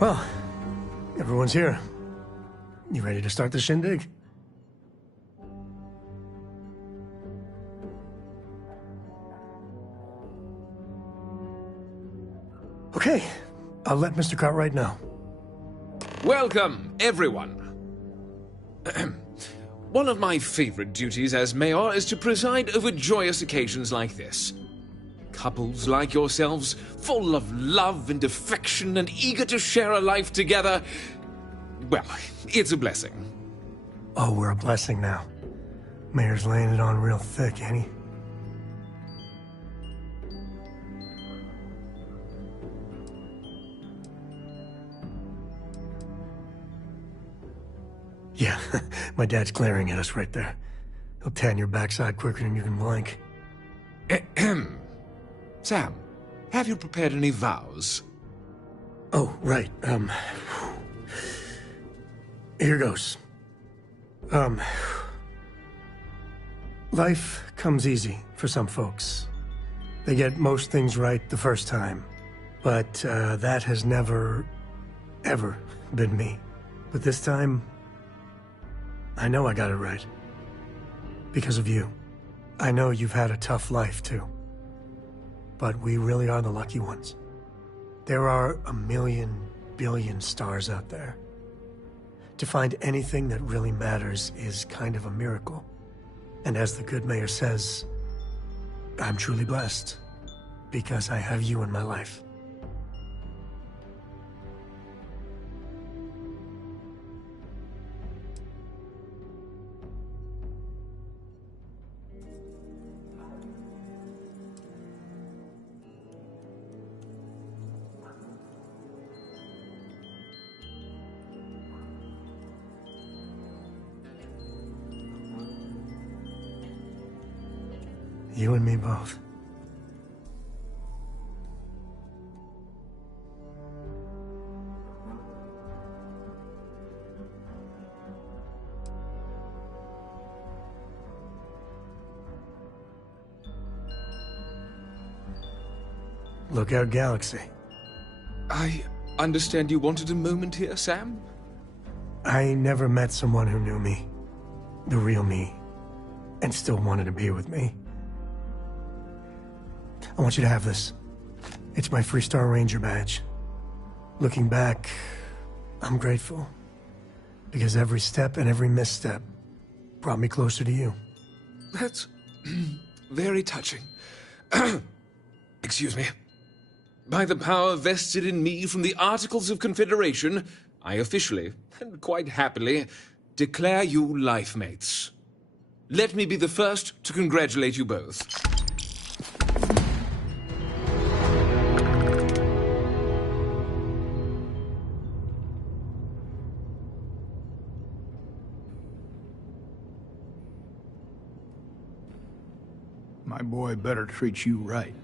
Well, everyone's here. You ready to start the shindig? Okay, I'll let Mr. Cartwright know. Welcome, everyone. One of my favorite duties as mayor is to preside over joyous occasions like this. Couples like yourselves, full of love and affection and eager to share a life together. Well, it's a blessing. Oh, we're a blessing now. Mayor's laying it on real thick, ain't he? Yeah, my dad's glaring at us right there. He'll tan your backside quicker than you can blink. Sam, have you prepared any vows? Oh, right, here goes. Life comes easy for some folks. They get most things right the first time. But, that has never, ever been me. But this time, I know I got it right. Because of you. I know you've had a tough life, too. But we really are the lucky ones. There are a million, billion stars out there. To find anything that really matters is kind of a miracle. And as the good mayor says, I'm truly blessed. Because I have you in my life. You and me both. Lookout Galaxy. I understand you wanted a moment here, Sam? I never met someone who knew me. The real me. And still wanted to be with me. I want you to have this. It's my Freestar Ranger badge. Looking back, I'm grateful. Because every step and every misstep brought me closer to you. That's very touching. Excuse me. By the power vested in me from the Articles of Confederation, I officially, and quite happily, declare you life mates. Let me be the first to congratulate you both. My boy better treat you right.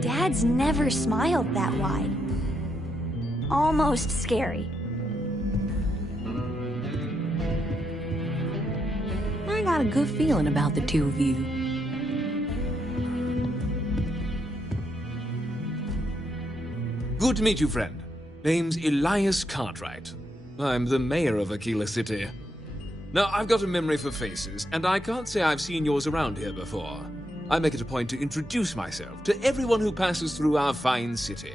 Dad's never smiled that wide. Almost scary. I got a good feeling about the two of you. Good to meet you, friend. Name's Elias Cartwright. I'm the mayor of Aquila City. Now, I've got a memory for faces, and I can't say I've seen yours around here before. I make it a point to introduce myself to everyone who passes through our fine city.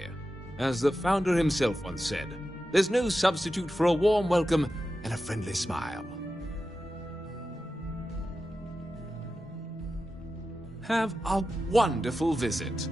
As the founder himself once said, there's no substitute for a warm welcome and a friendly smile. Have a wonderful visit.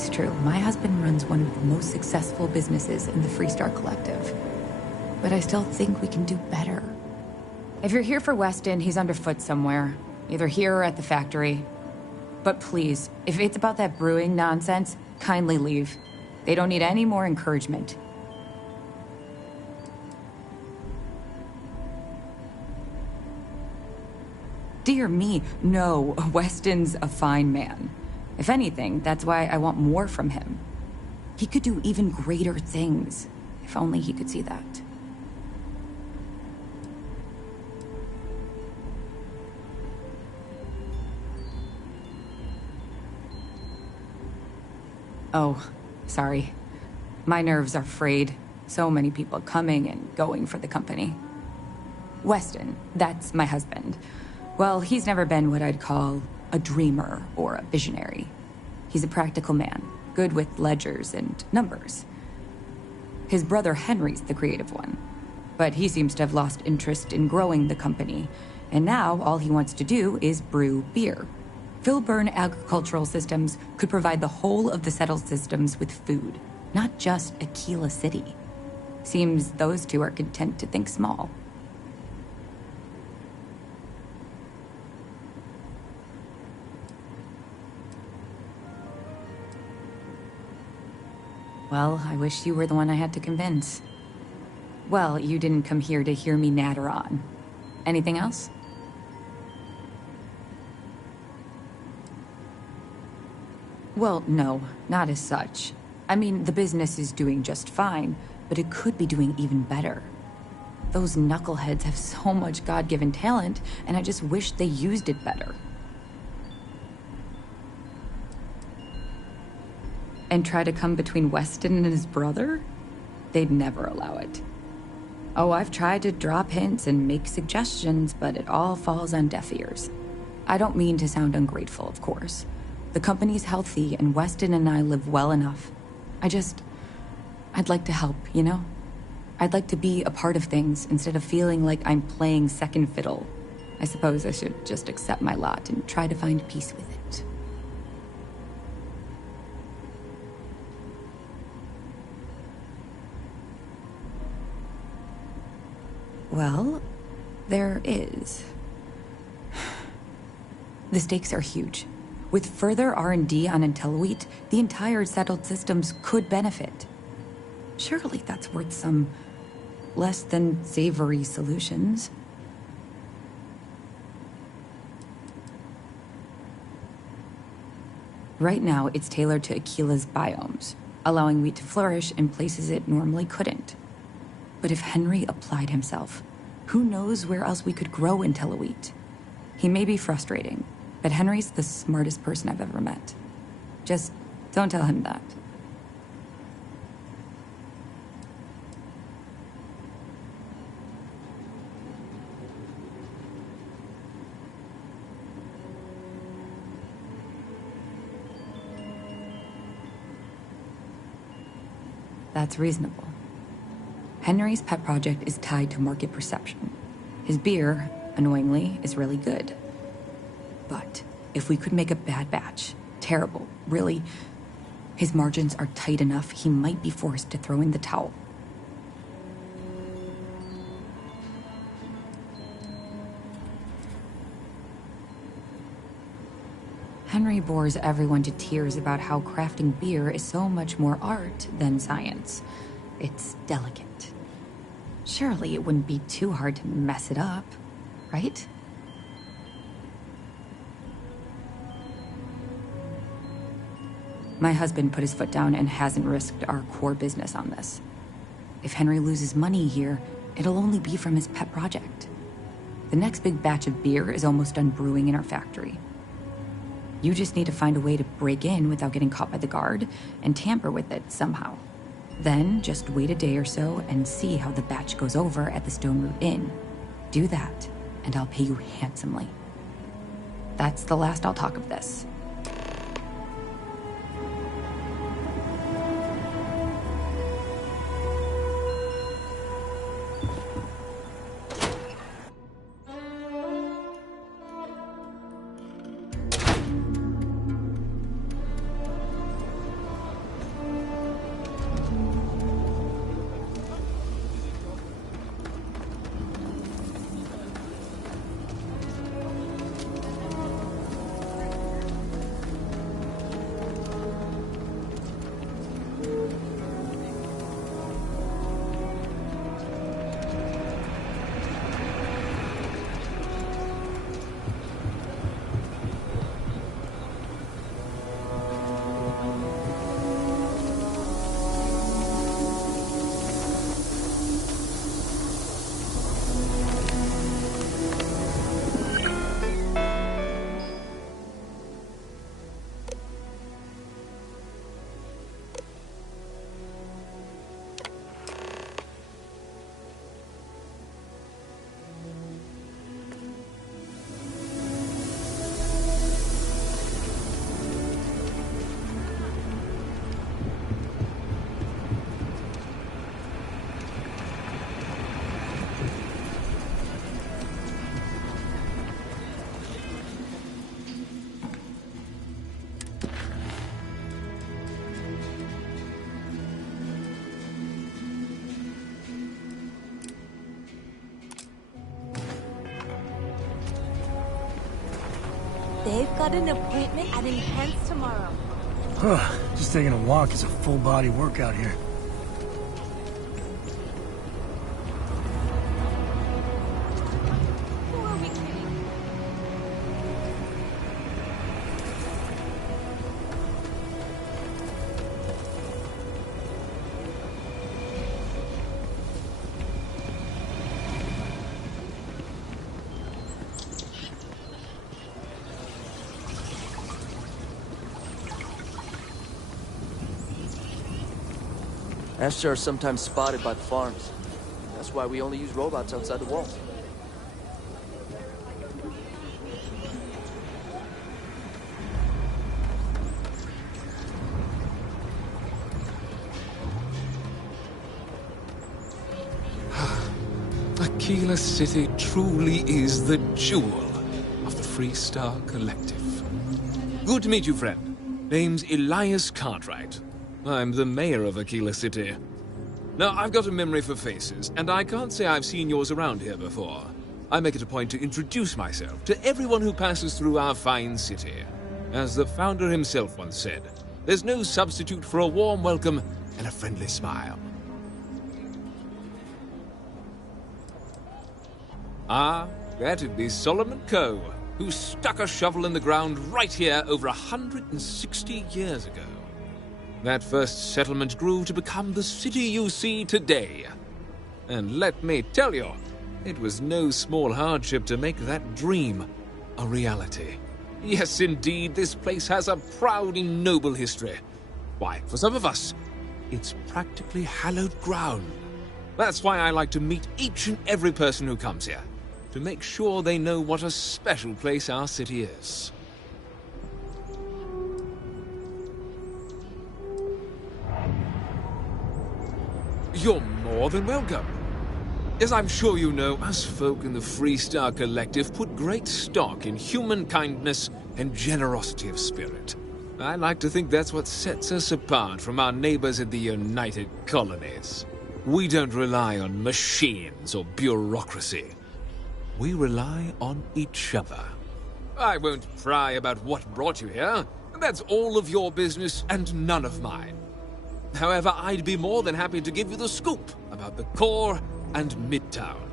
It's true. My husband runs one of the most successful businesses in the Freestar Collective. But I still think we can do better. If you're here for Weston, he's underfoot somewhere. Either here or at the factory. But please, if it's about that brewing nonsense, kindly leave. They don't need any more encouragement. Dear me, no, Weston's a fine man. If anything, that's why I want more from him. He could do even greater things, if only he could see that. Oh, sorry. My nerves are frayed. So many people coming and going for the company. Weston, that's my husband. Well, he's never been what I'd call a dreamer or a visionary. He's a practical man, good with ledgers and numbers. His brother Henry's the creative one, but he seems to have lost interest in growing the company, and now all he wants to do is brew beer. Filburn Agricultural Systems could provide the whole of the settled systems with food, not just Aquila City. Seems those two are content to think small. Well, I wish you were the one I had to convince. Well, you didn't come here to hear me natter on. Anything else? Well, no, not as such. I mean, the business is doing just fine, but it could be doing even better. Those knuckleheads have so much God-given talent, and I just wish they used it better. And try to come between Weston and his brother? They'd never allow it. Oh, I've tried to drop hints and make suggestions, but it all falls on deaf ears. I don't mean to sound ungrateful, of course. The company's healthy, and Weston and I live well enough. I'd like to help, you know? I'd like to be a part of things instead of feeling like I'm playing second fiddle. I suppose I should just accept my lot and try to find peace with it. Well, there is. The stakes are huge. With further R&D on IntelliWheat, the entire settled systems could benefit. Surely that's worth some less than savory solutions. Right now, it's tailored to Aquila's biomes, allowing wheat to flourish in places it normally couldn't. But if Henry applied himself, who knows where else we could grow IntelliWheat? He may be frustrating, but Henry's the smartest person I've ever met. Just don't tell him that. That's reasonable. Henry's pet project is tied to market perception. His beer, annoyingly, is really good. But if we could make a bad batch, terrible, really, his margins are tight enough he might be forced to throw in the towel. Henry bores everyone to tears about how crafting beer is so much more art than science. It's delicate. Surely it wouldn't be too hard to mess it up, right? My husband put his foot down and hasn't risked our core business on this. If Henry loses money here, it'll only be from his pet project. The next big batch of beer is almost done brewing in our factory. You just need to find a way to break in without getting caught by the guard and tamper with it somehow. Then just wait a day or so and see how the batch goes over at the Stone Root Inn. Do that, and I'll pay you handsomely. That's the last I'll talk of this. They've got an appointment at Enhance tomorrow. Just taking a walk is a full-body workout here. Who are we kidding? Asher are sometimes spotted by the farms. That's why we only use robots outside the walls. Aquila City truly is the jewel of the Freestar Collective. Good to meet you, friend. Name's Elias Cartwright. I'm the mayor of Aquila City. Now, I've got a memory for faces, and I can't say I've seen yours around here before. I make it a point to introduce myself to everyone who passes through our fine city. As the founder himself once said, there's no substitute for a warm welcome and a friendly smile. Ah, that'd be Solomon Coe, who stuck a shovel in the ground right here over 160 years ago. That first settlement grew to become the city you see today. And let me tell you, it was no small hardship to make that dream a reality. Yes, indeed, this place has a proud and noble history. Why, for some of us, it's practically hallowed ground. That's why I like to meet each and every person who comes here, to make sure they know what a special place our city is. You're more than welcome. As I'm sure you know, us folk in the Freestar Collective put great stock in human kindness and generosity of spirit. I like to think that's what sets us apart from our neighbors in the United Colonies. We don't rely on machines or bureaucracy. We rely on each other. I won't pry about what brought you here. That's all of your business and none of mine. However, I'd be more than happy to give you the scoop about the core and Midtown.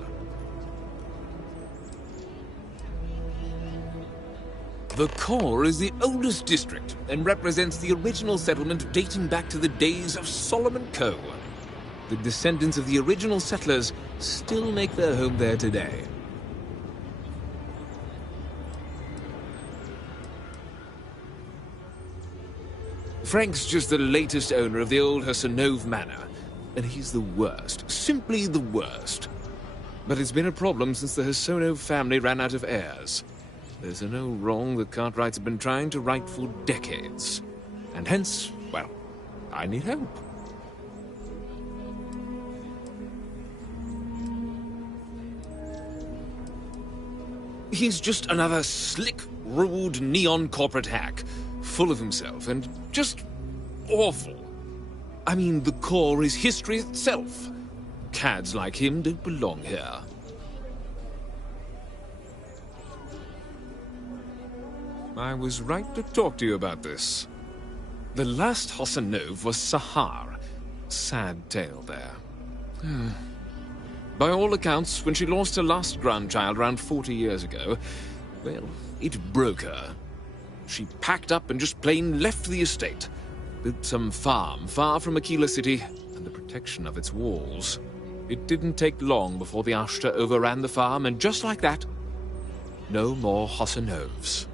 The core is the oldest district and represents the original settlement dating back to the days of Solomon Coe. The descendants of the original settlers still make their home there today. Frank's just the latest owner of the old Hassanove Manor, and he's the worst, simply the worst. But it's been a problem since the Hassanove family ran out of heirs. There's no wrong the Cartwrights have been trying to right for decades. And hence, well, I need help. He's just another slick, rude, neon corporate hack, full of himself and just awful. I mean, the core is history itself. Cads like him don't belong here. I was right to talk to you about this. The last Hassanove was Sahar. Sad tale there. By all accounts, when she lost her last grandchild around 40 years ago, well, it broke her. She packed up and just plain left the estate, built some farm far from Aquila City and the protection of its walls. It didn't take long before the Ashta overran the farm, and just like that, no more Hassanoves.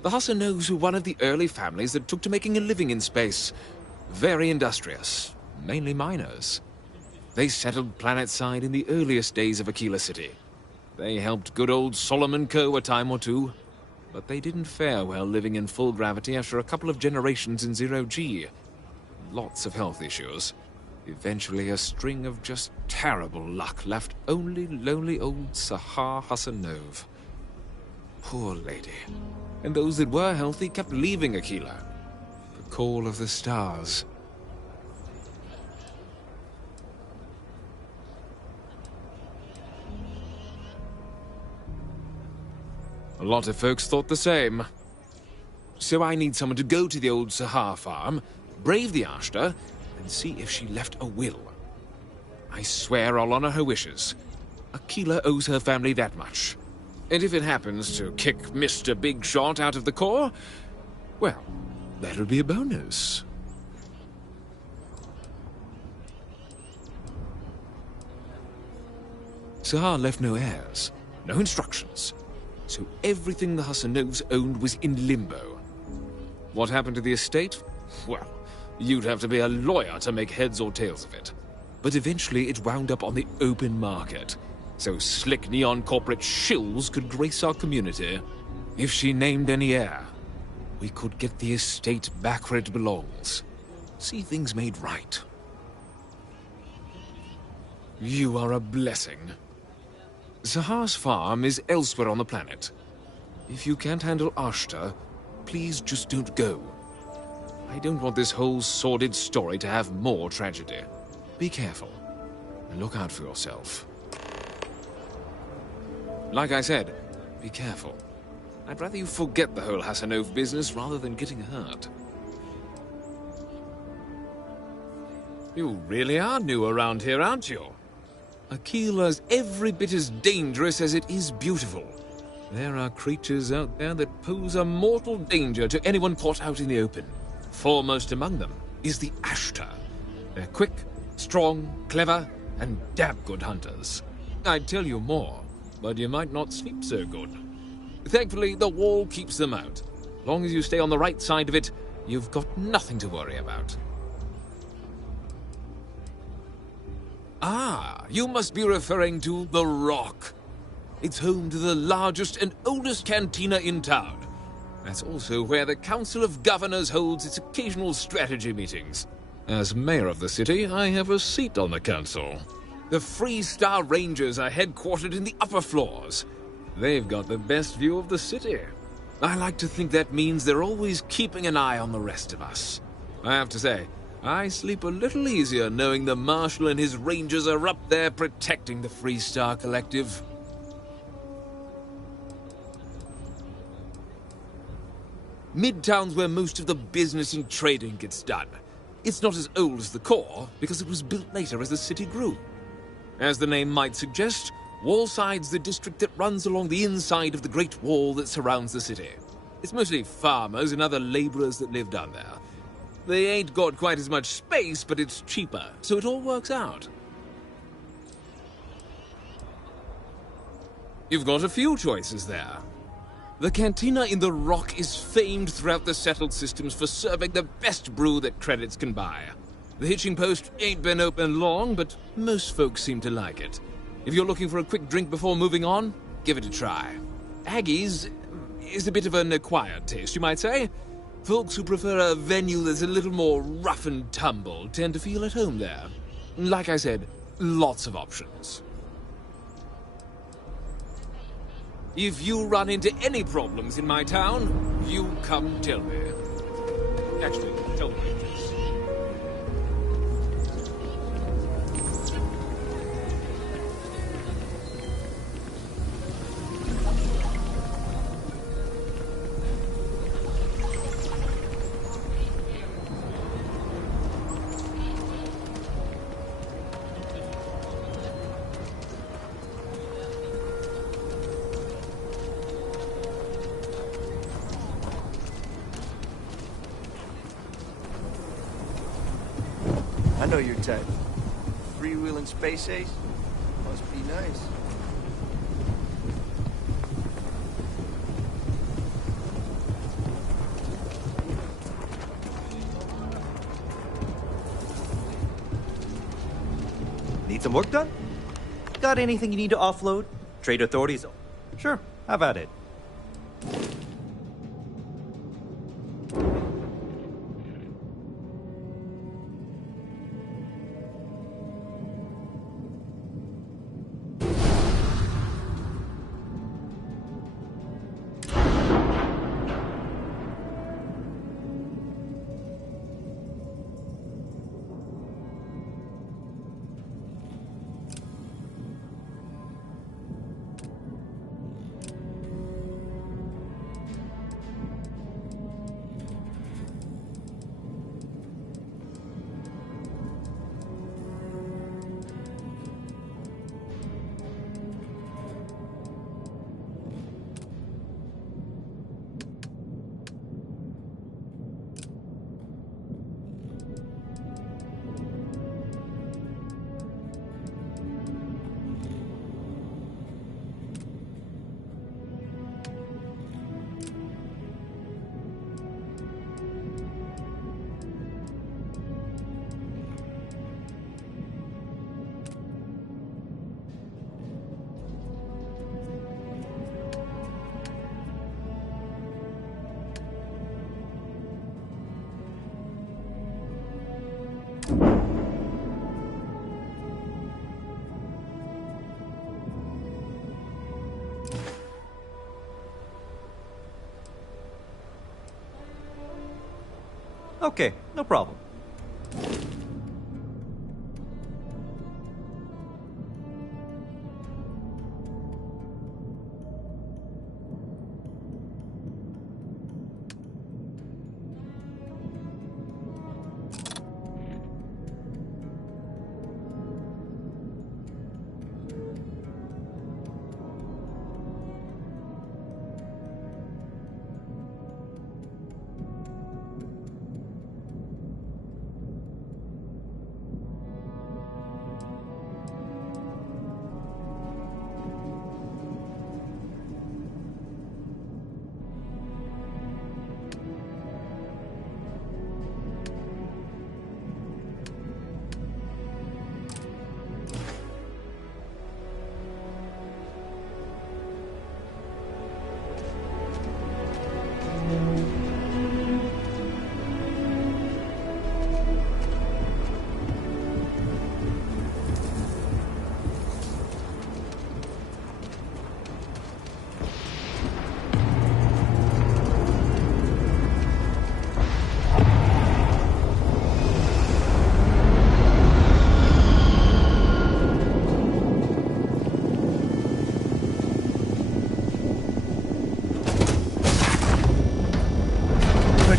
The Hassanoves were one of the early families that took to making a living in space. Very industrious, mainly miners. They settled planetside in the earliest days of Aquila City. They helped good old Solomon Coe a time or two, but they didn't fare well living in full gravity after a couple of generations in zero-G. Lots of health issues. Eventually, a string of just terrible luck left only lonely old Sahar Hassanove. Poor lady. And those that were healthy kept leaving Aquila. The call of the stars. A lot of folks thought the same. So I need someone to go to the old Sahar farm, brave the Ashta, and see if she left a will. I swear I'll honor her wishes. Aquila owes her family that much. And if it happens to kick Mr. Big Shot out of the Corps, well, that'll be a bonus. Sahar left no heirs, no instructions, so everything the Hassanovs owned was in limbo. What happened to the estate? Well, you'd have to be a lawyer to make heads or tails of it. But eventually it wound up on the open market, so slick neon corporate shills could grace our community. If she named any heir, we could get the estate back where it belongs. See things made right. You are a blessing. Sahar's farm is elsewhere on the planet. If you can't handle Ashta, please just don't go. I don't want this whole sordid story to have more tragedy. Be careful, and look out for yourself. Like I said, be careful. I'd rather you forget the whole Hassanov business rather than getting hurt. You really are new around here, aren't you? Aquila's every bit as dangerous as it is beautiful. There are creatures out there that pose a mortal danger to anyone caught out in the open. Foremost among them is the Ashta. They're quick, strong, clever, and damn good hunters. I'd tell you more, but you might not sleep so good. Thankfully, the wall keeps them out. As long as you stay on the right side of it, you've got nothing to worry about. Ah, you must be referring to The Rock. It's home to the largest and oldest cantina in town. That's also where the Council of Governors holds its occasional strategy meetings. As mayor of the city, I have a seat on the council. The Freestar Rangers are headquartered in the upper floors. They've got the best view of the city. I like to think that means they're always keeping an eye on the rest of us. I have to say, I sleep a little easier knowing the Marshal and his Rangers are up there protecting the Freestar Collective. Midtown's where most of the business and trading gets done. It's not as old as the core, because it was built later as the city grew. As the name might suggest, Wallside's the district that runs along the inside of the Great Wall that surrounds the city. It's mostly farmers and other laborers that live down there. They ain't got quite as much space, but it's cheaper, so it all works out. You've got a few choices there. The cantina in the Rock is famed throughout the settled systems for serving the best brew that credits can buy. The hitching post ain't been open long, but most folks seem to like it. If you're looking for a quick drink before moving on, give it a try. Aggie's is a bit of an acquired taste, you might say. Folks who prefer a venue that's a little more rough and tumble tend to feel at home there. Like I said, lots of options. If you run into any problems in my town, you come tell me. Actually, tell the Rangers. I know your type. Freewheeling space ace? Must be nice. Need some work done? Got anything you need to offload? Trade authorities? Sure, how about it? Okay, no problem.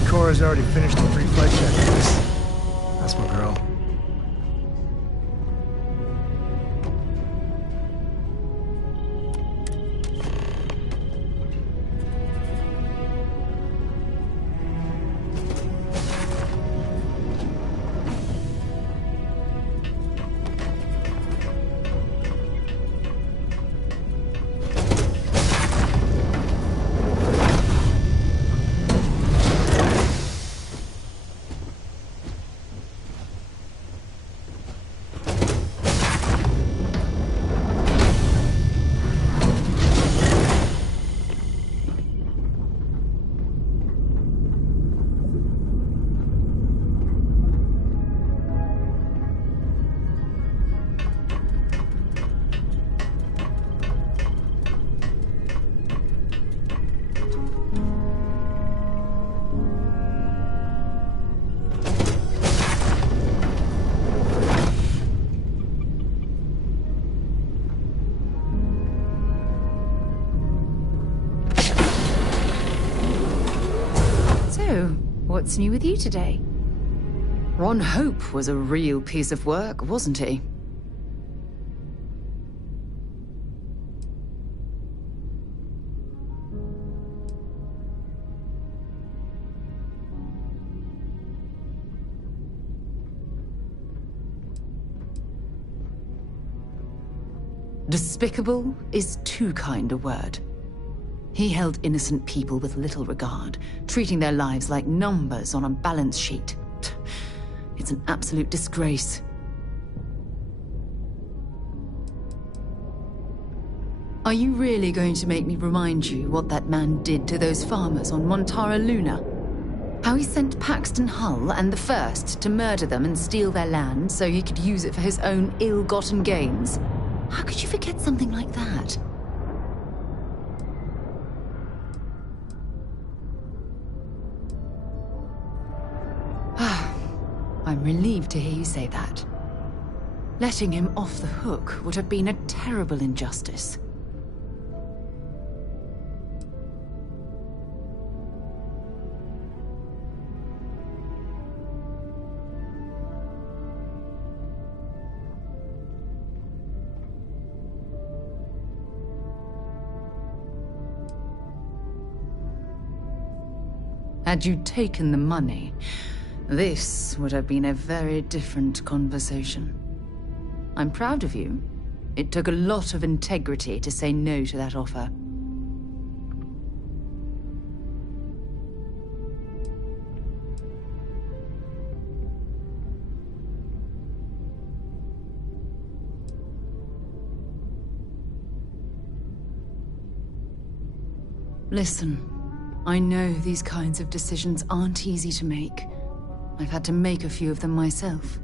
Cora's already finished the pre-flight checklist. That's my girl. What's new with you today? Ron Hope was a real piece of work, wasn't he? Despicable is too kind a word. He held innocent people with little regard, treating their lives like numbers on a balance sheet. It's an absolute disgrace. Are you really going to make me remind you what that man did to those farmers on Montara Luna? How he sent Paxton Hull and the First to murder them and steal their land so he could use it for his own ill-gotten gains? How could you forget something like that? I'm relieved to hear you say that. Letting him off the hook would have been a terrible injustice. Had you taken the money, this would have been a very different conversation. I'm proud of you. It took a lot of integrity to say no to that offer. Listen, I know these kinds of decisions aren't easy to make. I've had to make a few of them myself.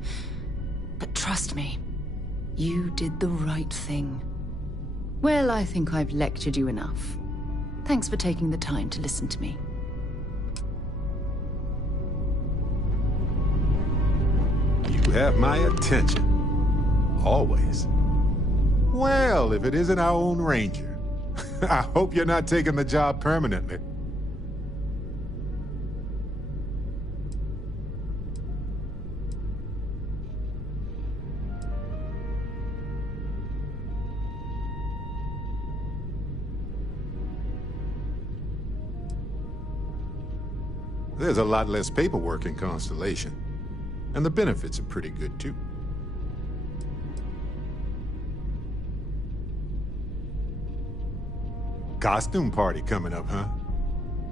But trust me, you did the right thing. Well, I think I've lectured you enough. Thanks for taking the time to listen to me. have my attention. Always. Well, if it isn't our own Ranger. I hope you're not taking the job permanently. There's a lot less paperwork in Constellation. And the benefits are pretty good, too. Costume party coming up, huh?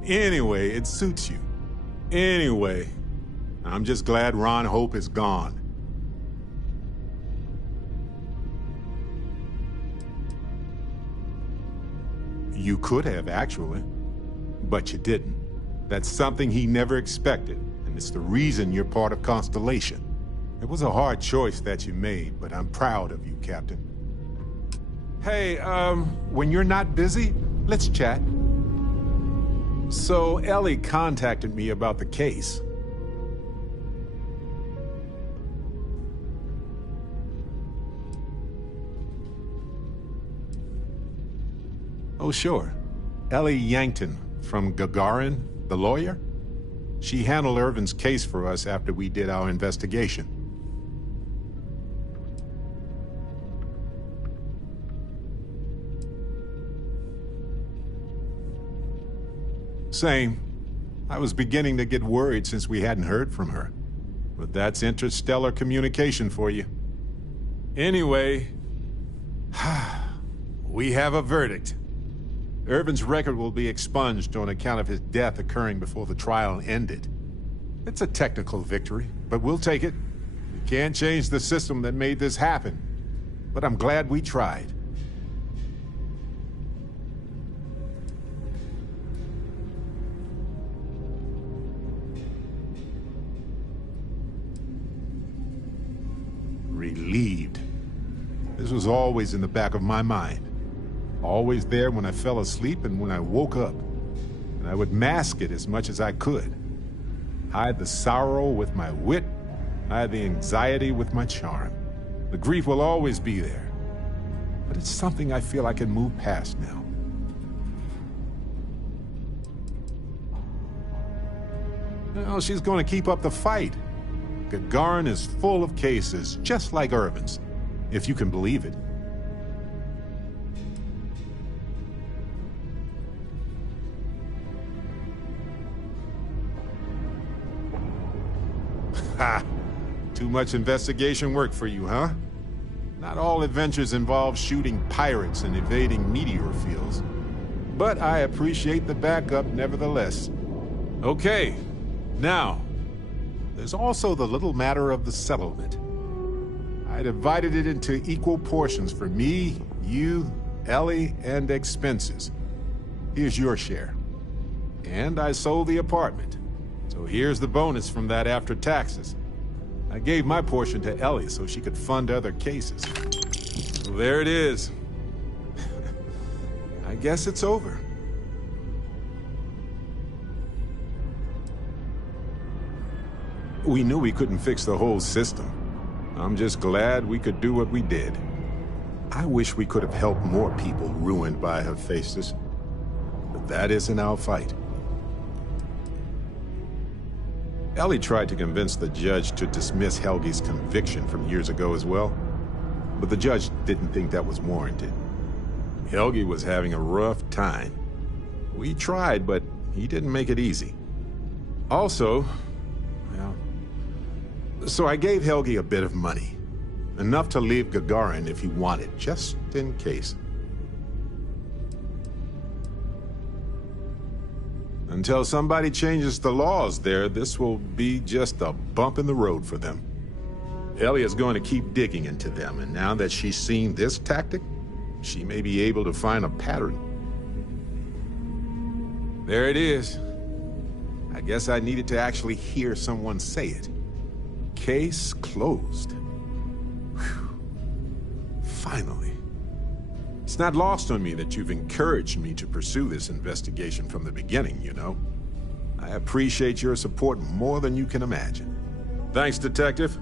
Anyway, it suits you. Anyway, I'm just glad Ron Hope is gone. You could have, actually. But you didn't. That's something he never expected, and it's the reason you're part of Constellation. It was a hard choice that you made, but I'm proud of you, Captain. Hey, when you're not busy, let's chat. So, Ellie contacted me about the case. Oh, sure. Ellie Yankton from Gagarin, the lawyer? She handled Irvin's case for us after we did our investigation. Same. I was beginning to get worried since we hadn't heard from her. But that's interstellar communication for you. Anyway, we have a verdict. Irvin's record will be expunged on account of his death occurring before the trial ended. It's a technical victory, but we'll take it. We can't change the system that made this happen, but I'm glad we tried. Relieved. This was always in the back of my mind. Always there when I fell asleep and when I woke up. And I would mask it as much as I could. Hide the sorrow with my wit, hide the anxiety with my charm. The grief will always be there. But it's something I feel I can move past now. Well, she's going to keep up the fight. Gagarin is full of cases, just like Irvin's, if you can believe it. Ha! Too much investigation work for you, huh? Not all adventures involve shooting pirates and evading meteor fields. But I appreciate the backup nevertheless. Okay, now, there's also the little matter of the settlement. I divided it into equal portions for me, you, Ellie, and expenses. Here's your share. And I sold the apartment. So here's the bonus from that after taxes. I gave my portion to Ellie so she could fund other cases. So there it is. I guess it's over. We knew we couldn't fix the whole system. I'm just glad we could do what we did. I wish we could have helped more people ruined by Hephaestus. But that isn't our fight. Ellie tried to convince the judge to dismiss Helge's conviction from years ago as well, but the judge didn't think that was warranted. Helge was having a rough time. We tried, but he didn't make it easy. Also, well, so I gave Helge a bit of money. Enough to leave Gagarin if he wanted, just in case. Until somebody changes the laws there, this will be just a bump in the road for them. Ellie is going to keep digging into them, and now that she's seen this tactic, she may be able to find a pattern. There it is. I guess I needed to actually hear someone say it. Case closed. Whew. Finally. It's not lost on me that you've encouraged me to pursue this investigation from the beginning, you know. I appreciate your support more than you can imagine. Thanks, Detective.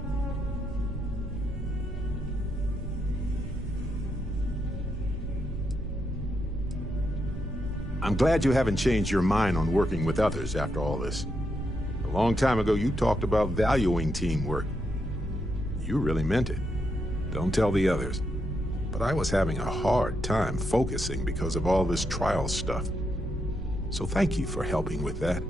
I'm glad you haven't changed your mind on working with others after all this. A long time ago, you talked about valuing teamwork. You really meant it. Don't tell the others. But I was having a hard time focusing because of all this trial stuff. So thank you for helping with that.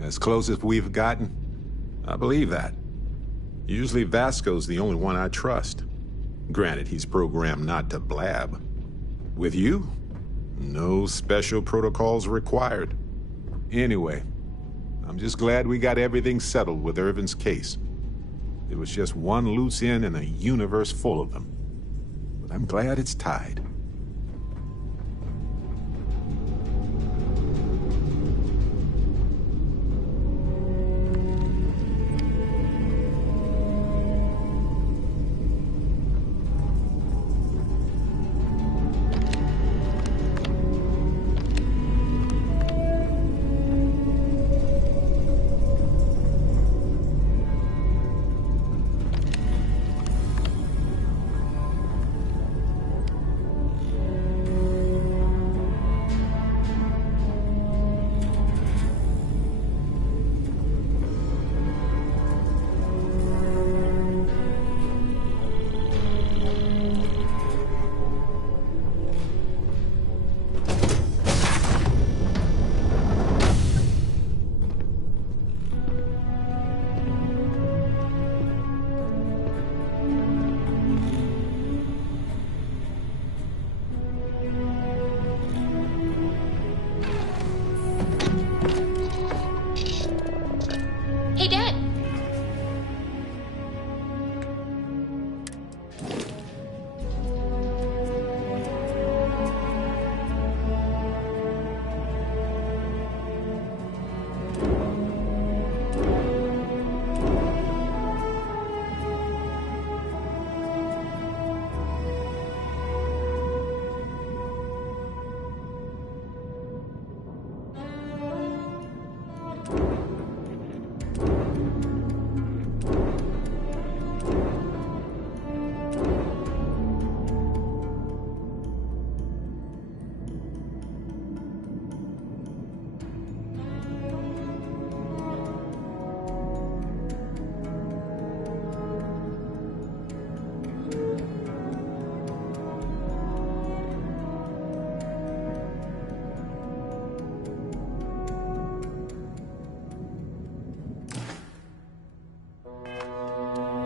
As close as we've gotten? I believe that. Usually Vasco's the only one I trust. Granted, he's programmed not to blab. With you, no special protocols required. Anyway, I'm just glad we got everything settled with Irvin's case. It was just one loose end in a universe full of them. But I'm glad it's tied. Hey, Dad.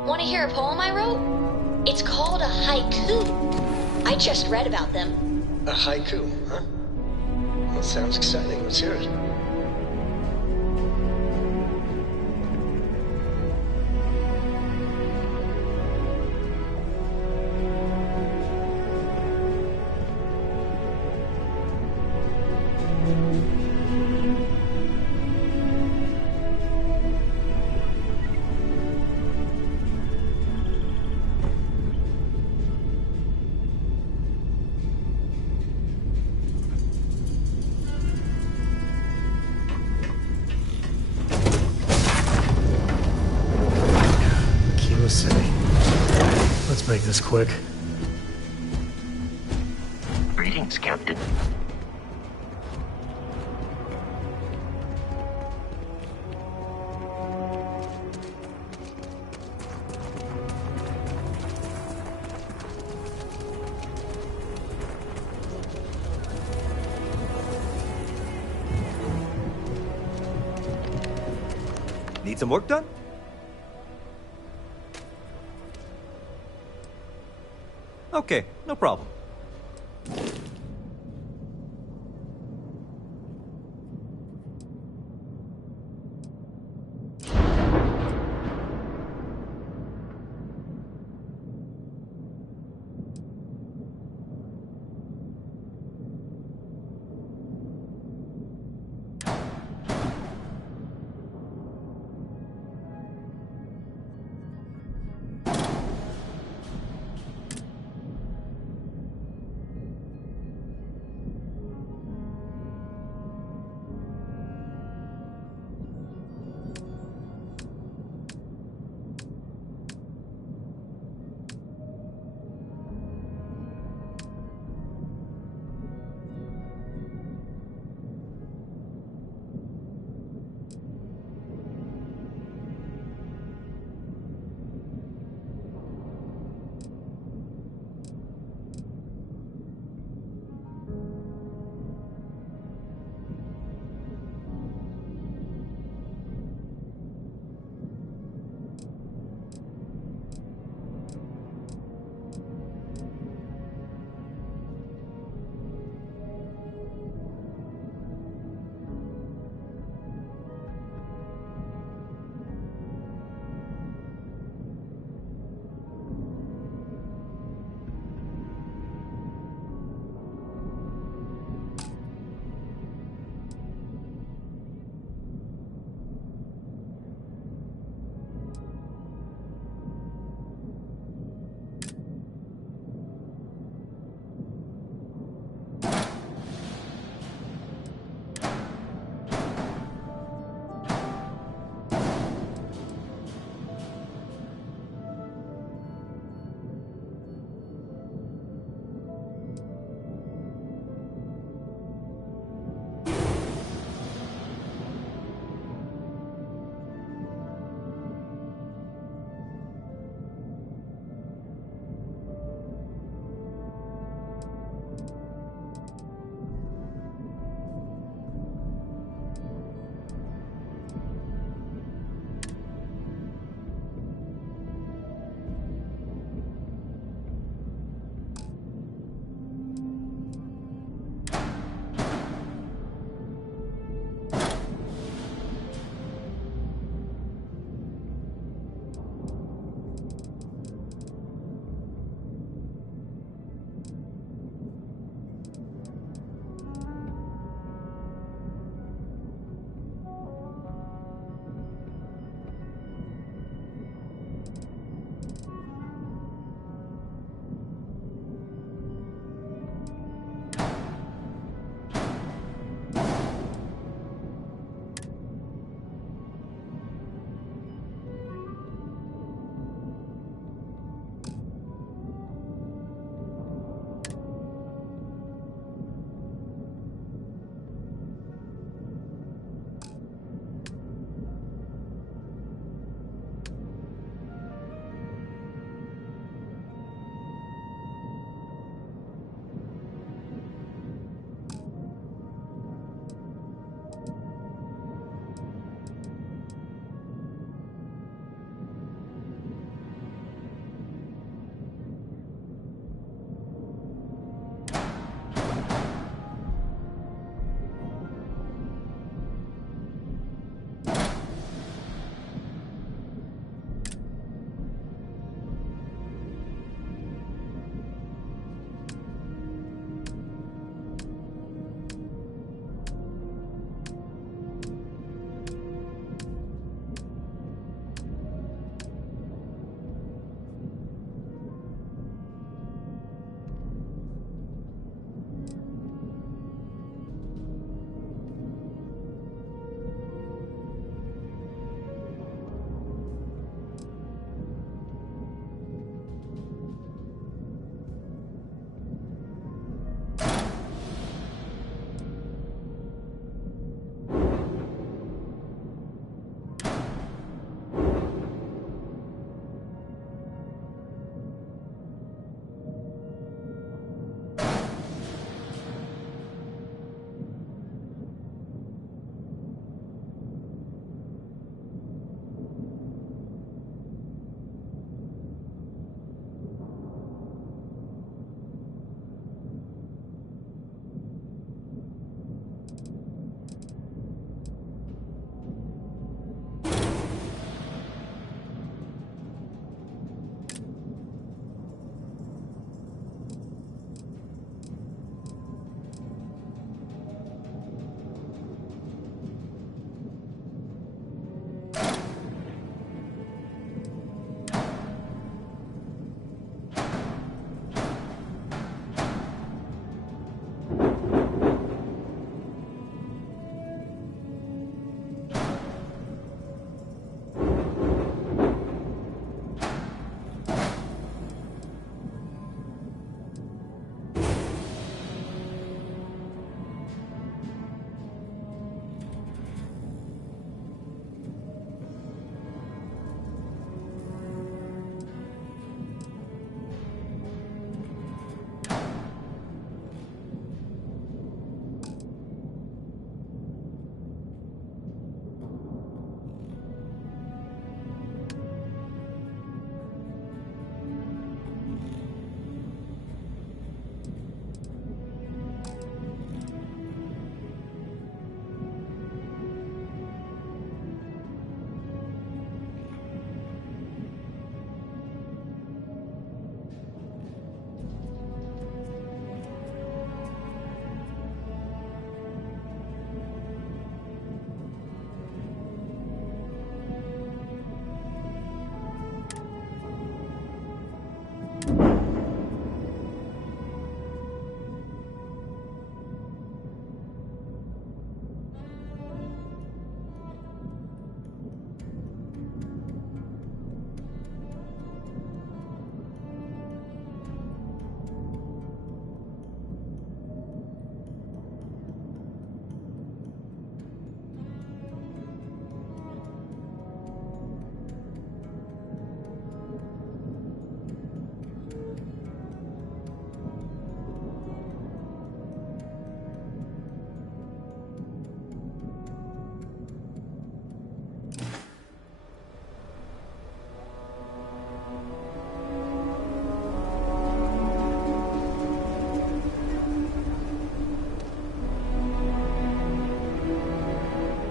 Want to hear a poem I wrote? It's called a haiku. I just read about them. A haiku, huh? Well, sounds exciting. Let's hear it. City. Let's make this quick. Greetings, Captain. Need some work done? Okay, no problem.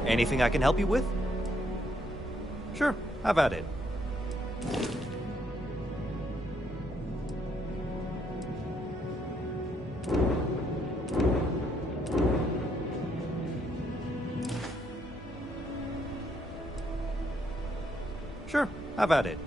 Anything I can help you with? Sure, have at it. Sure, have at it.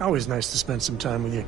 Always nice to spend some time with you.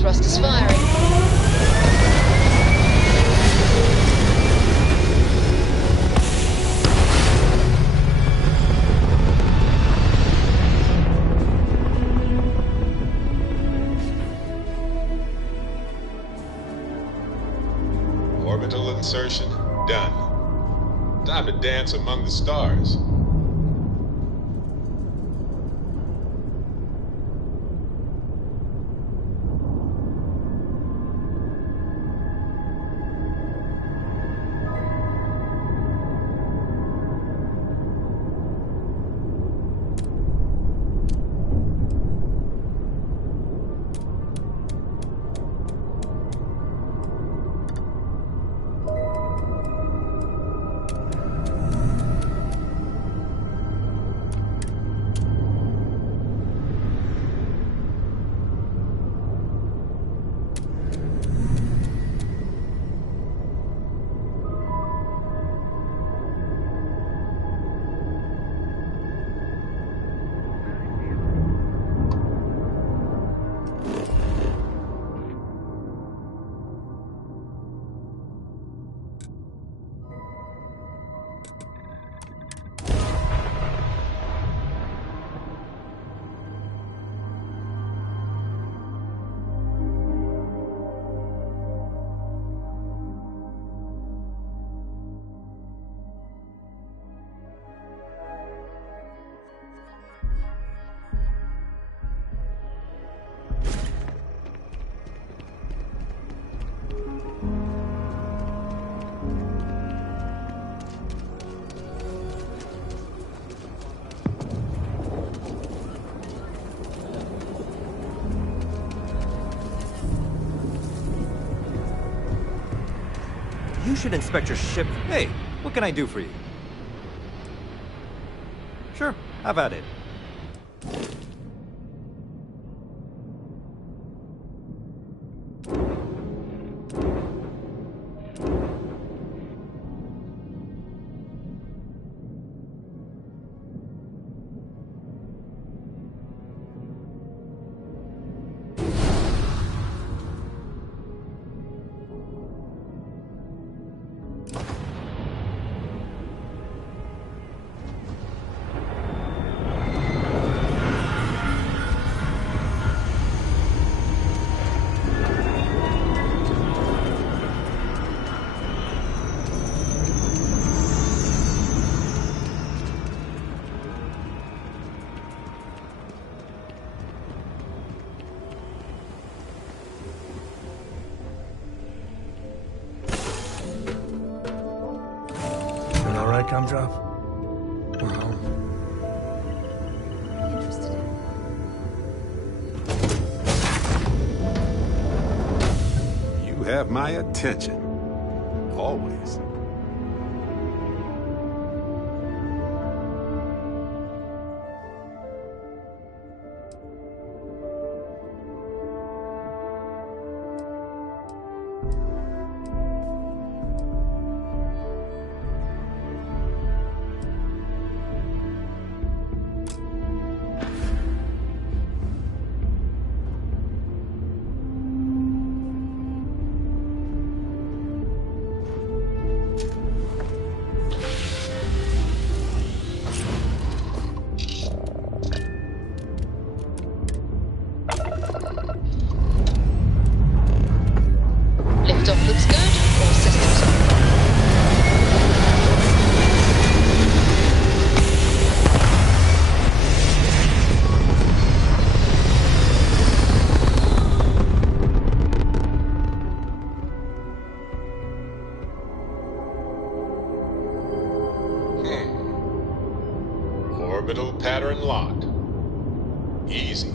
thrusters firing. Orbital insertion done. Time to dance among the stars. You should inspect your ship. Hey, What can I do for you? Sure, have at it. Gumdrop? We're home. Interested in? You have my attention. Always. Liftoff looks good. All systems on. Orbital pattern lock. Easy.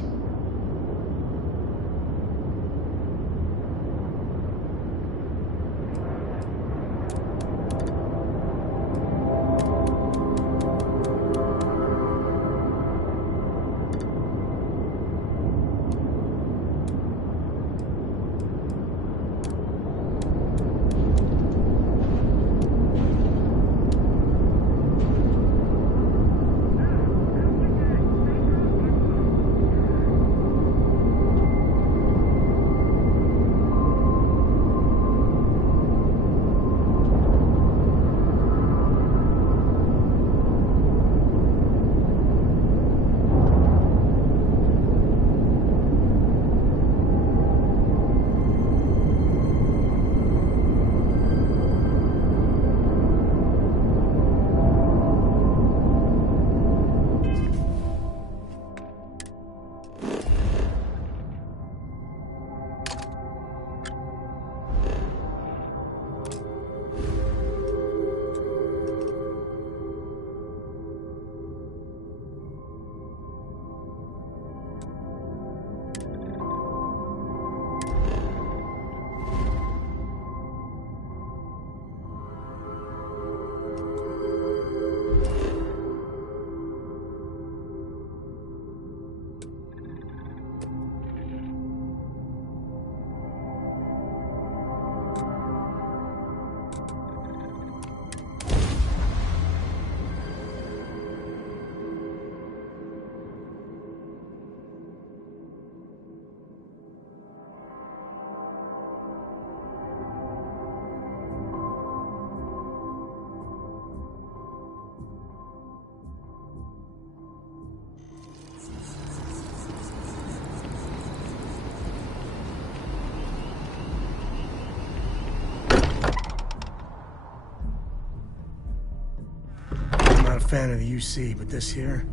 Not a fan of the UC, but this here,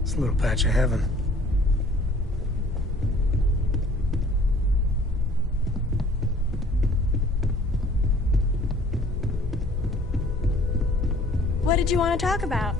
it's a little patch of heaven. What did you want to talk about?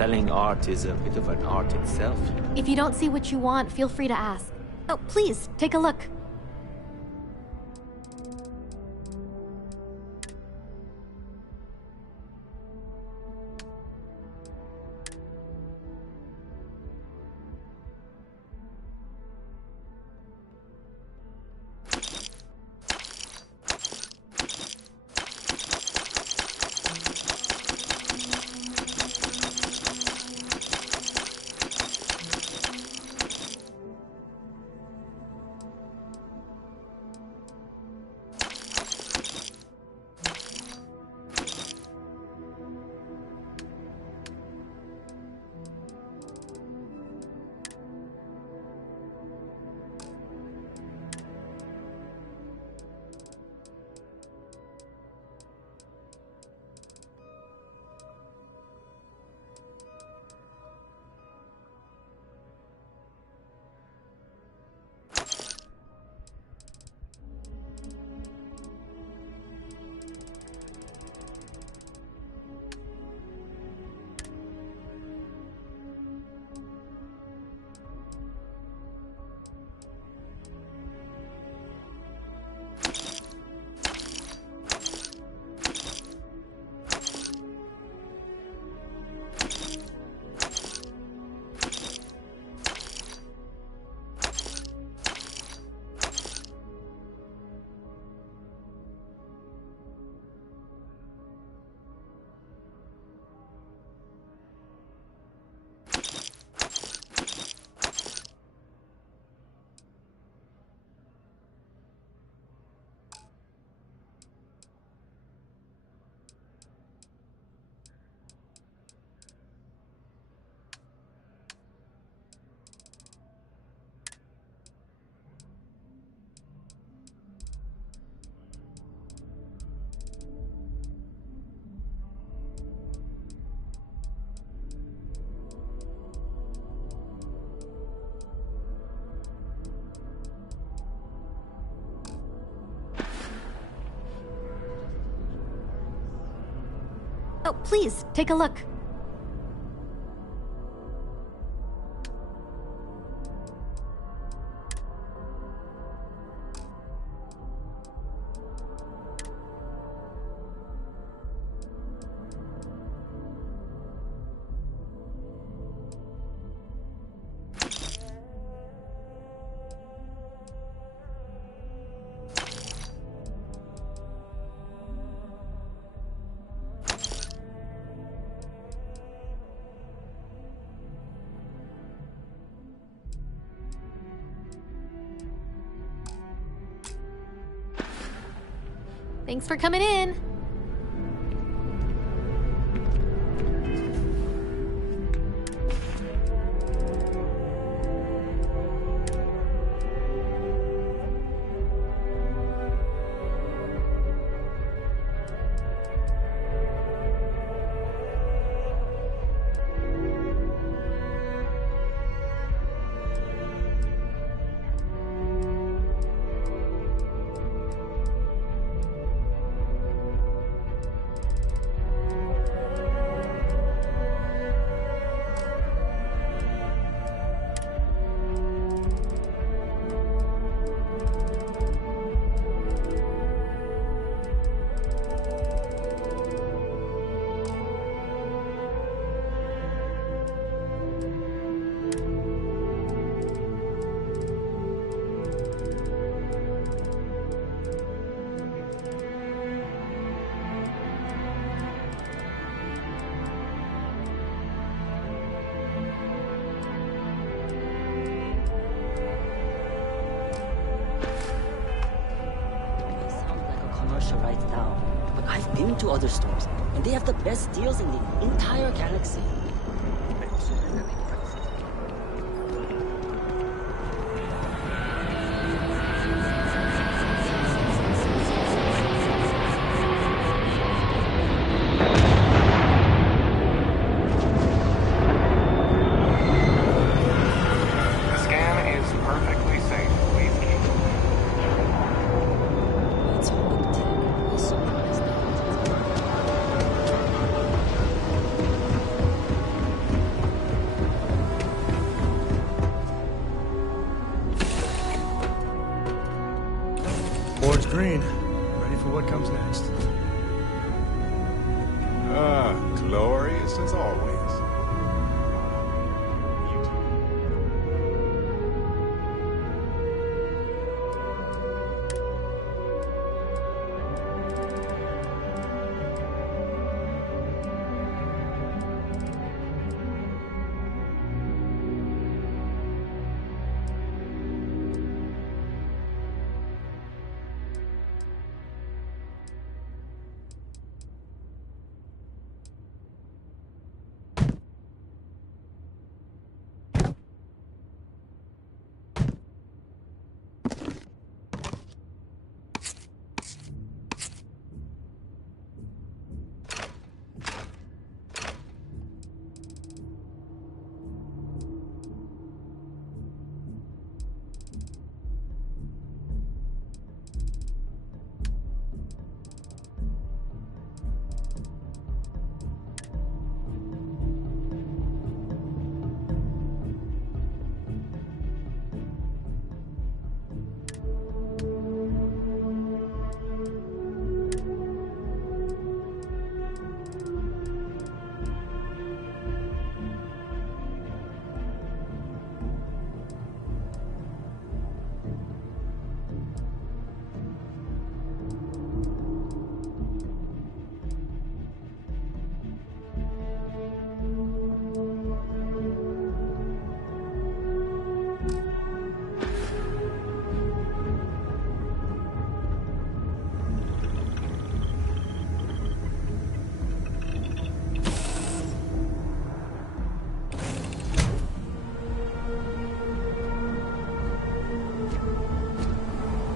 Selling art is a bit of an art itself. If you don't see what you want, feel free to ask. Oh, please, take a look. Oh, please, take a look. Thanks for coming in. Right now, but I've been to other stores, and they have the best deals in the entire galaxy. Board's green. Ready for what comes next. Glorious as always.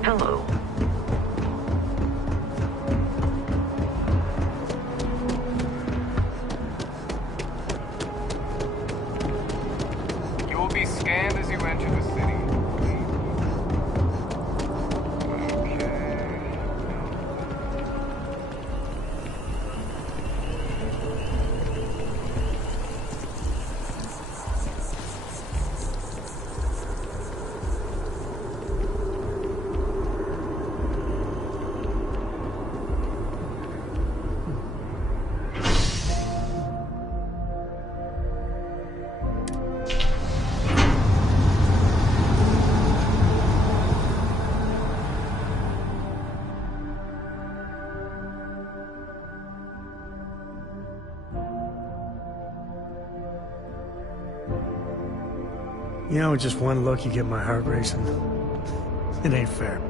Hello. You will be scanned as you enter the city. You know, with just one look, you get my heart racing. It ain't fair.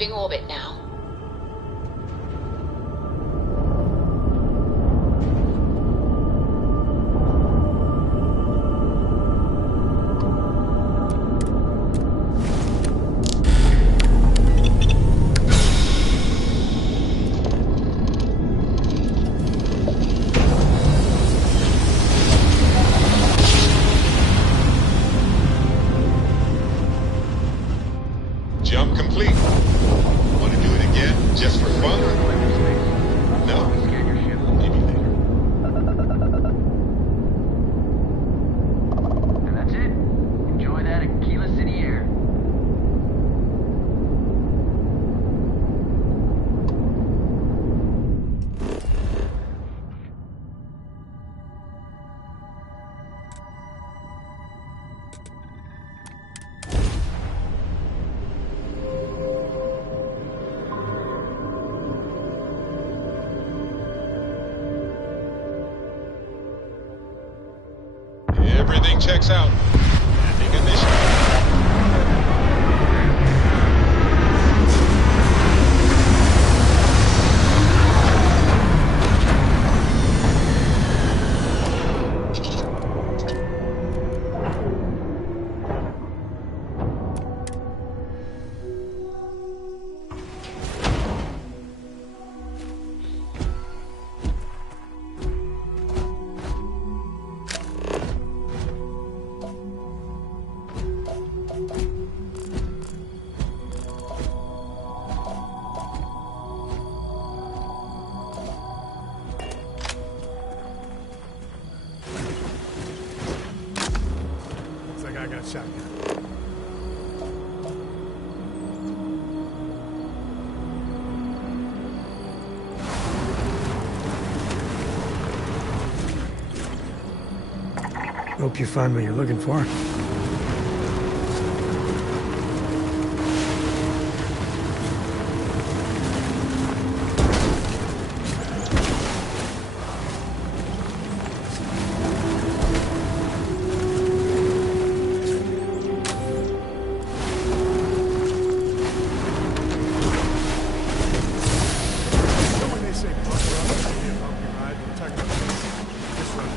leaving orbit now. Jump complete. Want to do it again, just for fun? No? Maybe later. And that's it. Enjoy that Aquila City air. Everything checks out. Ending initiative. Looks like I got shotgun. Hope you find what you're looking for. When they say buckle up, it's gonna be a bumpy ride. We're talking about this run.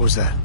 What was that?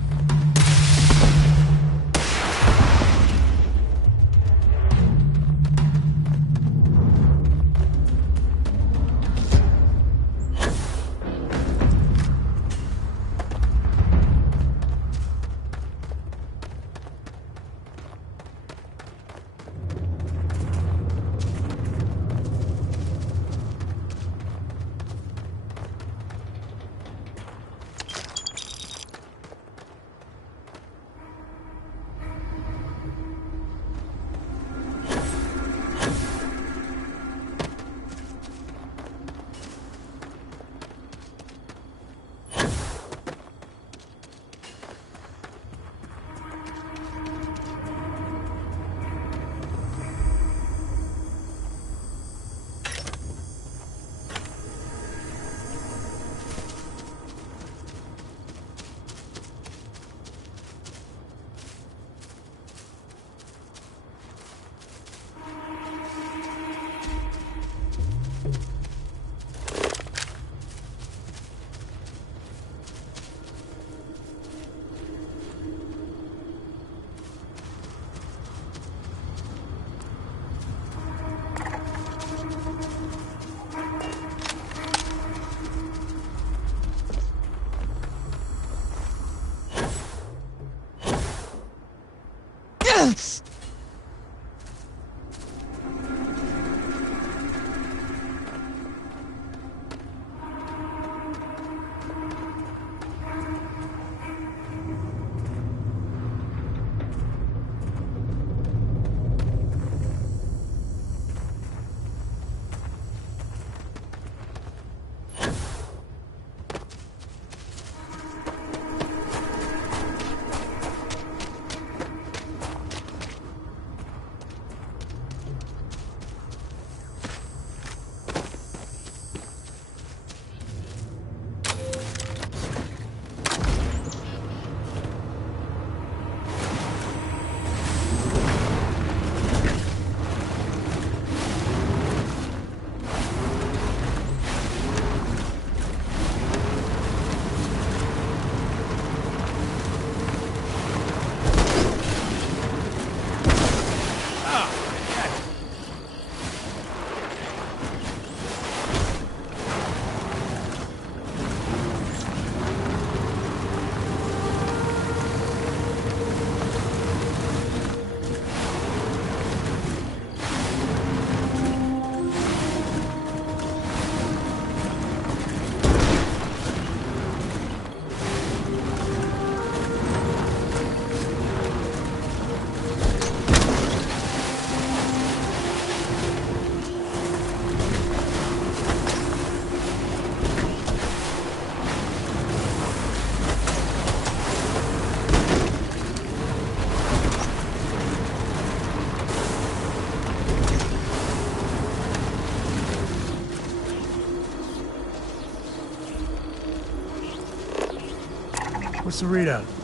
What's the readout?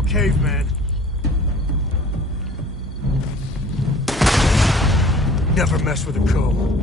all caveman. Never mess with a co.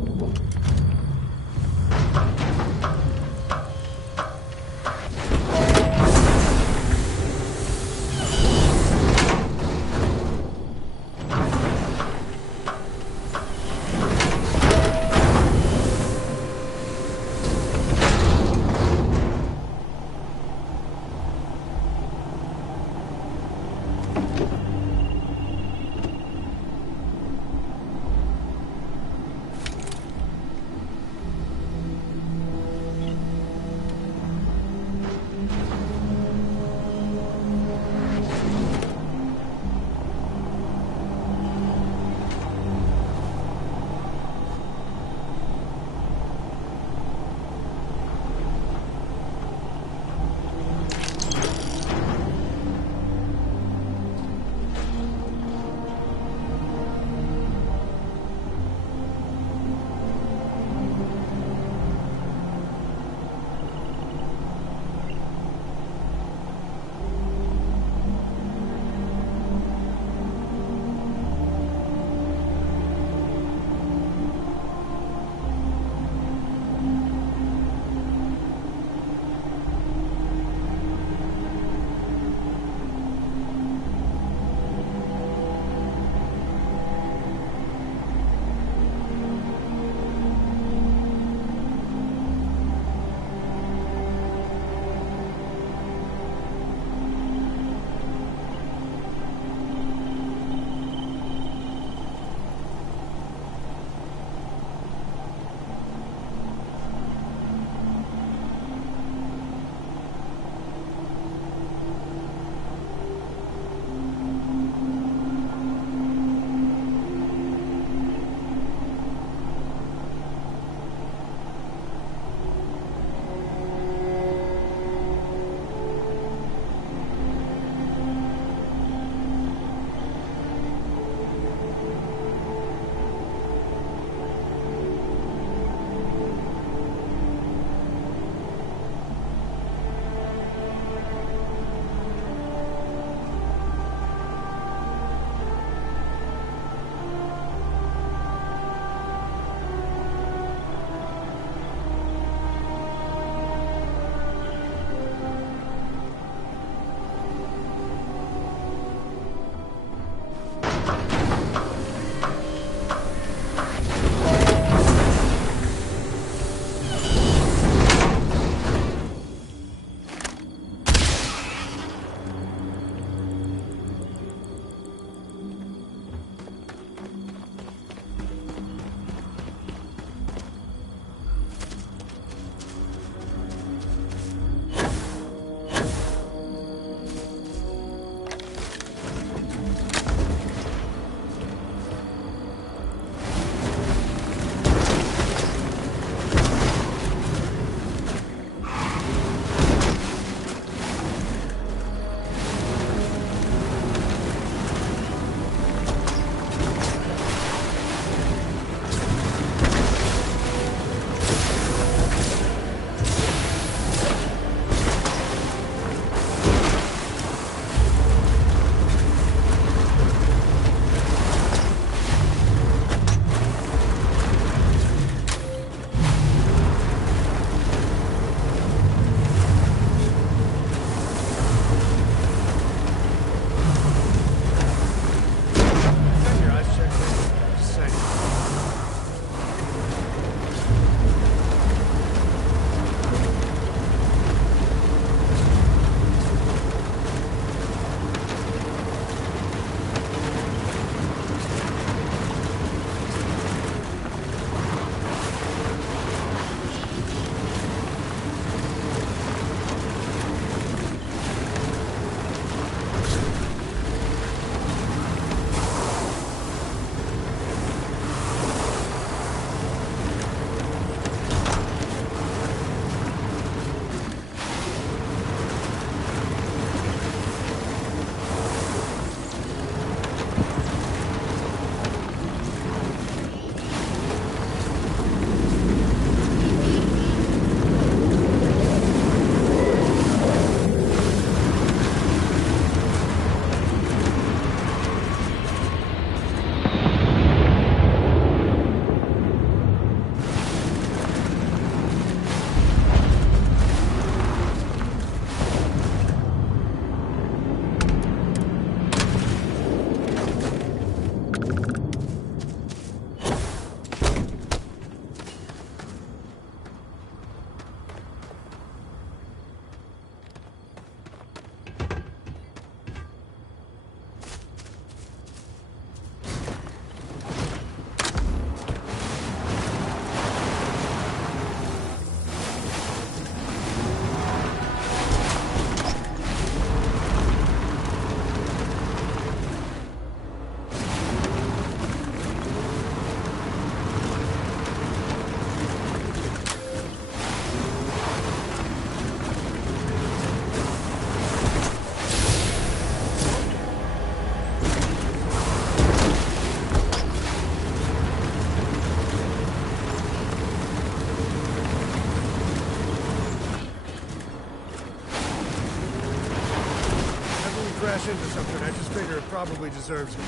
something. I just figure it probably deserves it.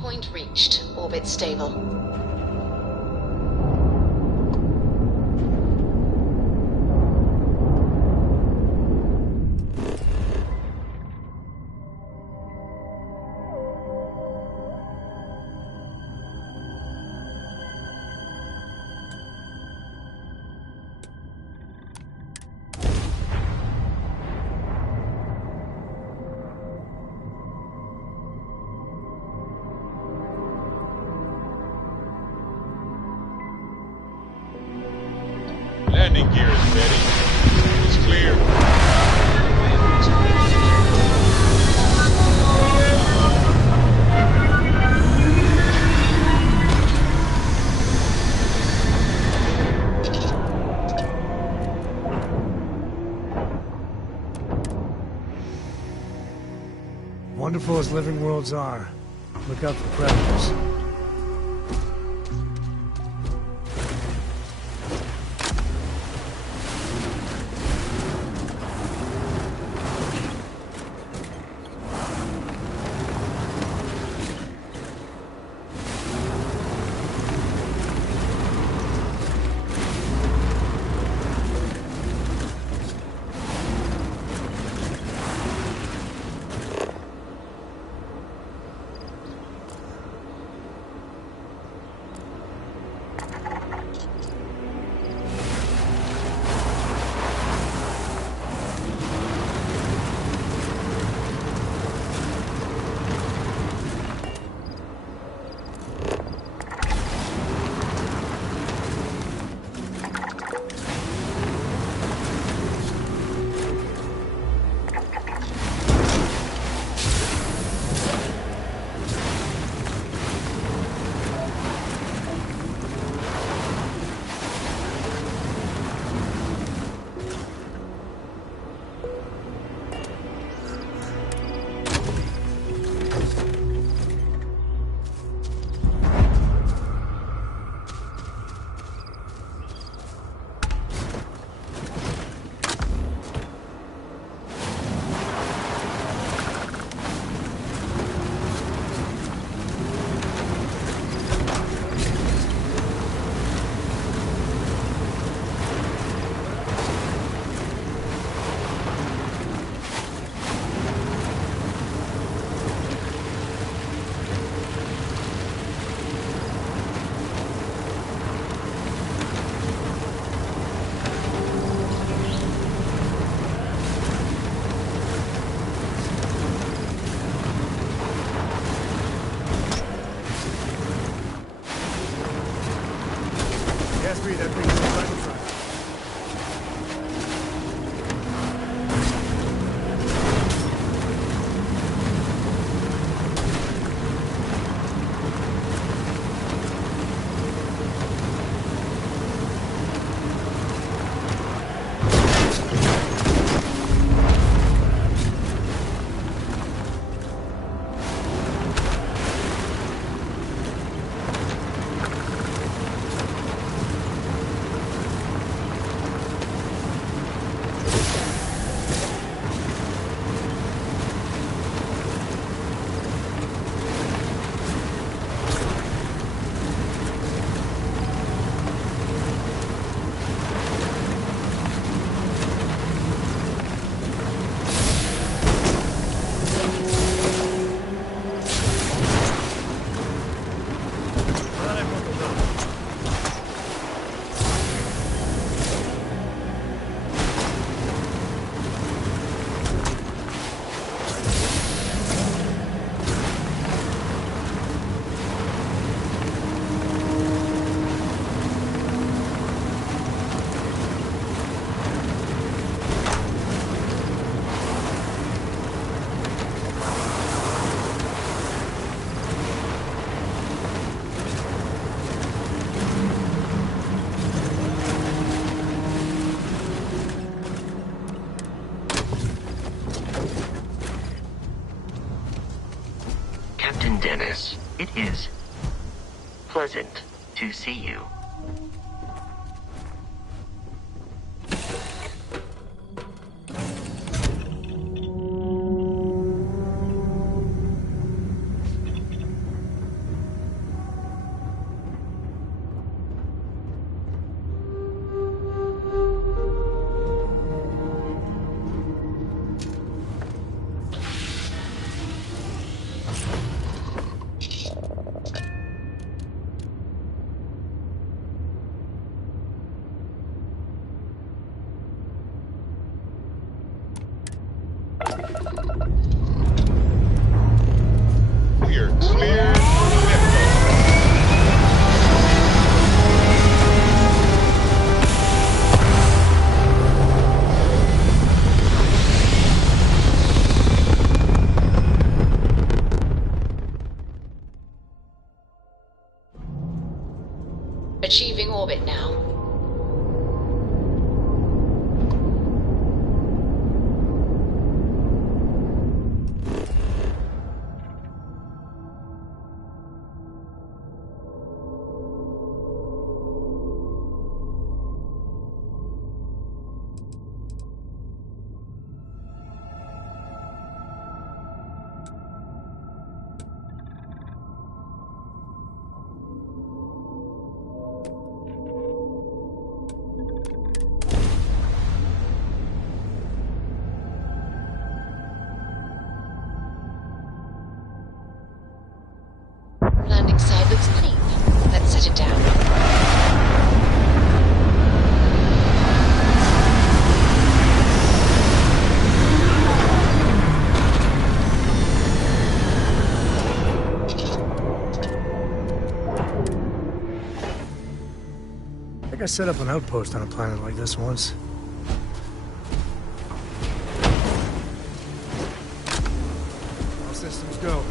Point reached. Orbit stable. Landing gear is ready. It's clear. Wonderful as living worlds are, look out for predators. That brings the final trial. Dennis. It is pleasant to see you. Achieving orbit now. Landing side looks clean. Let's set it down. I think I set up an outpost on a planet like this once. All systems go.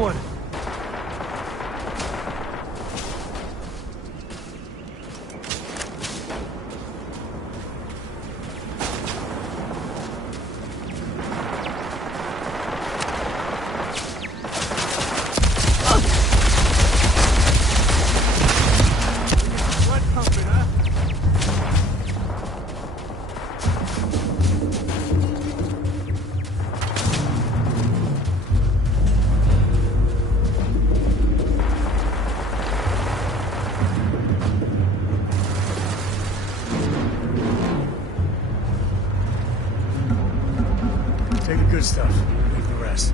one. Take the good stuff, leave the rest.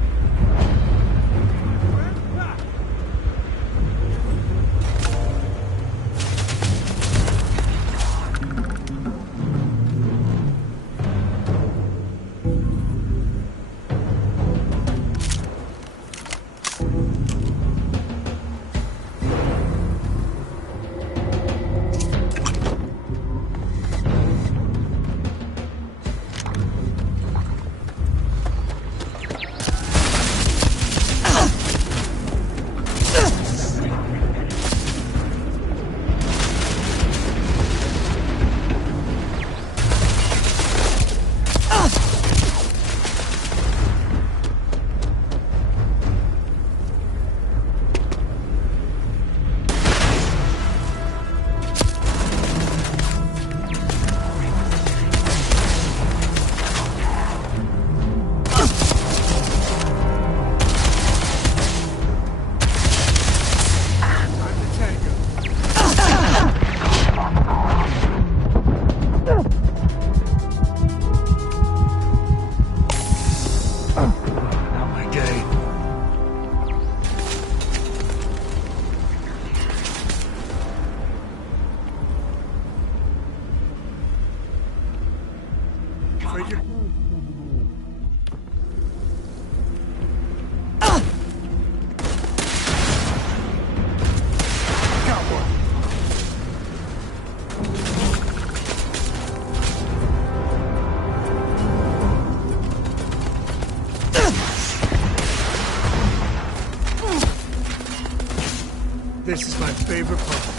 This is my favorite part.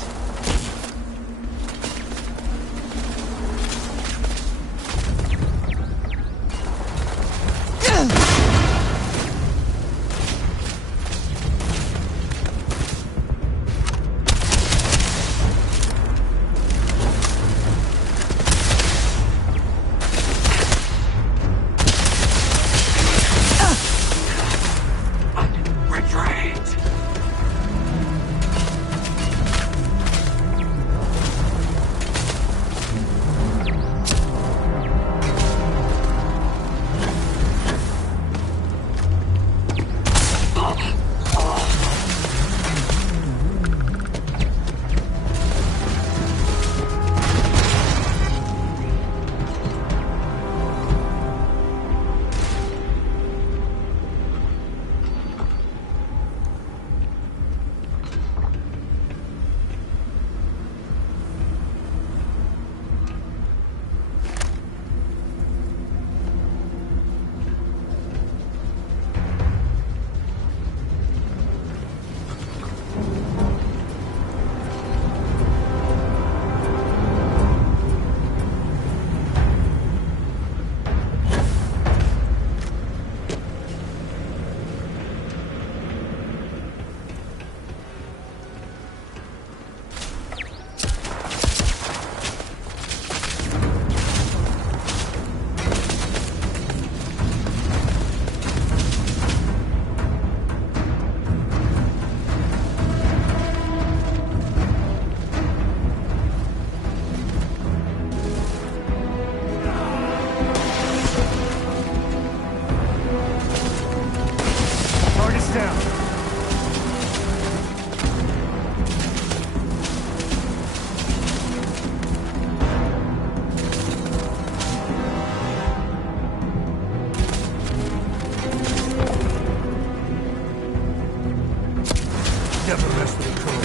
Never mess with the code.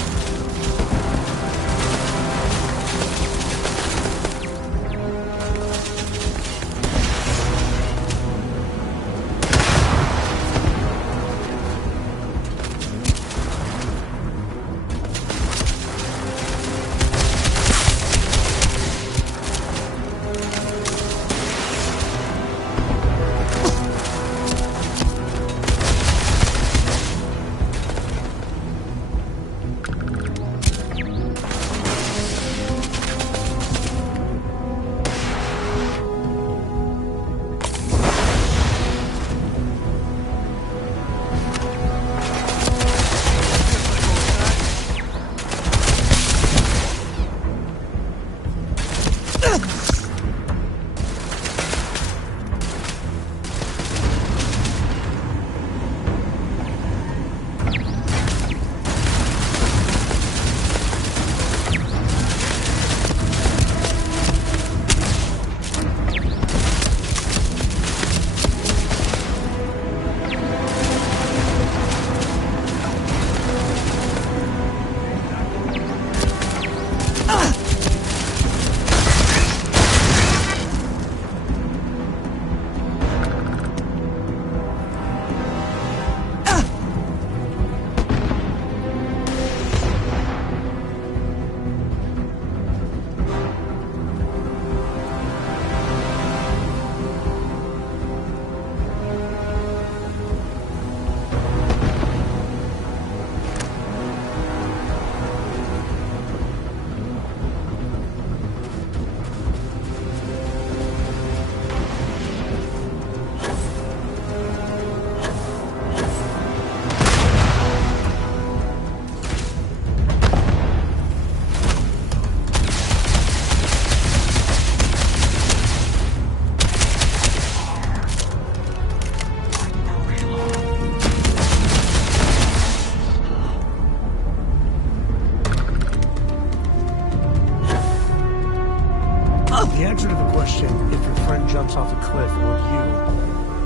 The answer to the question, if your friend jumps off a cliff, would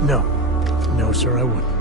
you? No. No, sir, I wouldn't.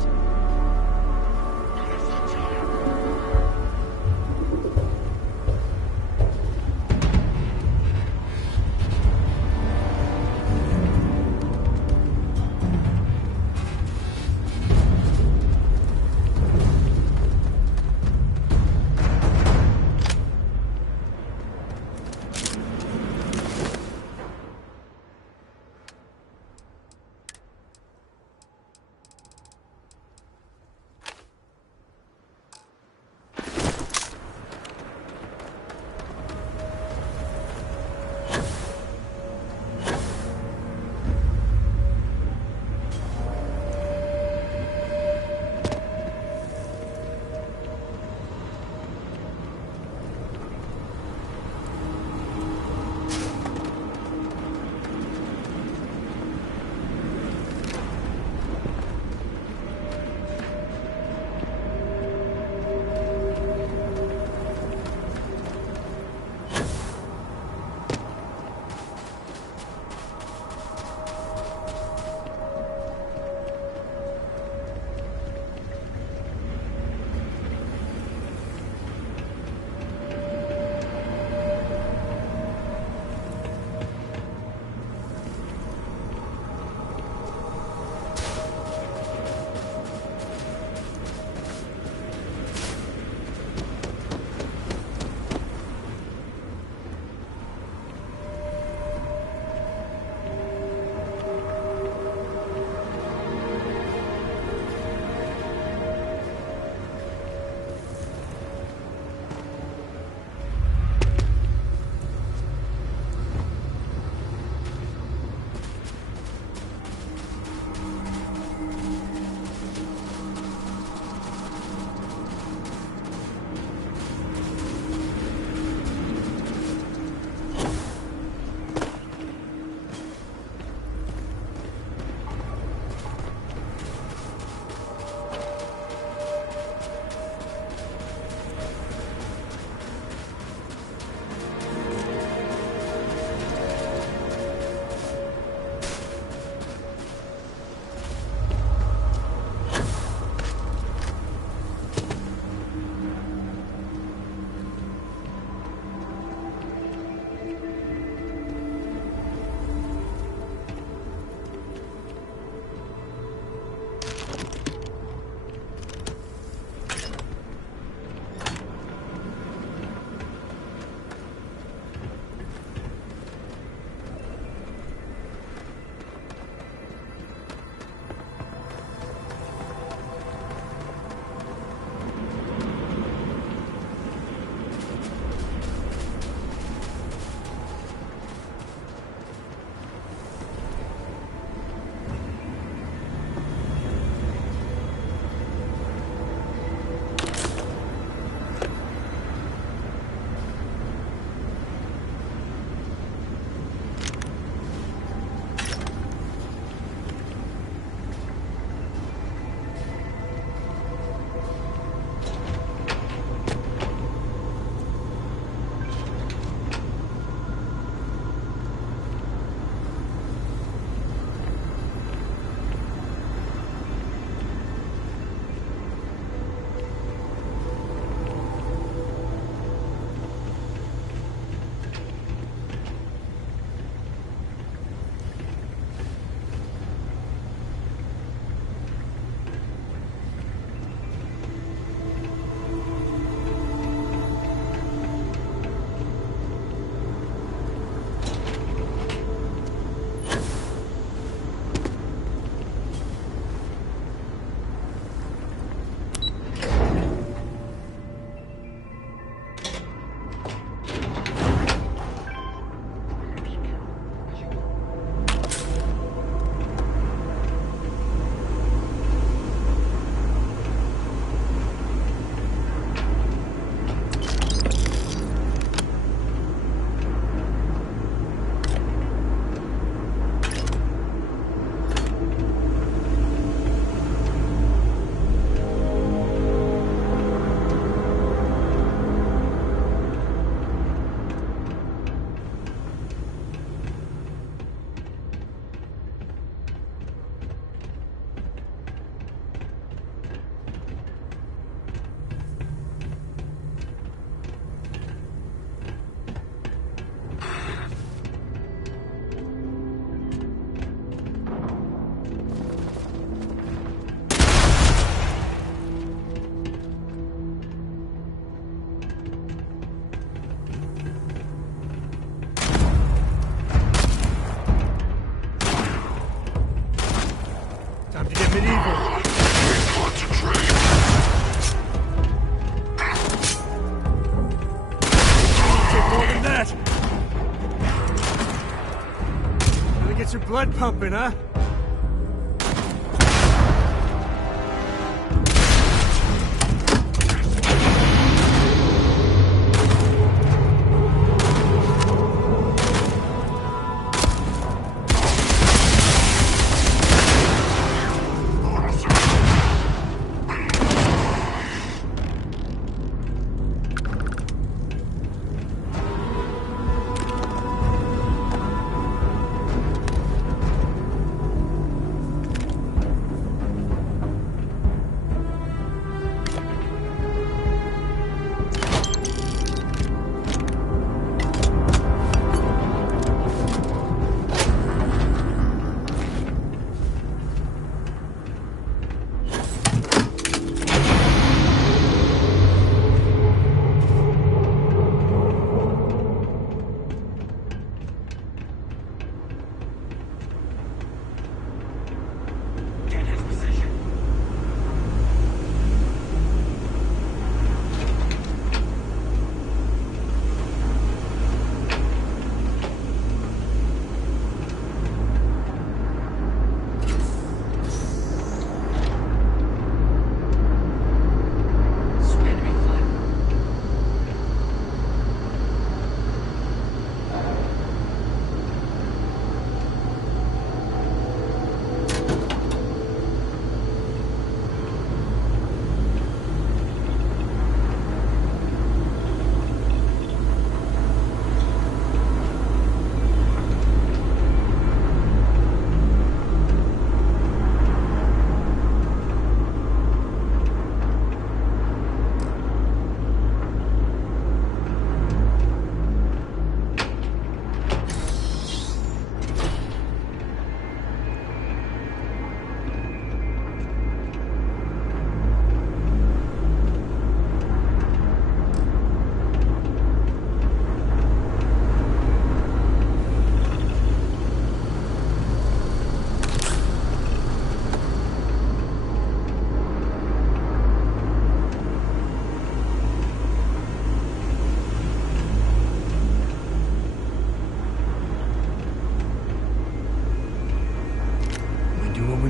your blood pumping, huh?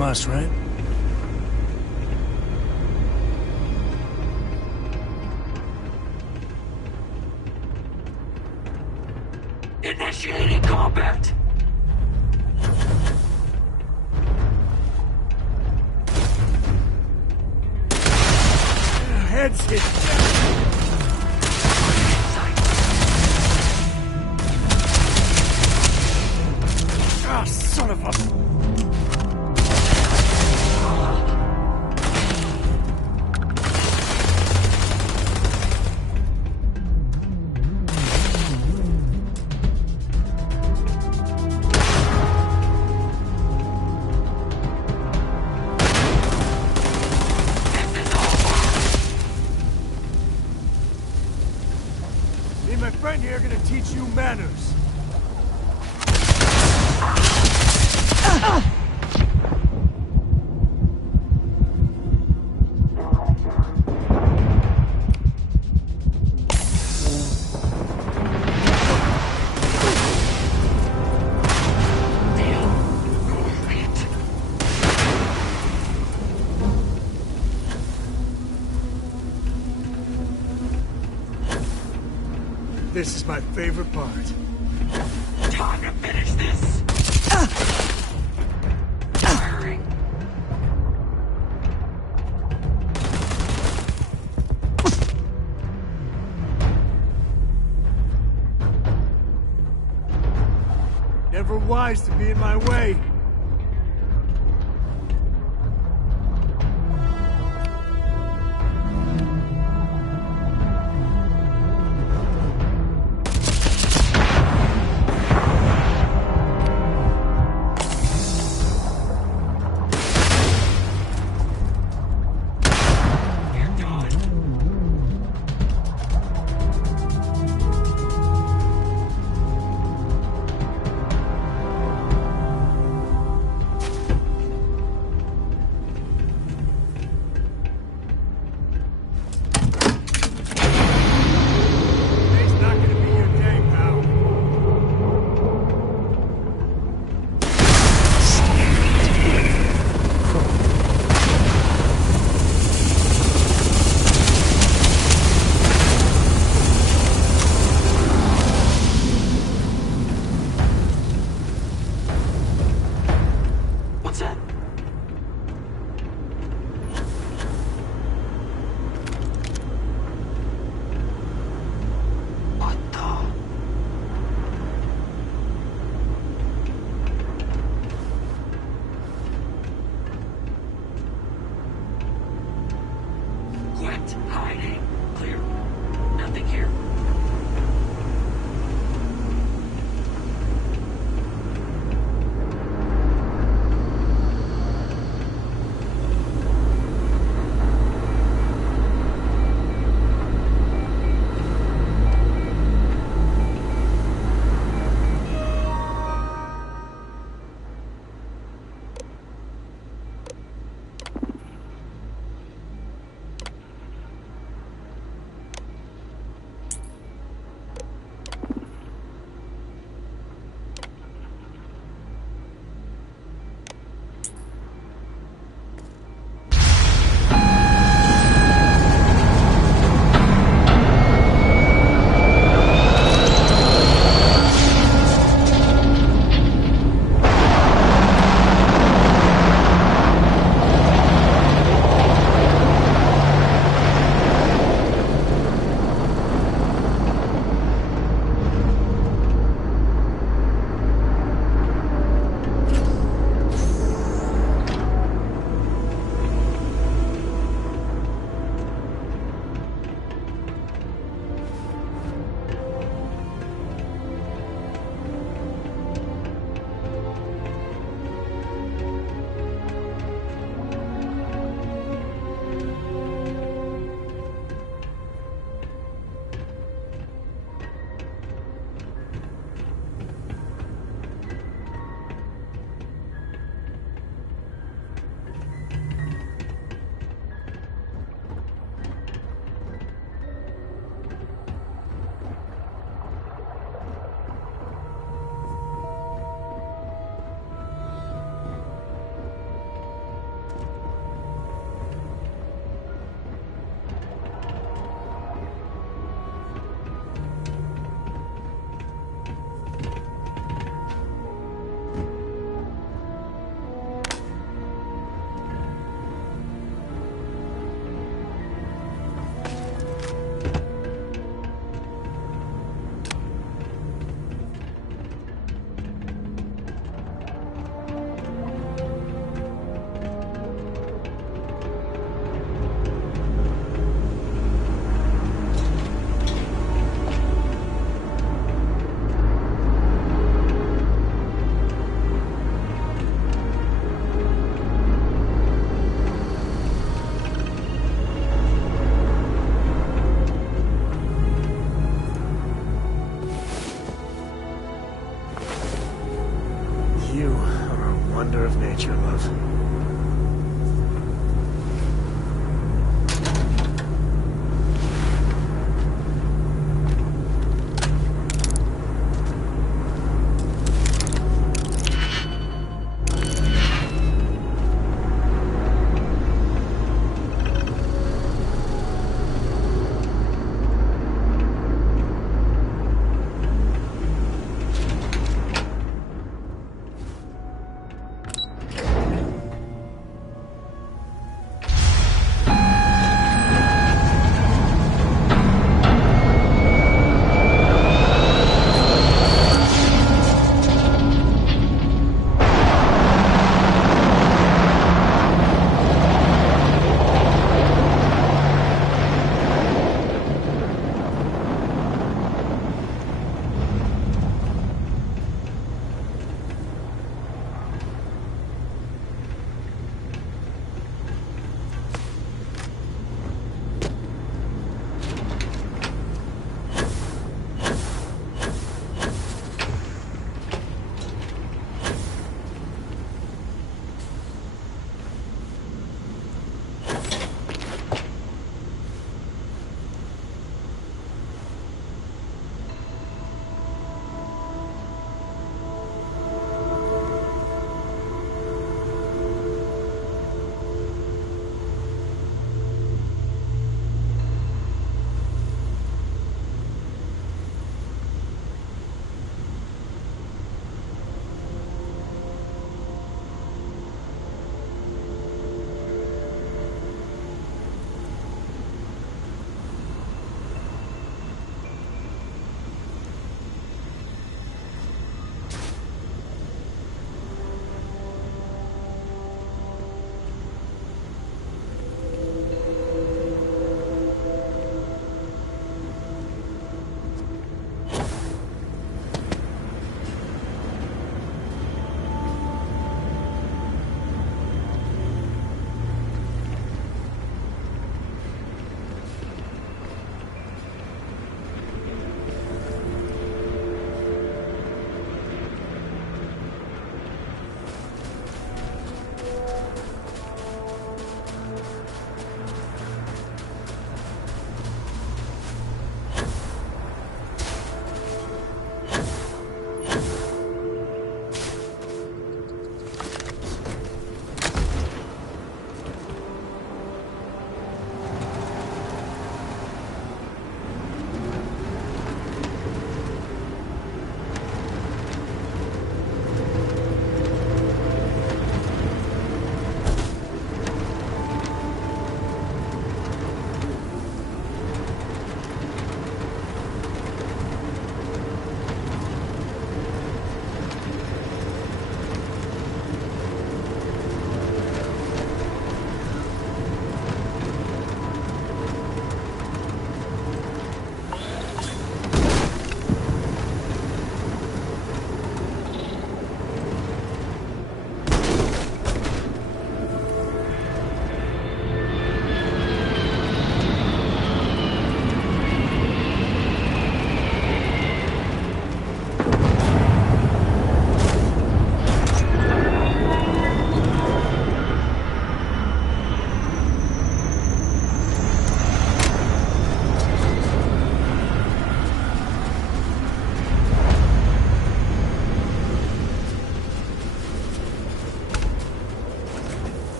Us, right? Initiating combat. Heads hit. Ah, son of a... Here gonna teach you manners. This is my favorite part. Time to finish this. Firing. Never wise to be in my way.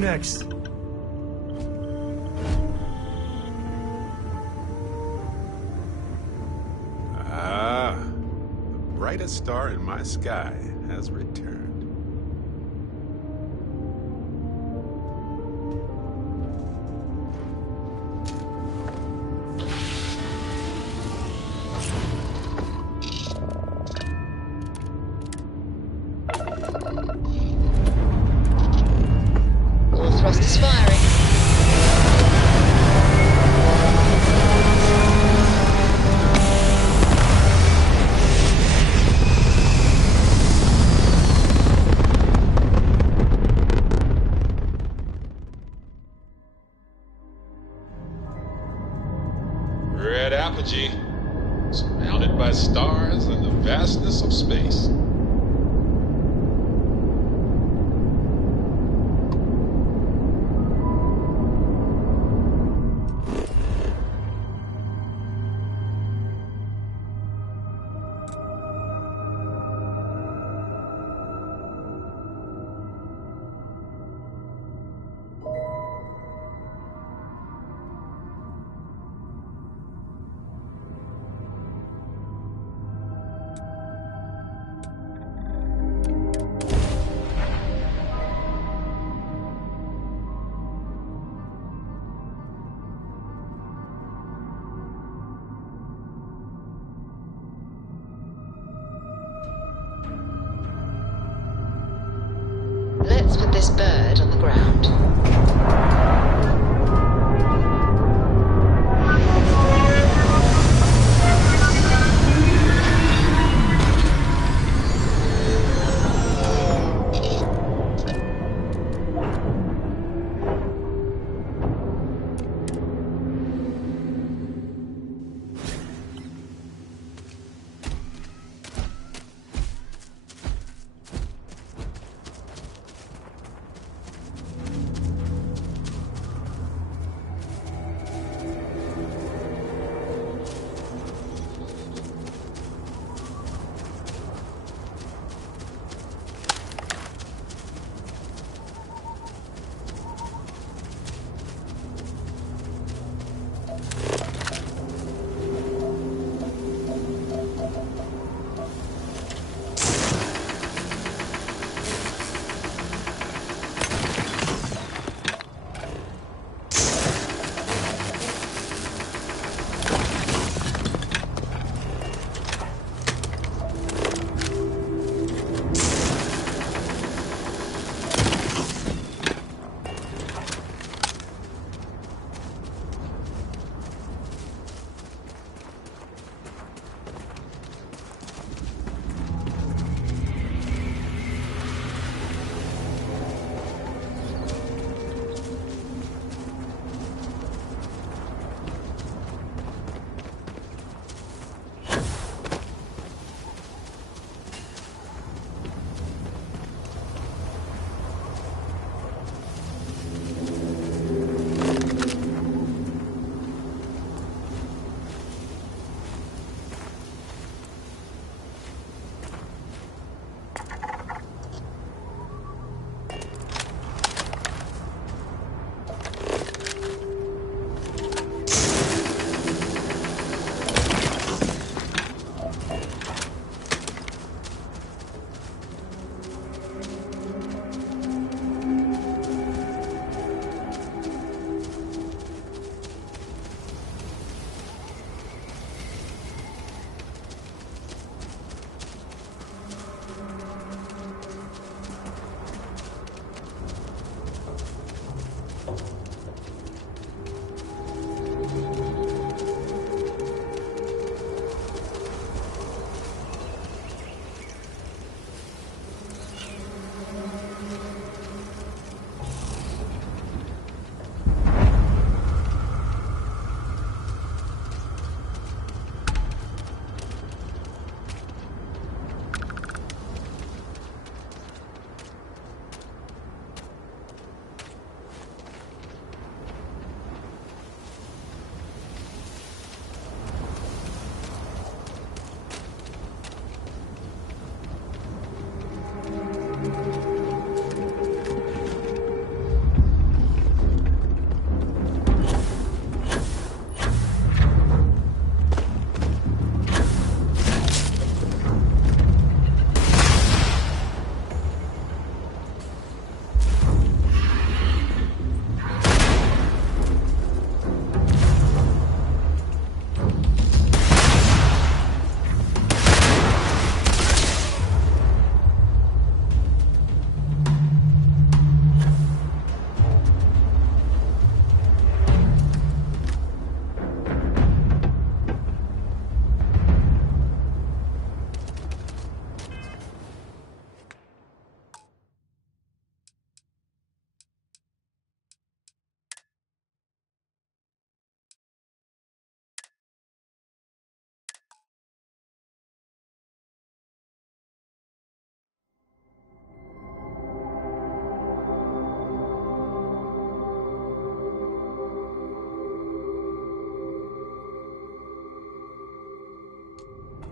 next? Ah, the brightest star in my sky has returned. All thrusters firing. Red apogee, surrounded by stars and the vastness of space. Let's put this bird on the ground.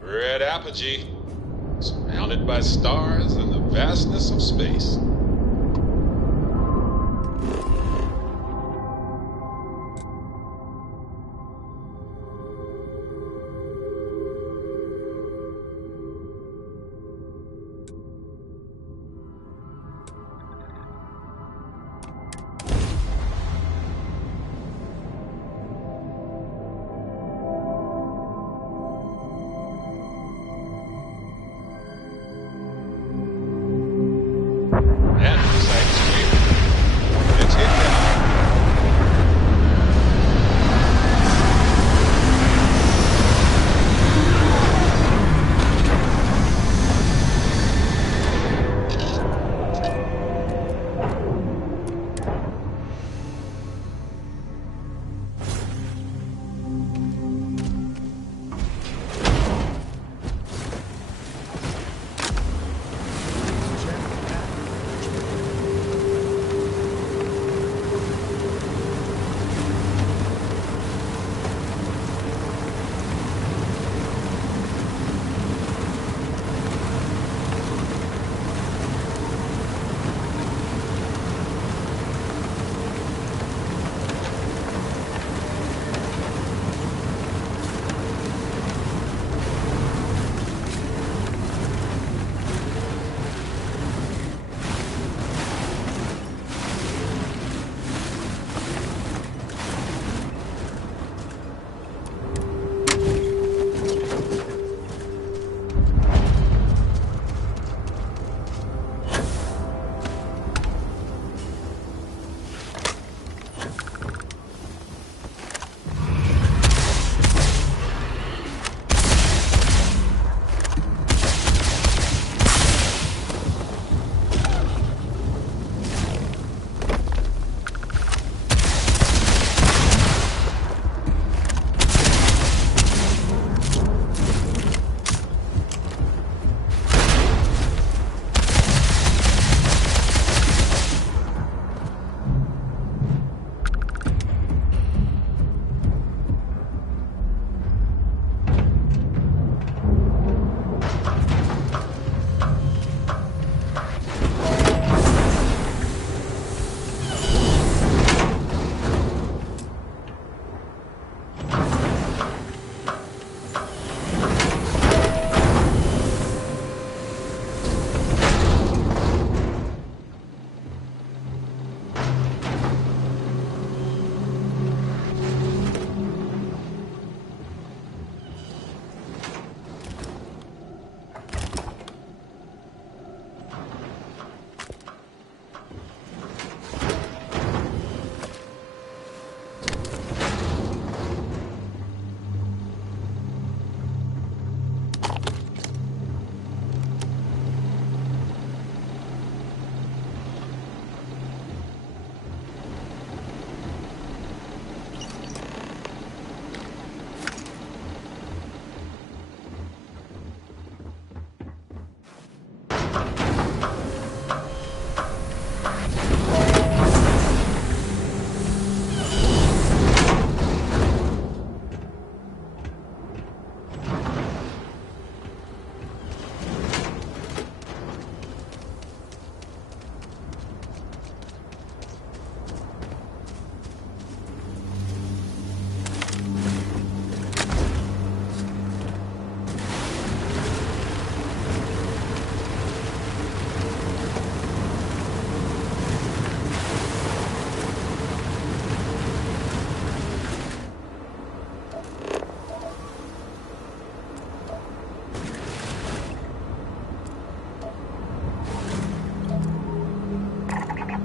Red apogee, surrounded by stars and the vastness of space.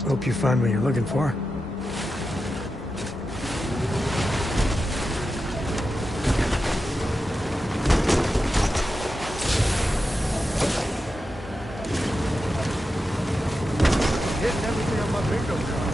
Hope you find what you're looking for. Hitting everything on my bingo card.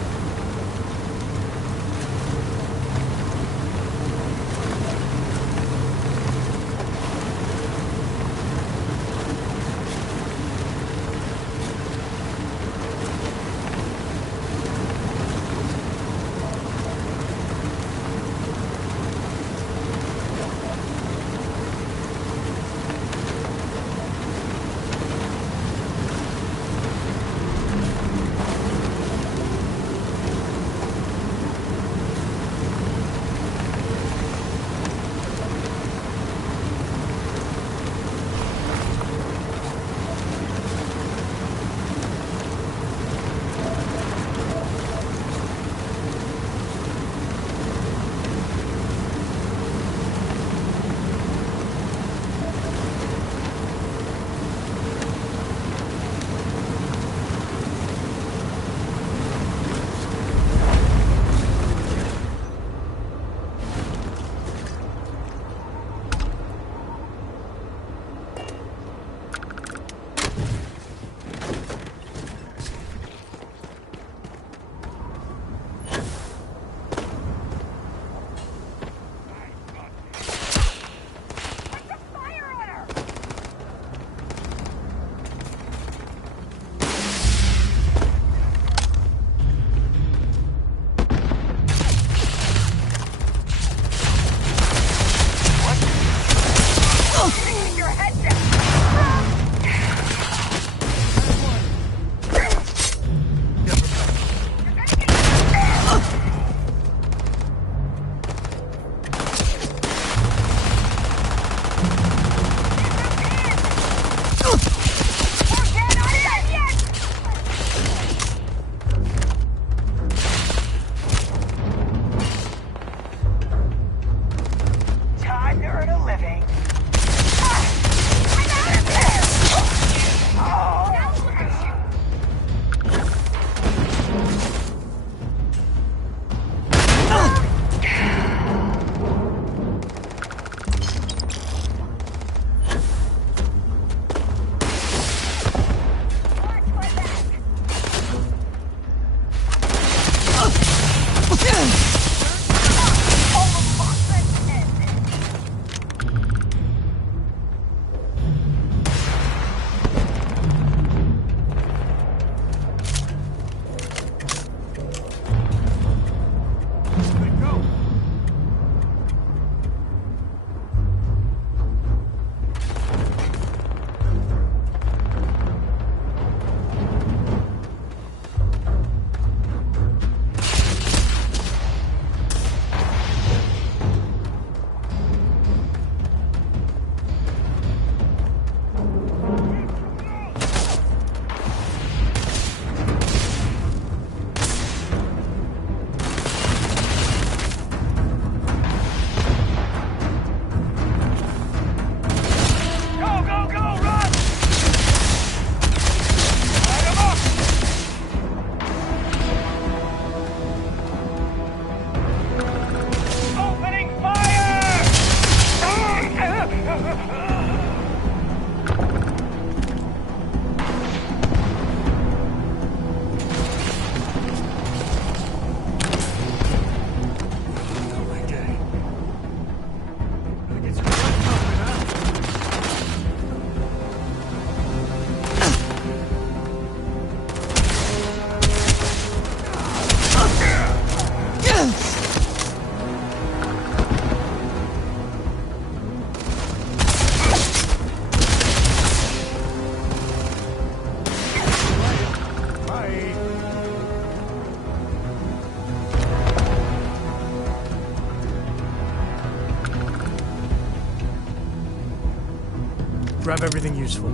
Grab everything useful.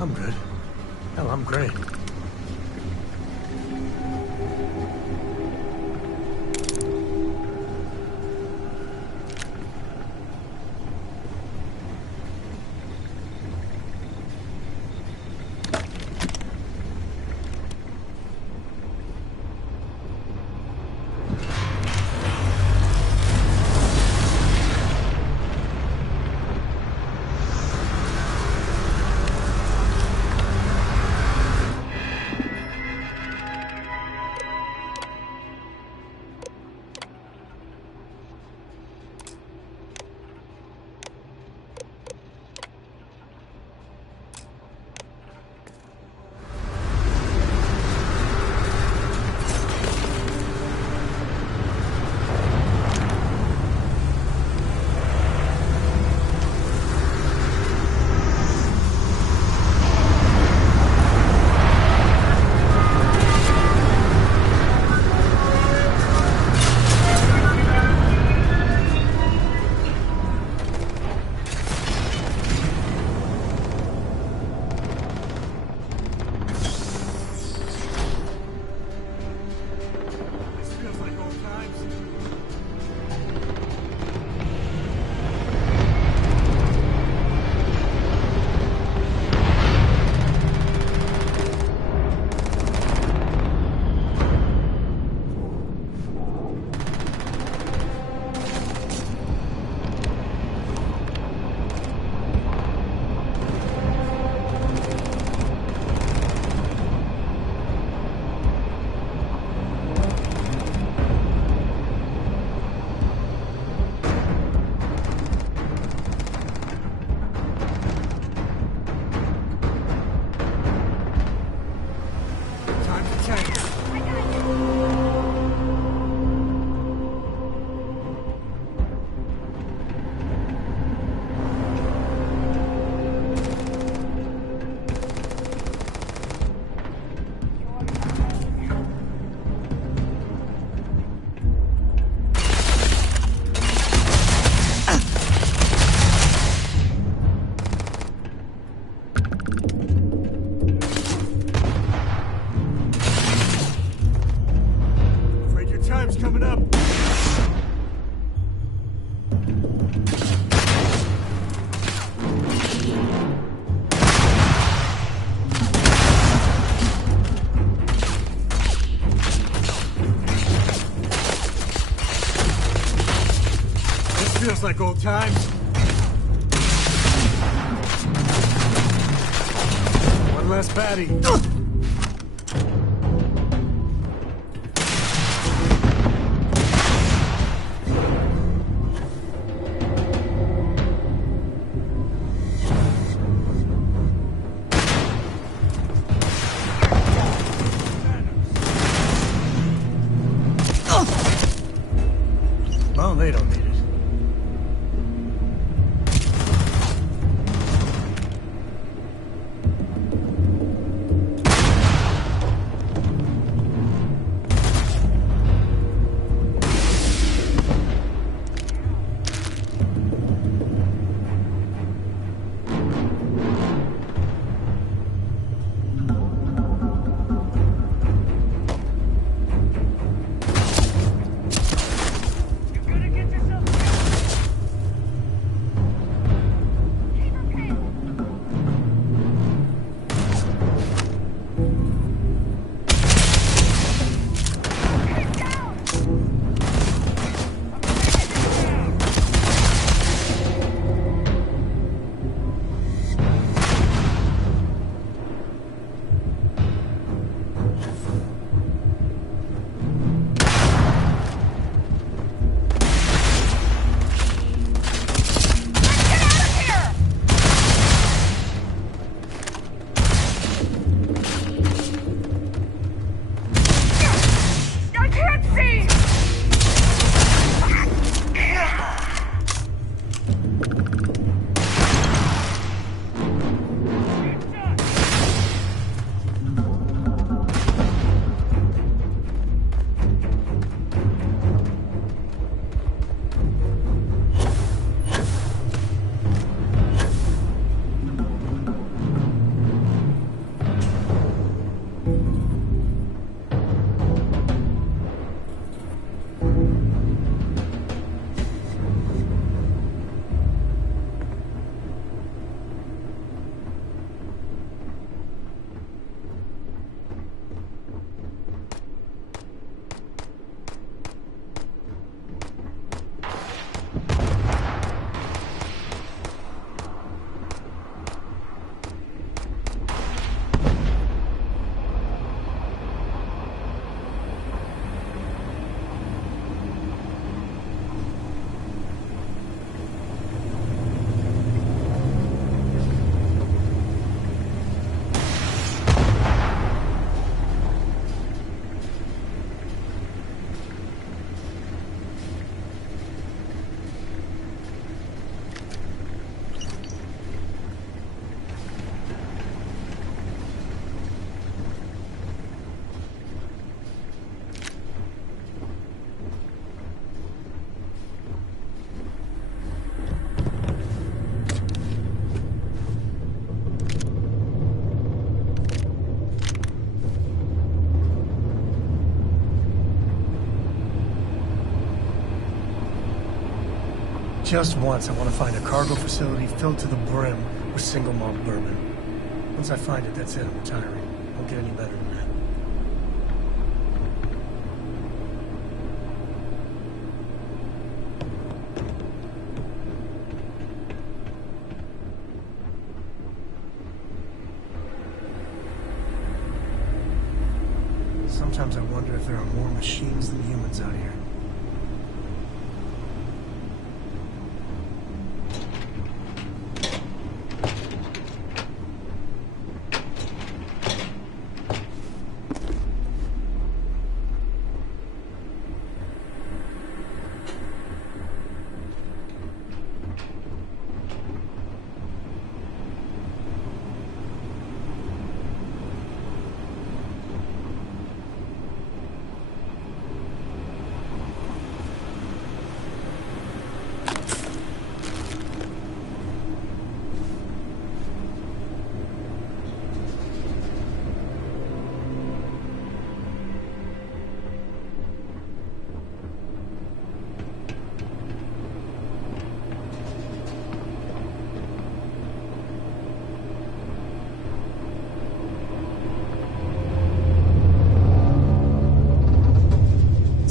I'm good. Hell, I'm great. Feels like old times. One less baddie. Well, they don't need it. Just once, I want to find a cargo facility filled to the brim with single malt bourbon. Once I find it, that's it. I'm retiring. Won't get any better than that. Sometimes I wonder if there are more machines than humans out here.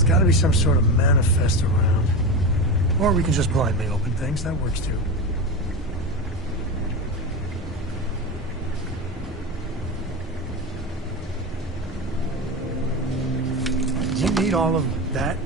Gotta be some sort of manifest around. Or we can just blindly open things. That works too. Do you need all of that?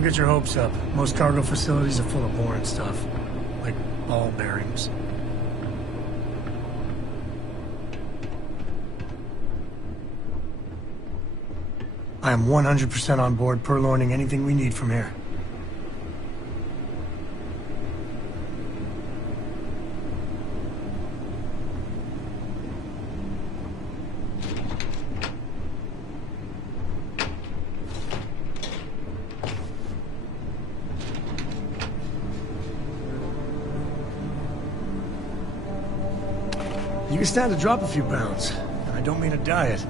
Don't get your hopes up. Most cargo facilities are full of boring stuff, like ball bearings. I am 100% on board purloining anything we need from here. You can stand to drop a few pounds, and I don't mean a diet.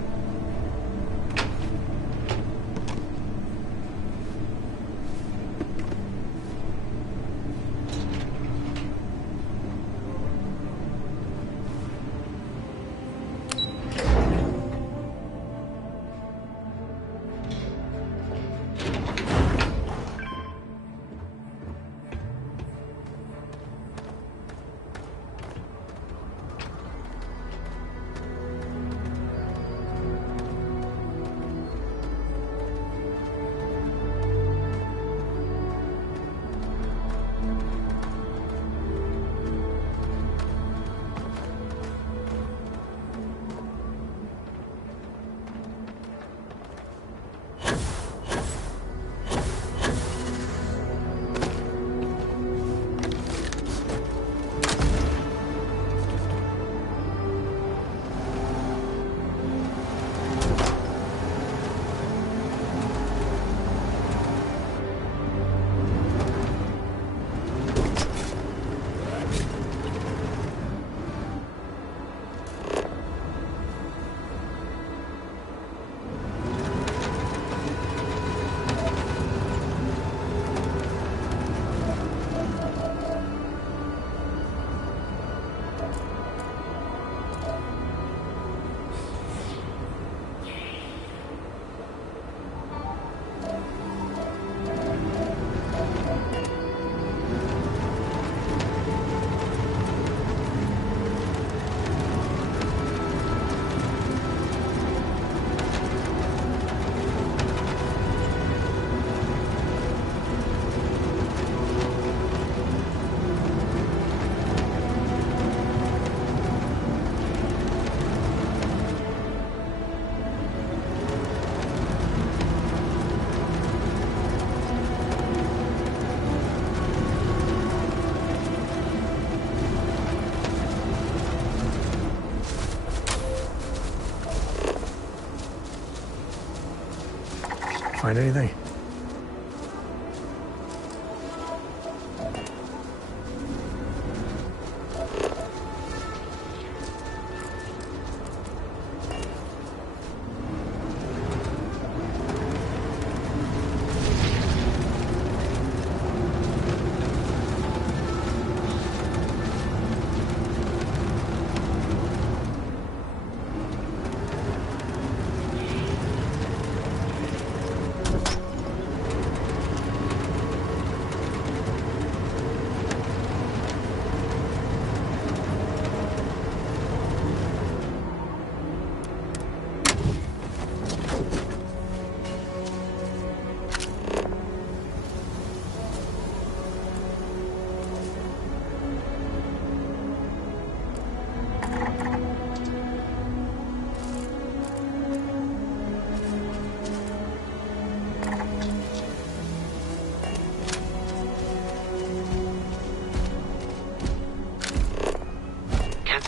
Find anything?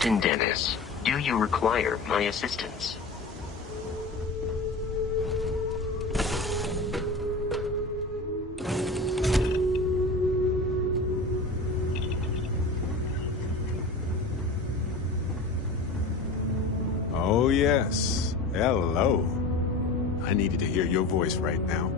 Captain Dennis, do you require my assistance? Oh, yes. Hello. I needed to hear your voice right now.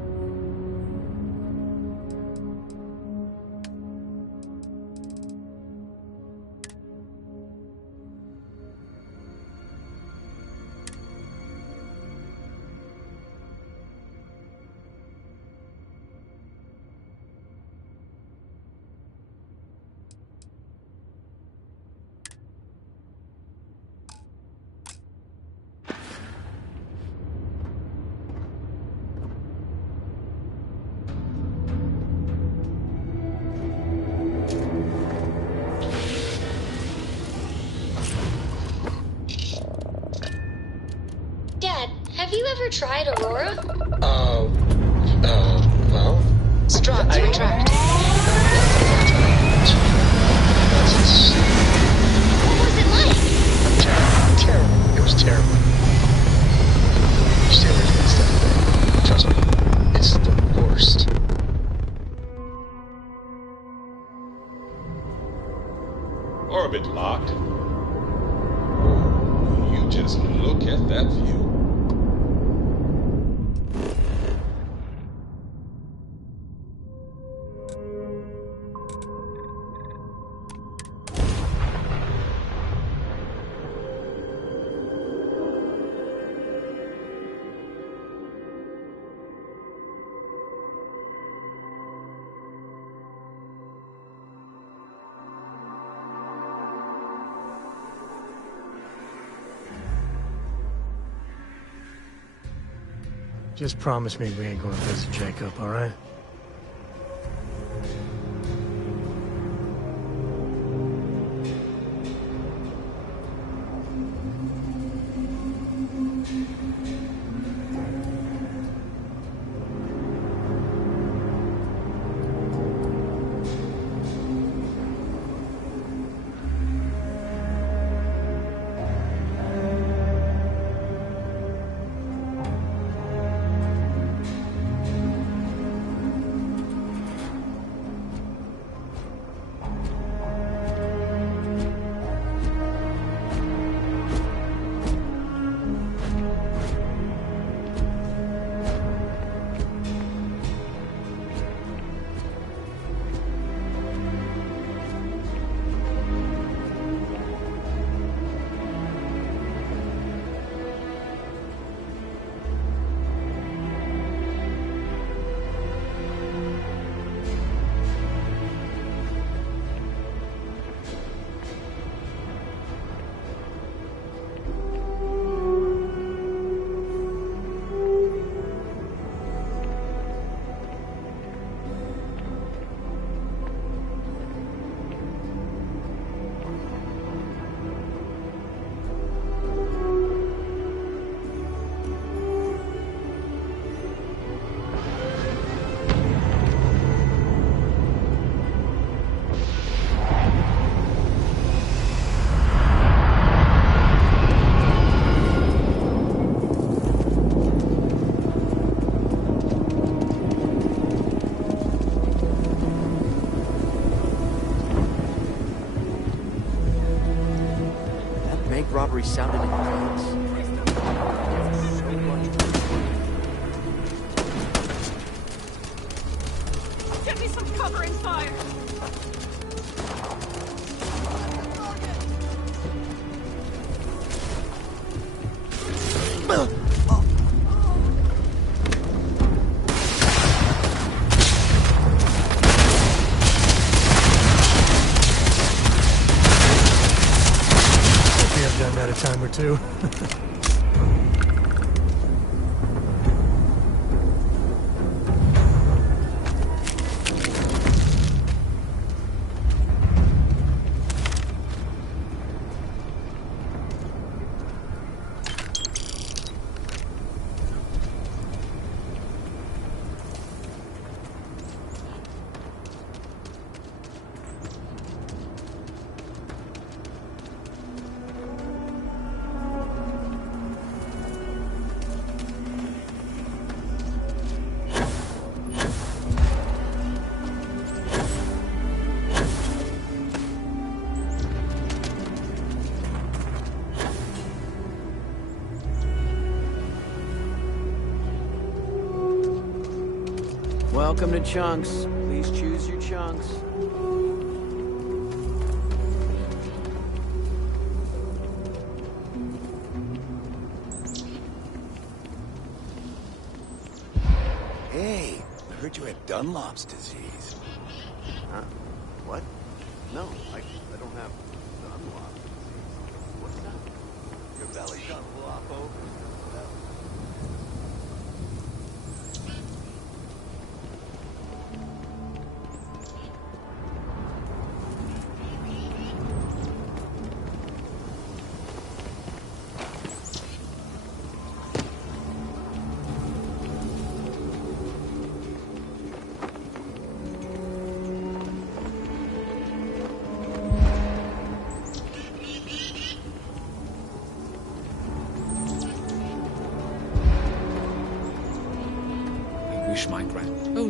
ever tried Aurora? Well... Strut retracting. What was it like? Terrible. It was terrible. Stay away from that stuff today. Trust me. It's the worst. Orbit locked. Oh, you just look at that view. Just promise me we ain't gonna visit Jacob, all right? Robbery sounded in place. Get me some cover and fire! Done that a time or two. Welcome to Chunks. Please choose your chunks. Hey, I heard you had Dunlop's disease. Huh? What? No, I don't have Dunlop's disease. What's that? Your belly got flop over.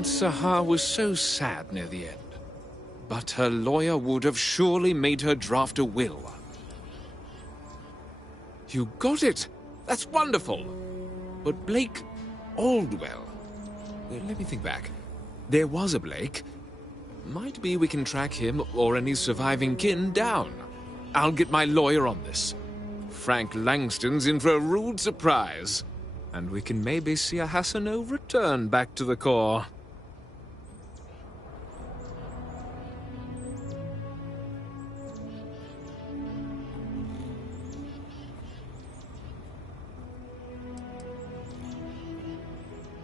Aunt Sahar was so sad near the end. But her lawyer would have surely made her draft a will. You got it! That's wonderful! But Blake Aldwell... Let me think back. There was a Blake. Might be we can track him or any surviving kin down. I'll get my lawyer on this. Frank Langston's in for a rude surprise. And we can maybe see a Hassanov return back to the core.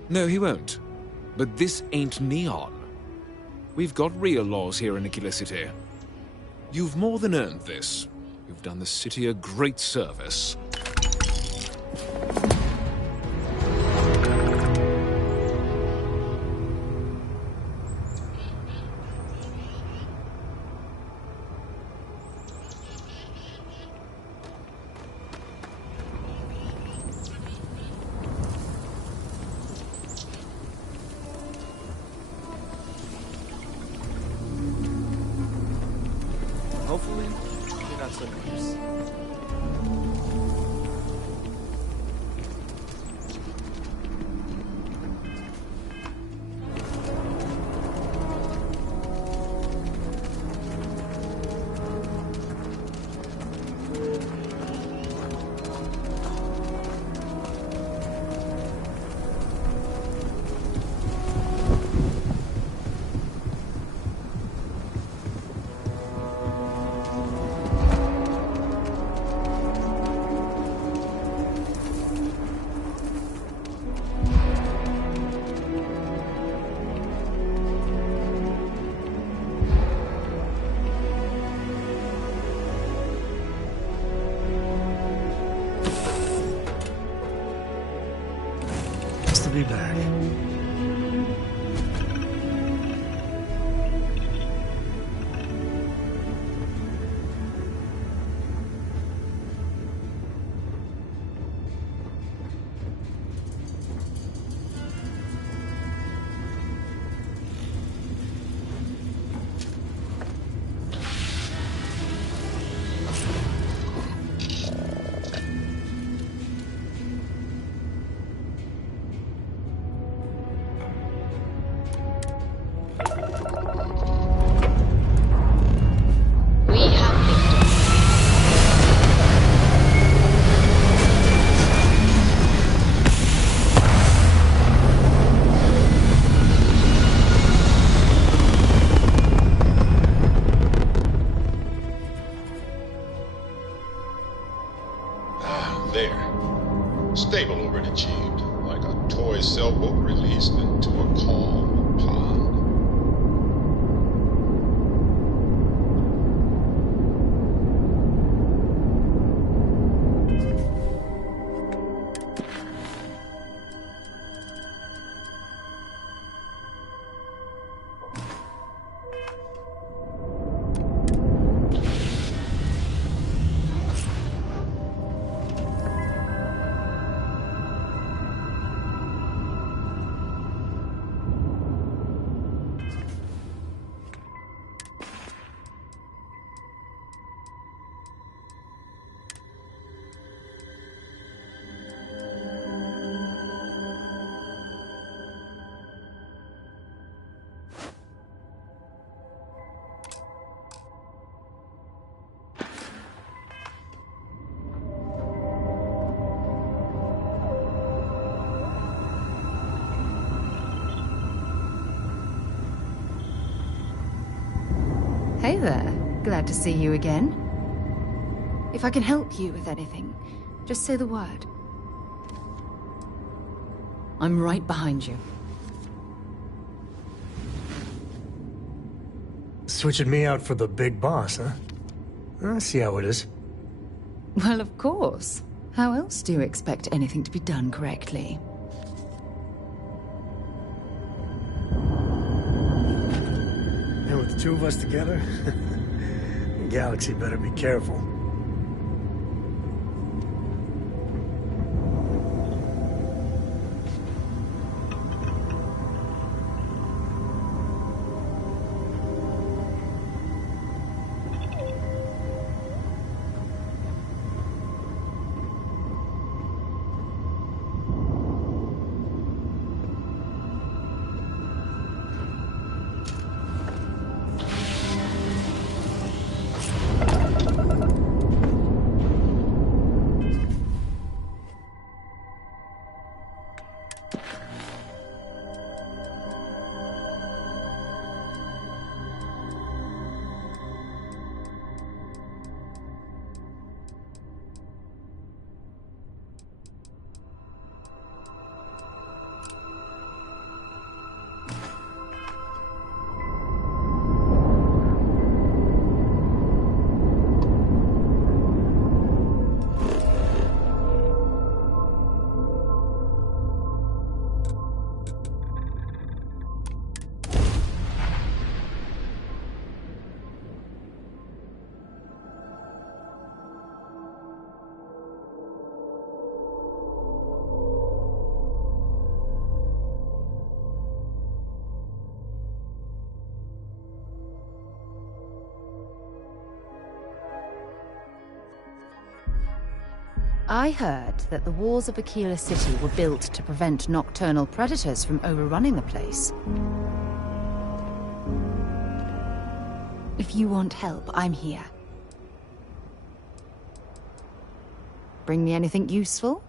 No, he won't. But this ain't Neon. We've got real laws here in Aquila City. You've more than earned this. You've done the city a great service. Hopefully, you're not so nervous. To be back. There. Stable already achieved, like a toy sailboat released into a calm pond. Hey there. Glad to see you again. If I can help you with anything, just say the word. I'm right behind you. Switching me out for the big boss, huh? I see how it is. Well, of course. How else do you expect anything to be done correctly? And with the two of us together, the galaxy better be careful. I heard that the walls of Aquila City were built to prevent nocturnal predators from overrunning the place. If you want help, I'm here. Bring me anything useful?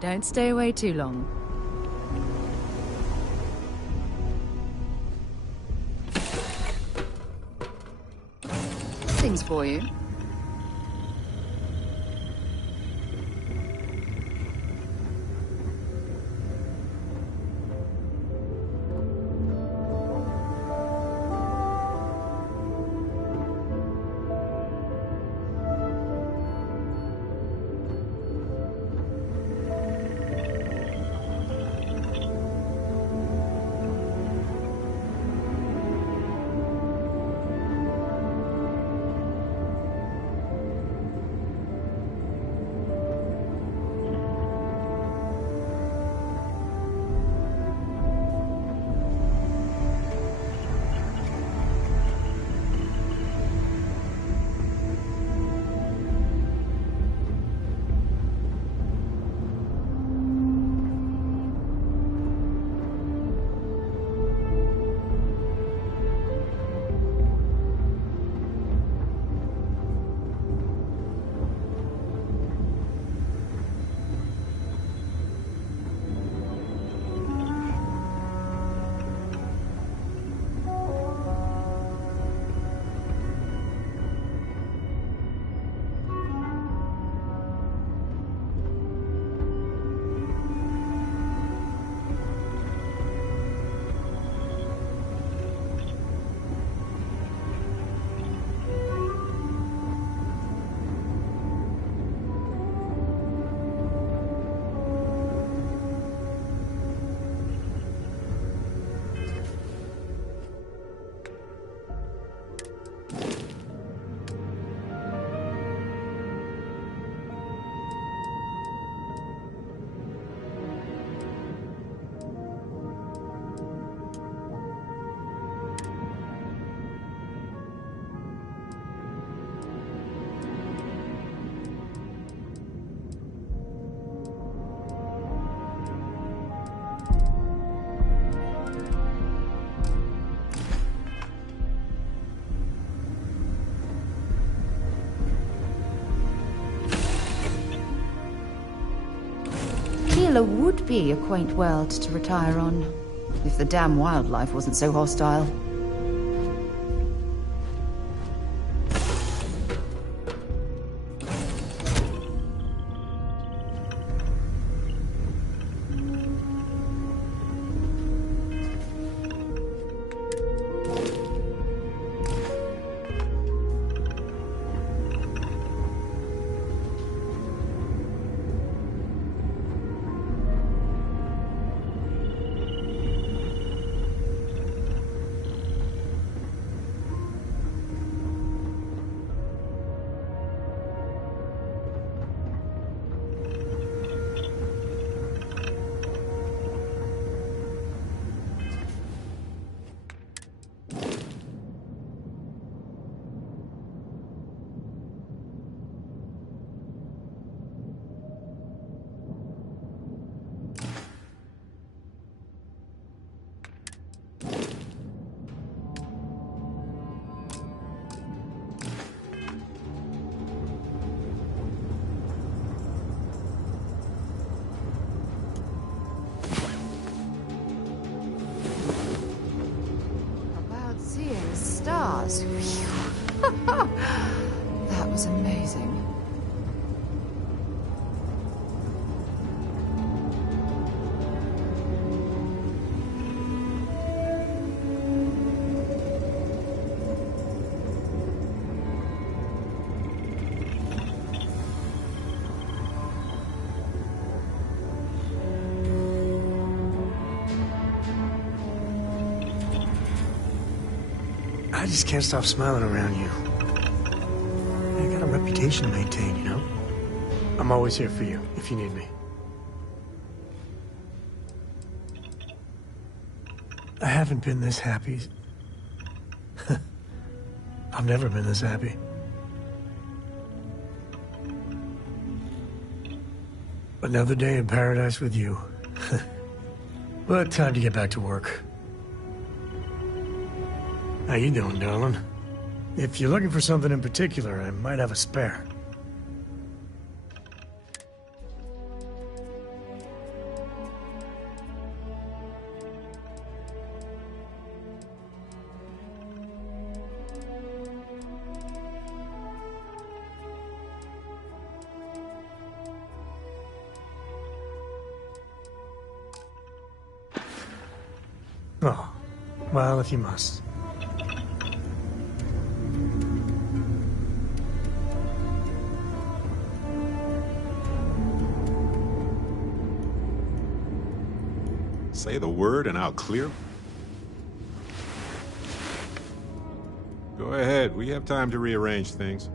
Don't stay away too long. Things for you. Would be a quaint world to retire on, if the damn wildlife wasn't so hostile. Stars. That was amazing. I just can't stop smiling around you. I got a reputation to maintain, you know? I'm always here for you, if you need me. I haven't been this happy. I've never been this happy. Another day in paradise with you. But time to get back to work. How you doing, darling? If you're looking for something in particular, I might have a spare. Oh, well, if you must. Say the word and I'll clear. Go ahead, we have time to rearrange things.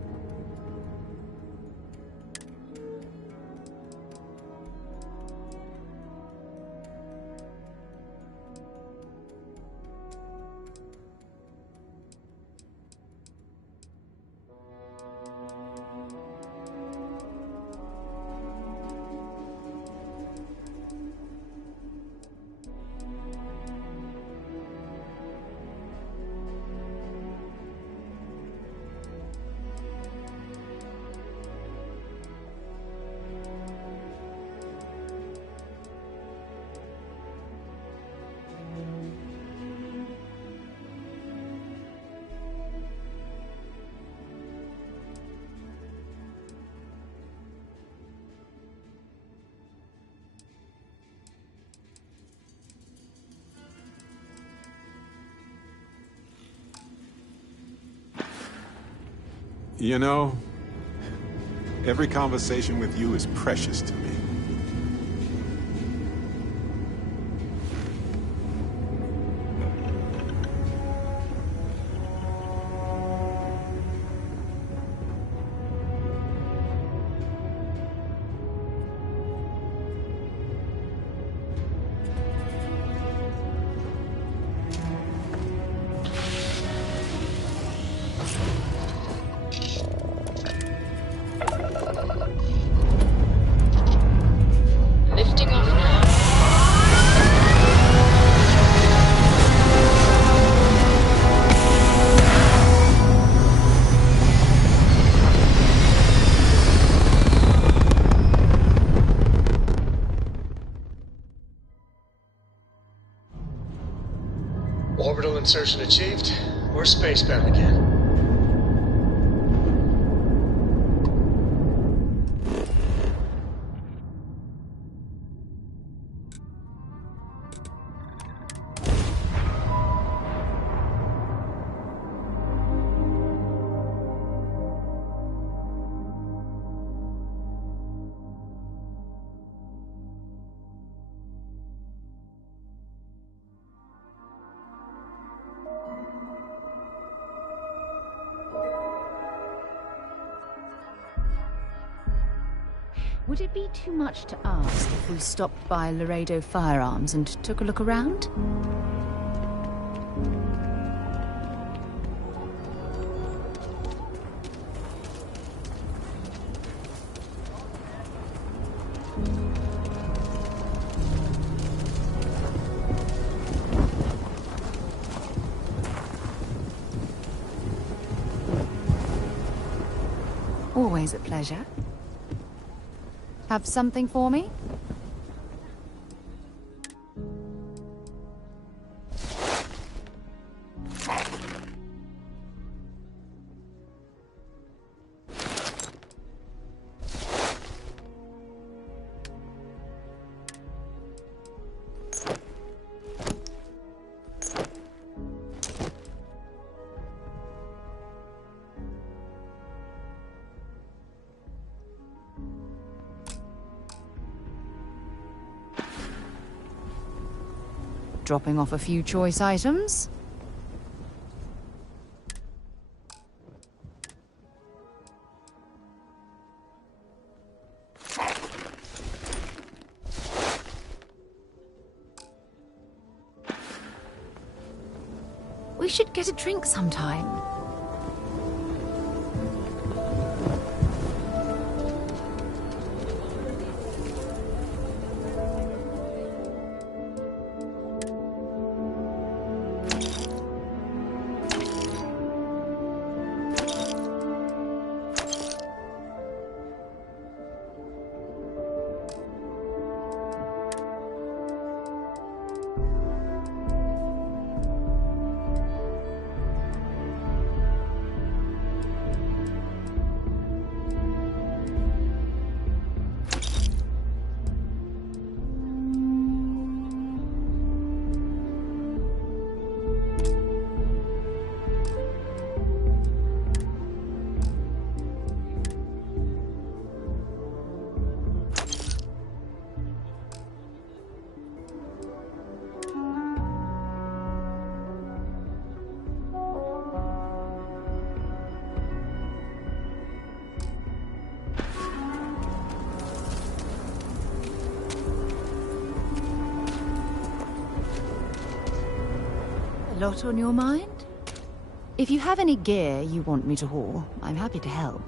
You know, every conversation with you is precious to me. Lifting off now. Orbital insertion achieved. We're spacebound again. Would it be too much to ask if we stopped by Laredo Firearms and took a look around? Always a pleasure. Have something for me? Dropping off a few choice items. We should get a drink sometime. A lot on your mind? If you have any gear you want me to haul, I'm happy to help.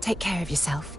Take care of yourself.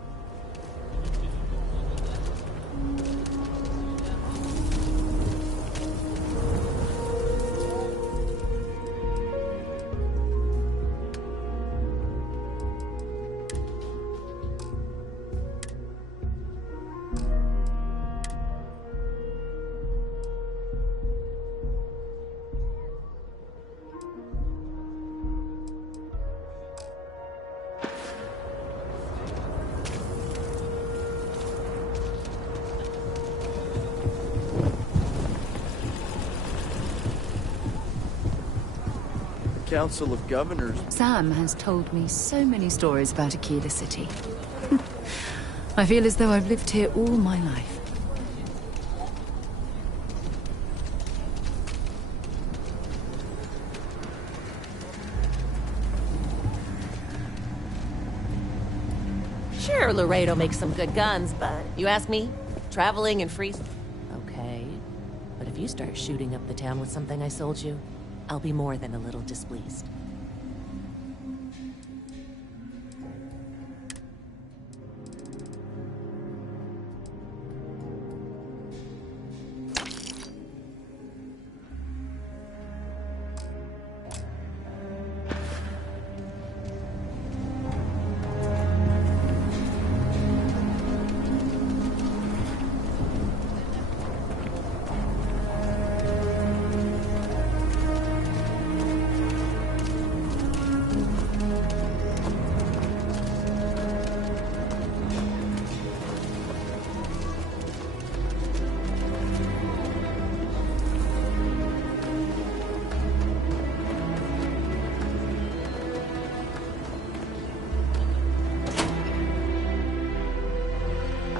Council of Governors. Sam has told me so many stories about Aquila City. I feel as though I've lived here all my life. Sure, Laredo makes some good guns, but you ask me, traveling and free... Okay, but if you start shooting up the town with something I sold you, I'll be more than a little displeased.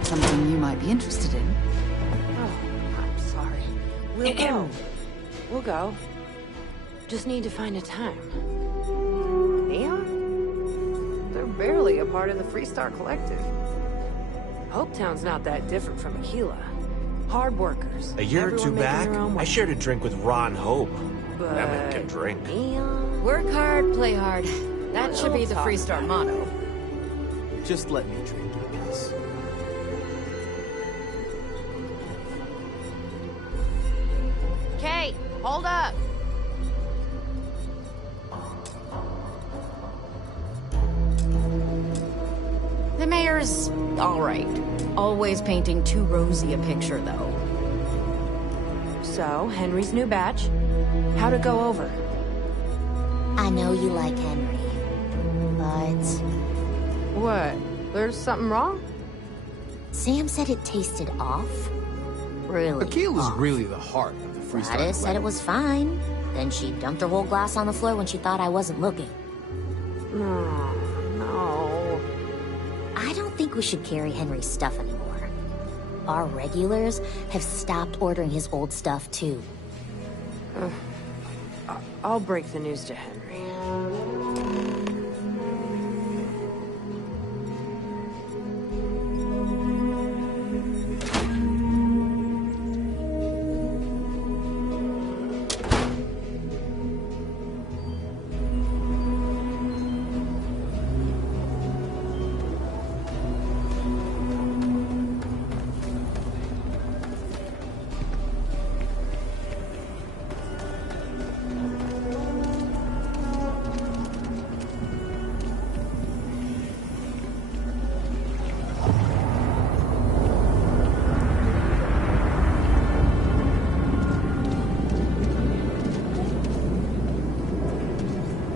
Something you might be interested in. Oh, I'm sorry. We'll go. We'll go. Just need to find a time. Neon? They're barely a part of the Freestar Collective. Hopetown's not that different from Aquila. Hard workers. A year or two Everyone making back, their own way. I shared a drink with Ron Hope. But That man can drink. Neon? Work hard, play hard. That should be the We'll talk Freestar about motto. Just let me drink, I guess. Kay, Hold up! The mayor's alright. Always painting too rosy a picture, though. So, Henry's new batch. How'd it go over? I know you like Henry, but... What? There's something wrong? Sam said it tasted off. Really Tequila's off. really the heart of the freestyle. Gladys said it was fine. Then she dumped her whole glass on the floor when she thought I wasn't looking. No. I don't think we should carry Henry's stuff anymore. Our regulars have stopped ordering his old stuff, too. I'll break the news to Henry.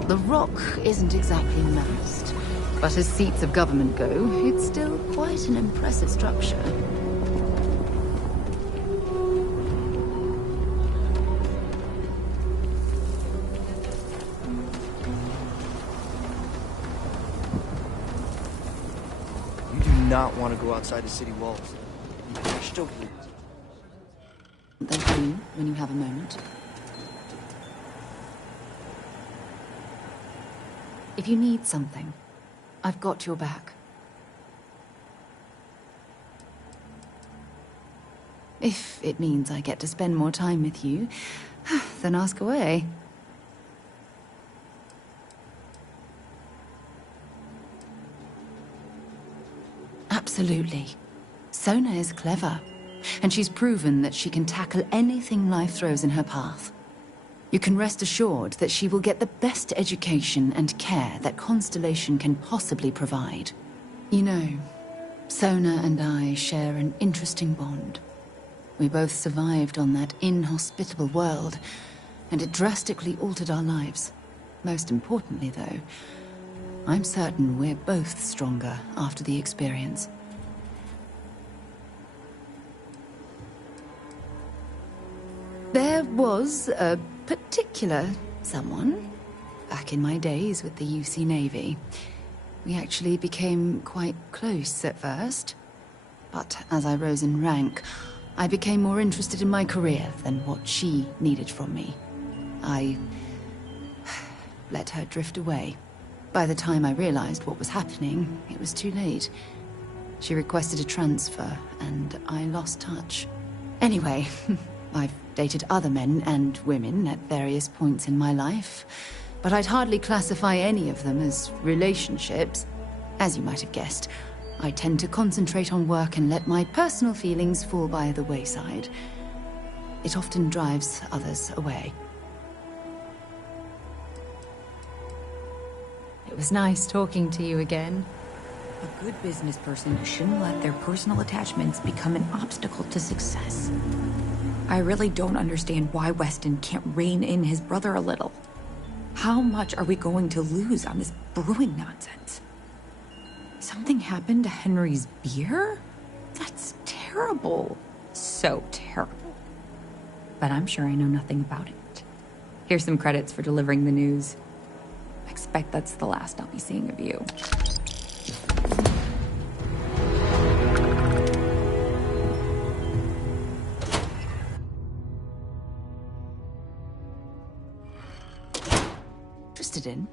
The Rock isn't exactly massed, but as seats of government go, it's still quite an impressive structure. You do not want to go outside the city walls. You're still here. Then do when you have a moment. If you need something, I've got your back. If it means I get to spend more time with you, then ask away. Absolutely. Sona is clever, and she's proven that she can tackle anything life throws in her path. You can rest assured that she will get the best education and care that Constellation can possibly provide. You know, Sona and I share an interesting bond. We both survived on that inhospitable world, and it drastically altered our lives. Most importantly, though, I'm certain we're both stronger after the experience. There was a particular someone back in my days with the UC Navy. We actually became quite close at first, but as I rose in rank, I became more interested in my career than what she needed from me. I let her drift away. By the time I realized what was happening, it was too late. She requested a transfer, and I lost touch. Anyway, I've dated other men and women at various points in my life, but I'd hardly classify any of them as relationships. As you might have guessed, I tend to concentrate on work and let my personal feelings fall by the wayside. It often drives others away. It was nice talking to you again. A good business person shouldn't let their personal attachments become an obstacle to success. I really don't understand why Weston can't rein in his brother a little. How much are we going to lose on this brewing nonsense? Something happened to Henry's beer? That's terrible. So terrible. But I'm sure I know nothing about it. Here's some credits for delivering the news. I expect that's the last I'll be seeing of you. Interested in?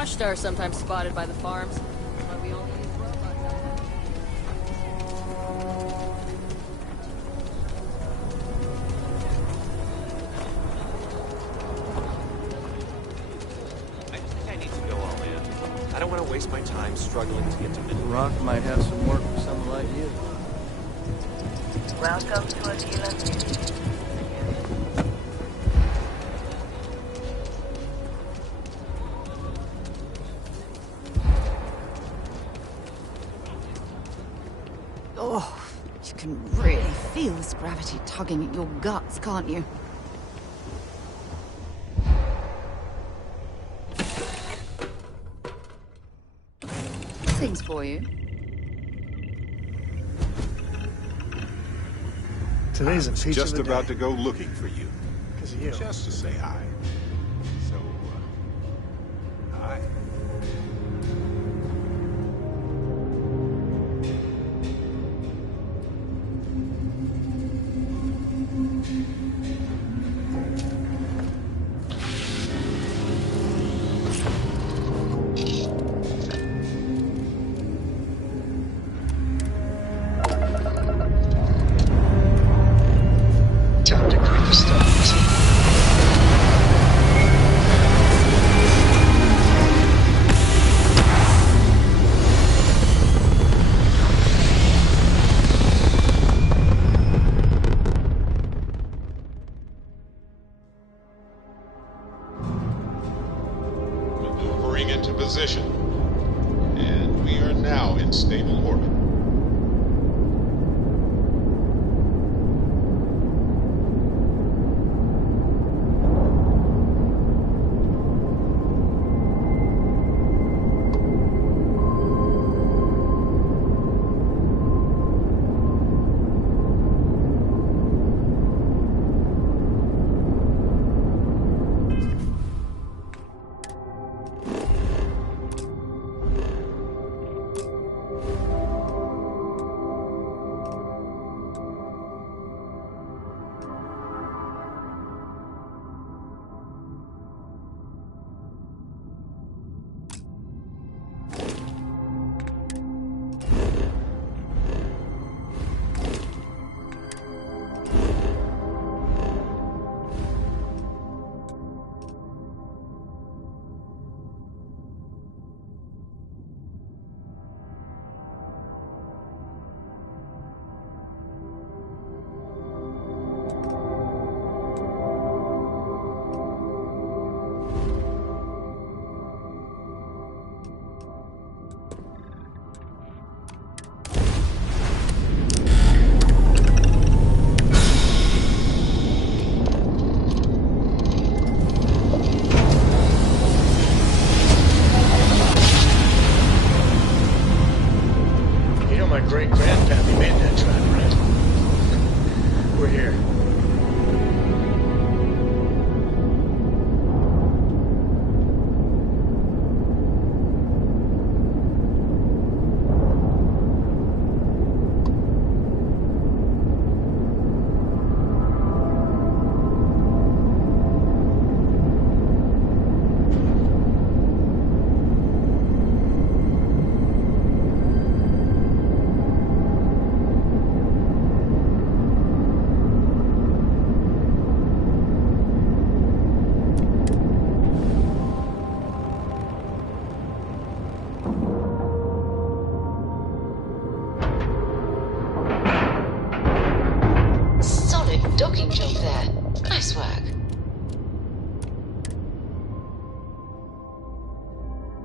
Frosh Star sometimes spotted by the farms. That's why we only use robots. I just think I need to go all in. I don't want to waste my time struggling to get to middle. Rock might have some work for someone like you. Welcome to Aquila City. Oh, you can really feel this gravity tugging at your guts, can't you? Things for you. Today's a feature Just of the about day. to go looking for you. Because of you. Just to say hi. So, hi. Time to greet the stars. Maneuvering into position. And we are now in stable orbit. You know my great-grandpappy made that track, right? We're here. Solid docking job there. Nice work.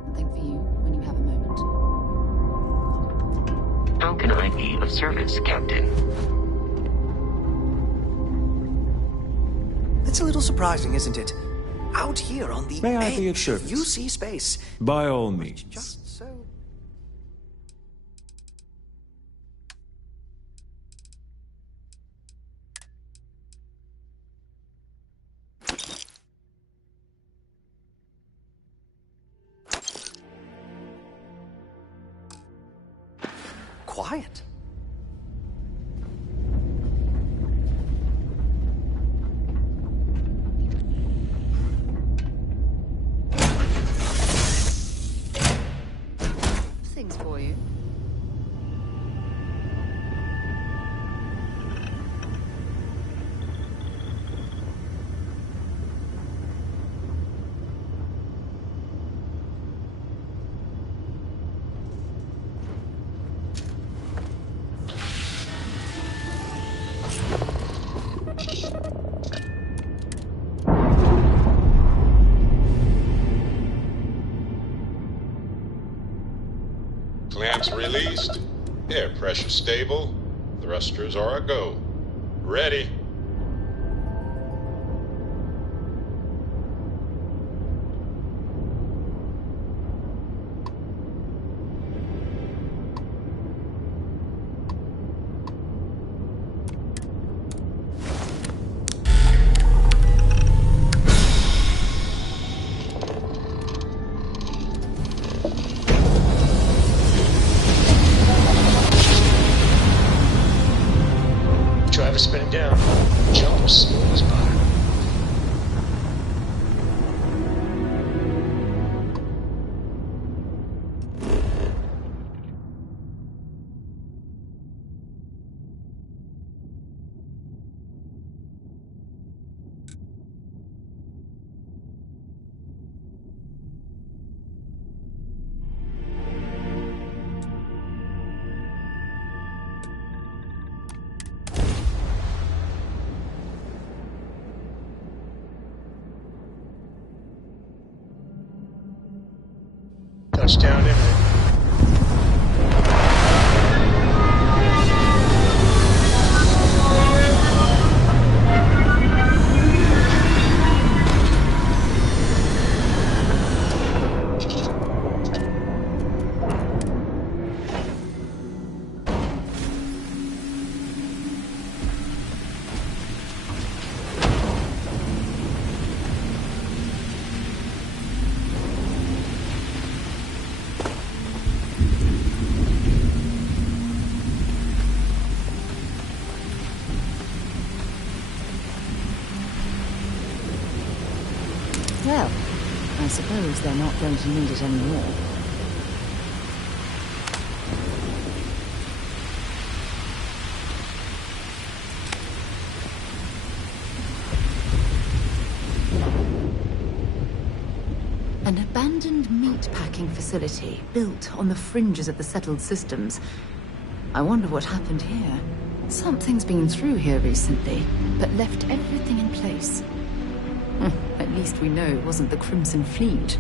Something for you when you have a moment. How can I be of service, Captain? It's a little surprising, isn't it? Out here on the May I be of edge service? UC space. By all means. Just so... Quiet. released. Air pressure stable. Thrusters are a go. Ready. Driver spinning down. Jump slow as bar. Touchdown imminent. Well, I suppose they're not going to need it anymore. An abandoned meat-packing facility built on the fringes of the settled systems. I wonder what happened here. Something's been through here recently, but left everything in place. At least we know it wasn't the Crimson Fleet.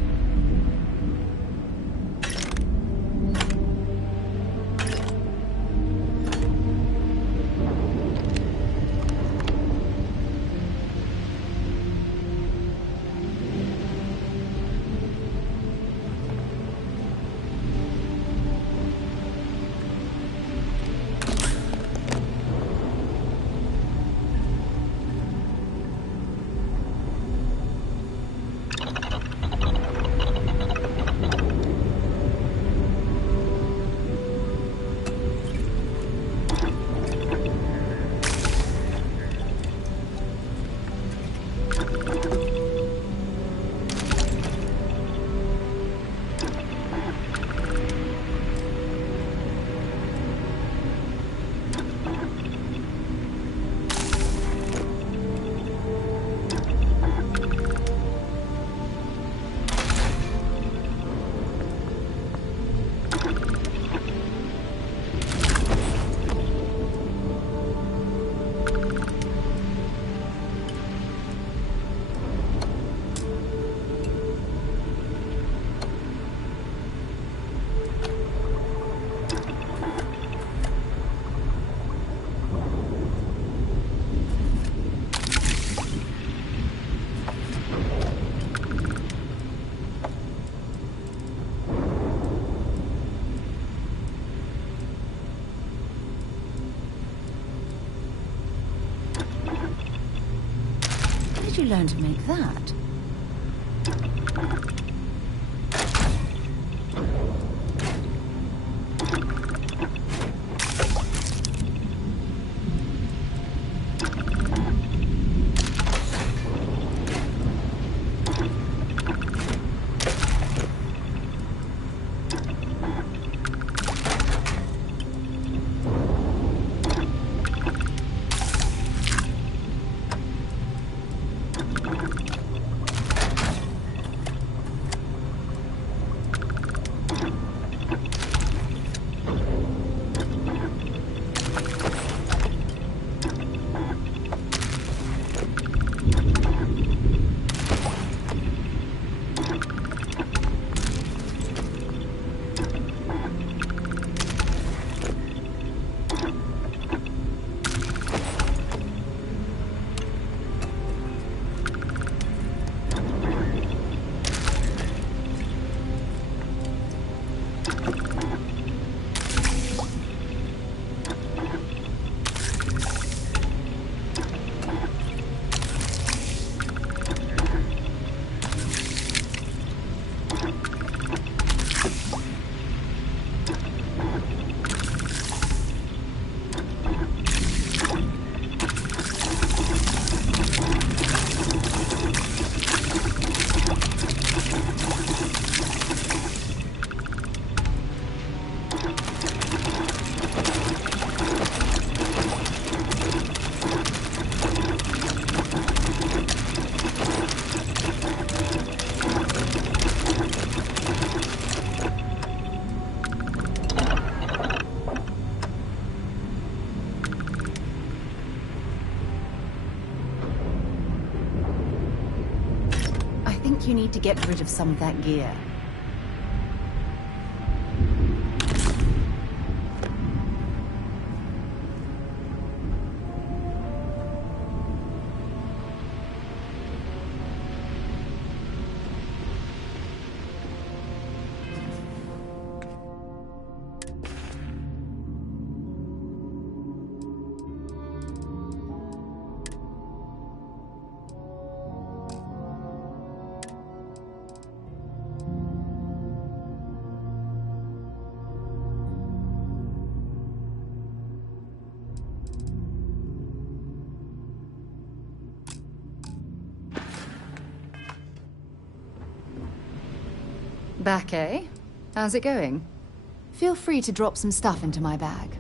Did you learn to make that? think you need to get rid of some of that gear. Back, eh? How's it going? Feel free to drop some stuff into my bag.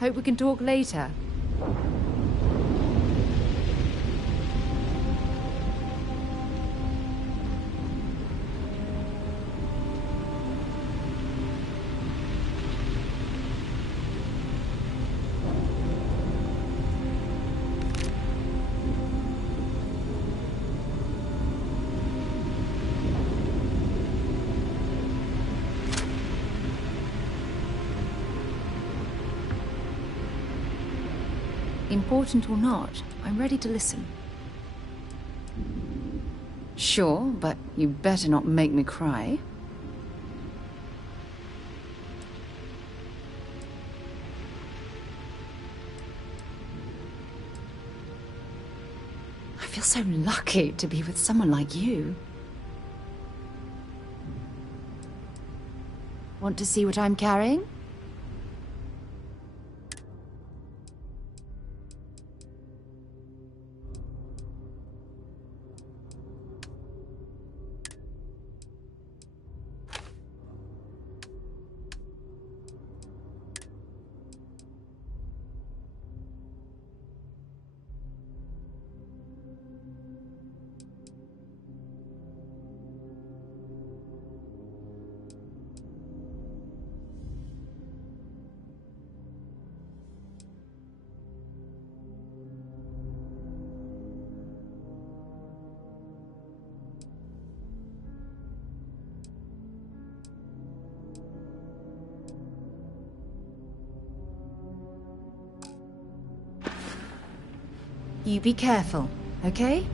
Hope we can talk later. Important or not, I'm ready to listen. Sure, but you better not make me cry. I feel so lucky to be with someone like you. Want to see what I'm carrying? You be careful, okay?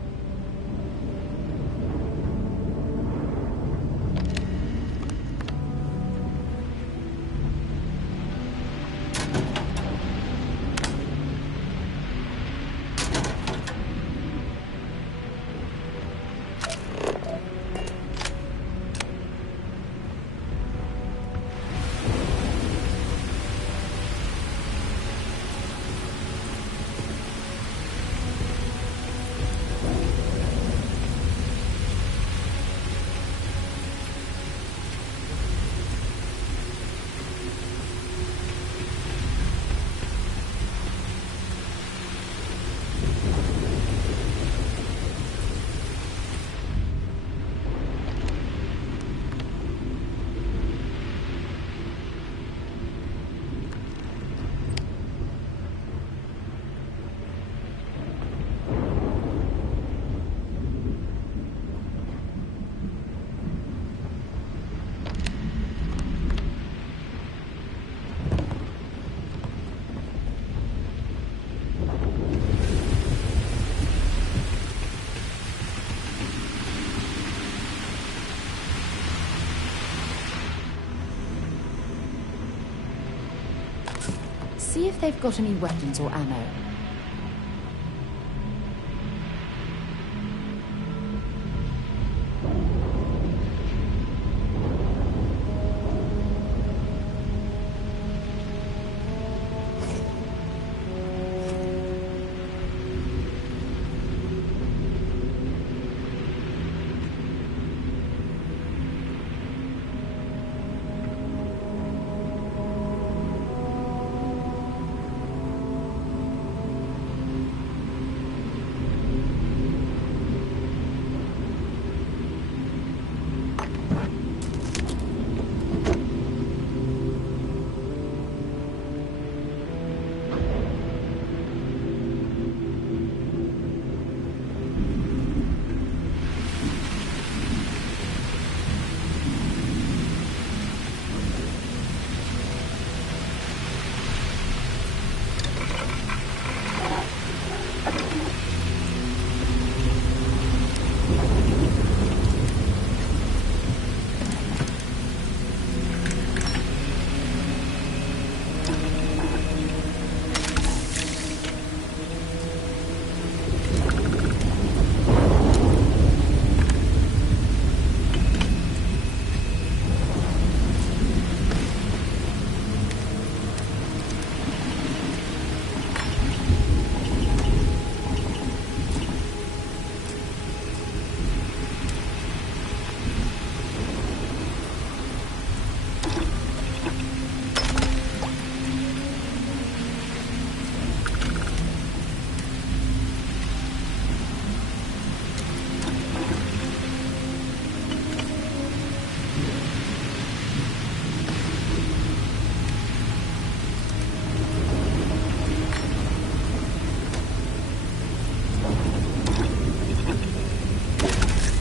see if they've got any weapons or ammo.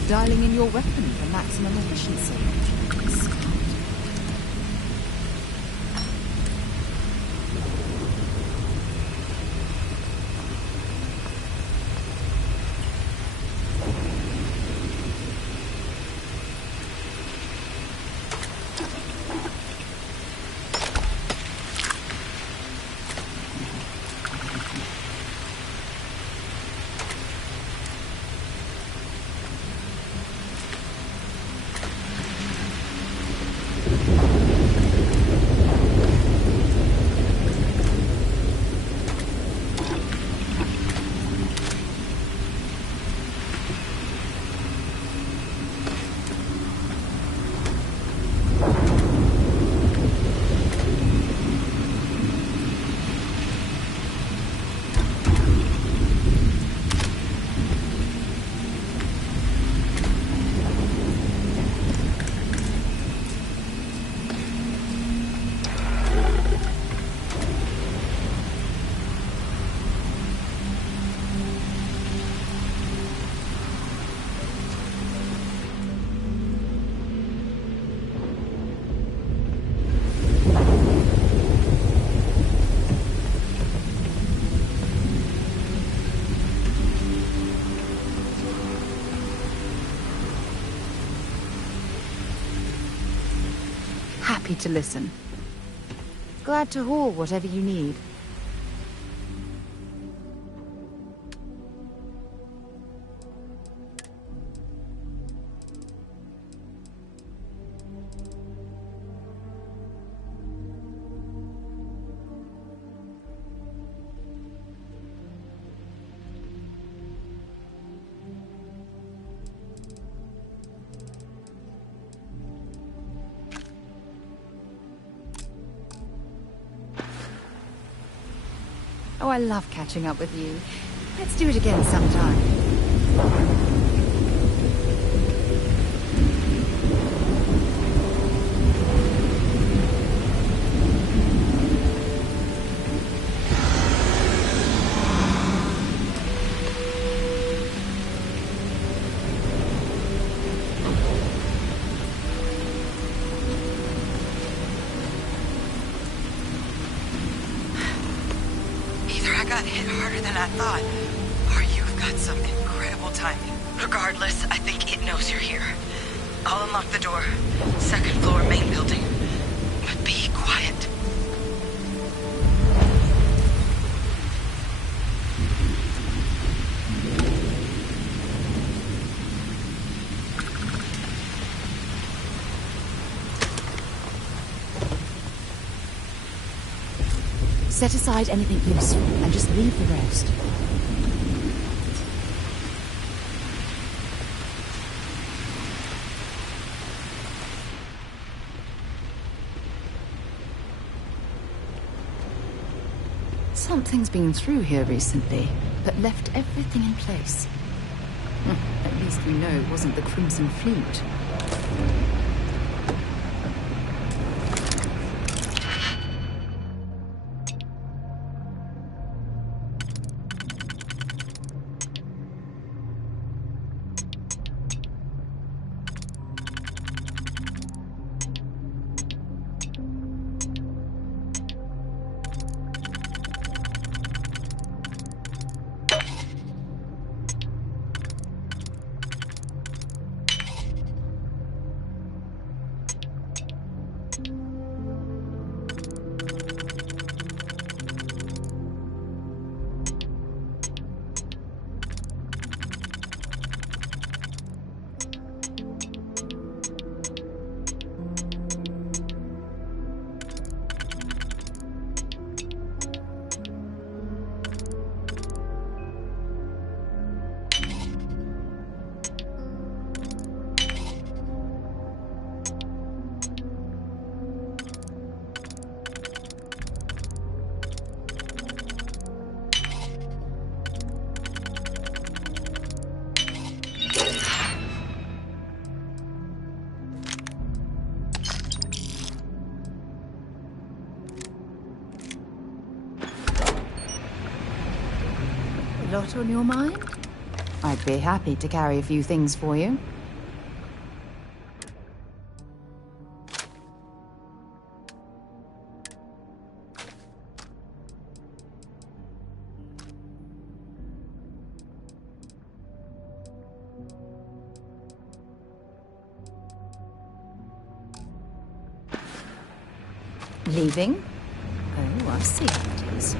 Dialing in your weapon for maximum efficiency. Happy to listen. Glad to haul whatever you need. Oh, I love catching up with you. Let's do it again sometime. Got hit harder than I thought. Or you've got some incredible timing. Regardless, I think it knows you're here. I'll unlock the door. Second floor, main building. But be quiet. Set aside anything useful and just leave the rest. Something's been through here recently, but left everything in place. At least we know it wasn't the Crimson Fleet. A lot on your mind? I'd be happy to carry a few things for you. Leaving? Oh, I see how it is.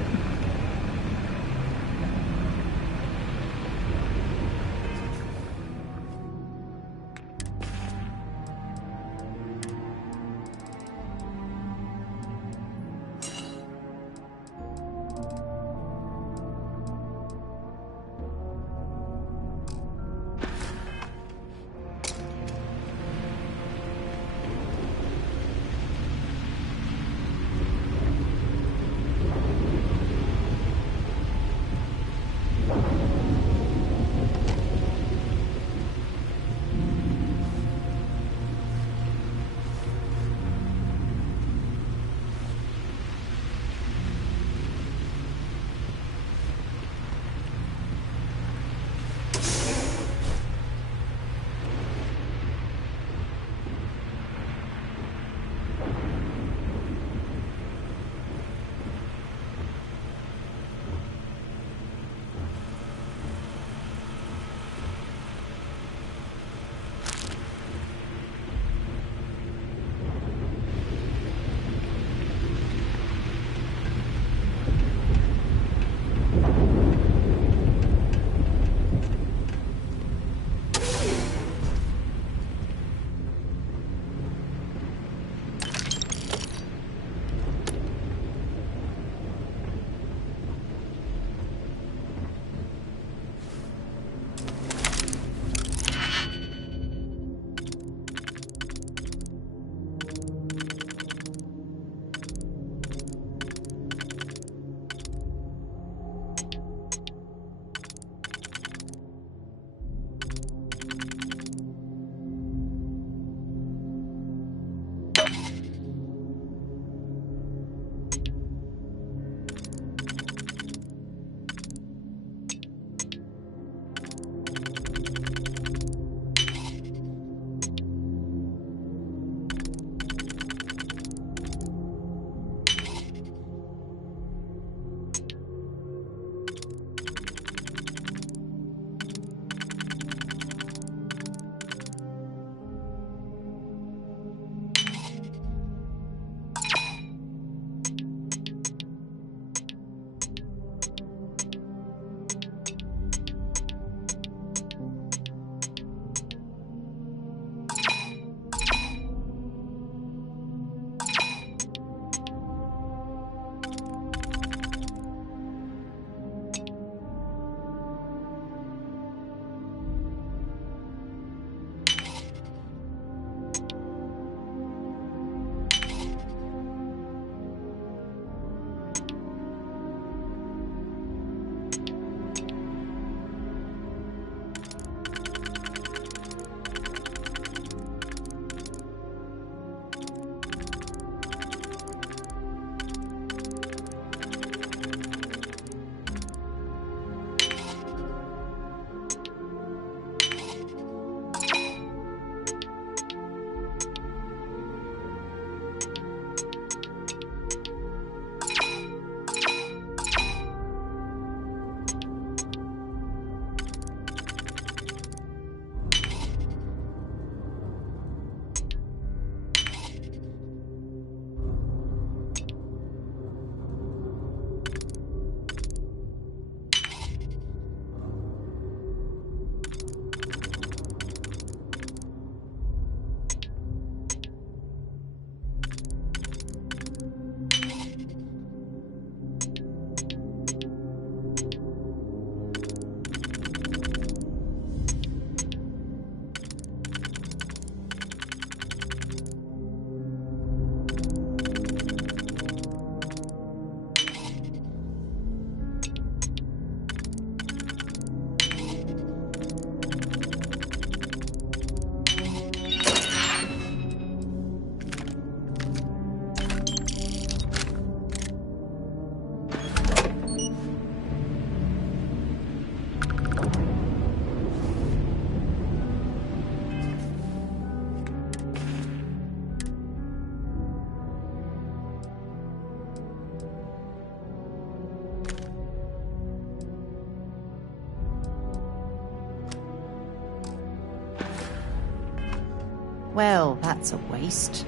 Well, that's a waste.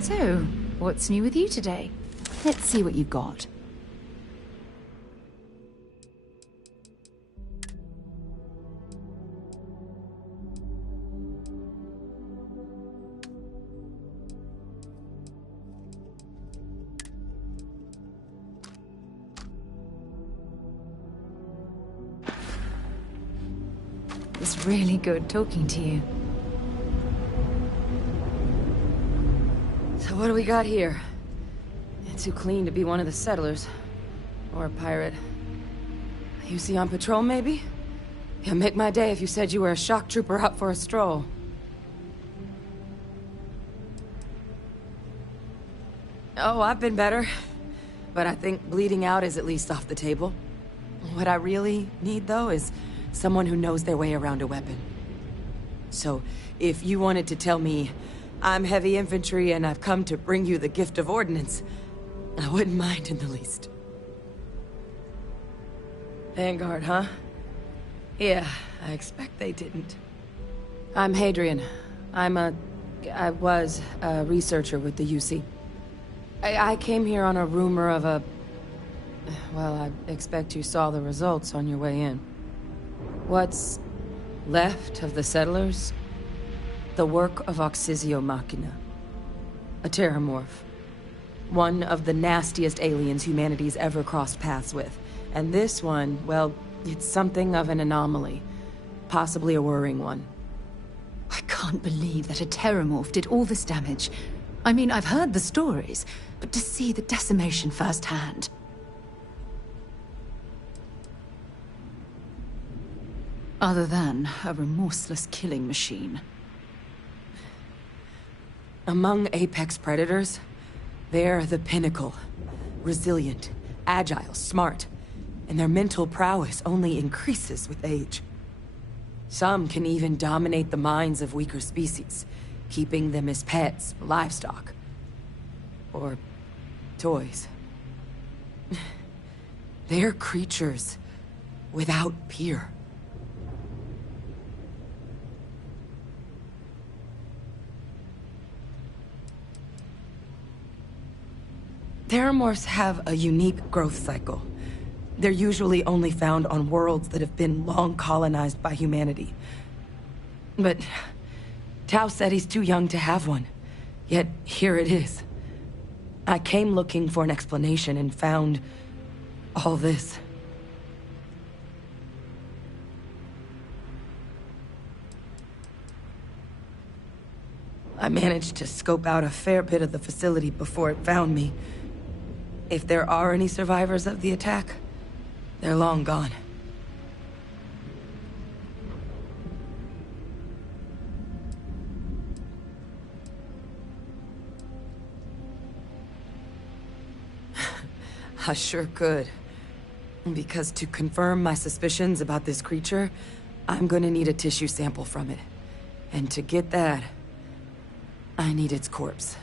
So, what's new with you today? Let's see what you've got. It's really good talking to you. So what do we got here? It's too clean to be one of the settlers. Or a pirate. UC on patrol, maybe? It'd make my day if you said you were a shock trooper out for a stroll. Oh, I've been better. But I think bleeding out is at least off the table. What I really need, though, is someone who knows their way around a weapon. So, if you wanted to tell me, I'm heavy infantry and I've come to bring you the gift of ordnance, I wouldn't mind in the least. Vanguard, huh? Yeah, I expect they didn't. I'm Hadrian. I was a researcher with the UC. I came here on a rumor of a... Well, I expect you saw the results on your way in. What's left of the settlers? The work of Oxysio Machina. A terramorph. One of the nastiest aliens humanity's ever crossed paths with. And this one, well, it's something of an anomaly. Possibly a worrying one. I can't believe that a terramorph did all this damage. I mean, I've heard the stories, but to see the decimation firsthand... Other than a remorseless killing machine. Among apex predators, they're the pinnacle. Resilient, agile, smart, and their mental prowess only increases with age. Some can even dominate the minds of weaker species, keeping them as pets, livestock, or toys. They're creatures without peer. Terramorphs have a unique growth cycle. They're usually only found on worlds that have been long colonized by humanity. But Tao said he's too young to have one. Yet here it is. I came looking for an explanation and found all this. I managed to scope out a fair bit of the facility before it found me. If there are any survivors of the attack, they're long gone. I sure could. Because to confirm my suspicions about this creature, I'm gonna need a tissue sample from it. And to get that, I need its corpse.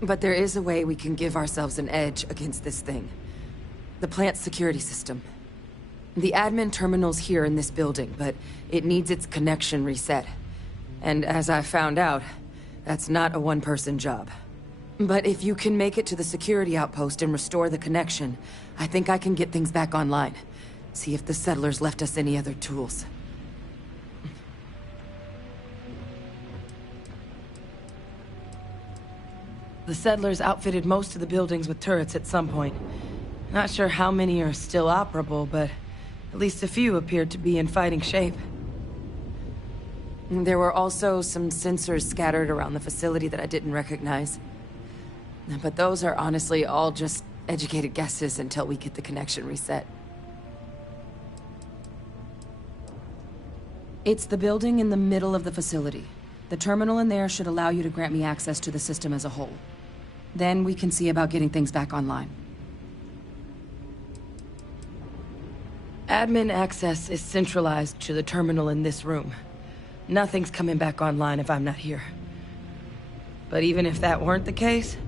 But there is a way we can give ourselves an edge against this thing. The plant's security system. The admin terminal's here in this building, but it needs its connection reset. And as I found out, that's not a one-person job. But if you can make it to the security outpost and restore the connection, I think I can get things back online. See if the settlers left us any other tools. The settlers outfitted most of the buildings with turrets at some point. Not sure how many are still operable, but at least a few appeared to be in fighting shape. There were also some sensors scattered around the facility that I didn't recognize. But those are honestly all just educated guesses until we get the connection reset. It's the building in the middle of the facility. The terminal in there should allow you to grant me access to the system as a whole. Then we can see about getting things back online. Admin access is centralized to the terminal in this room. Nothing's coming back online if I'm not here. But even if that weren't the case,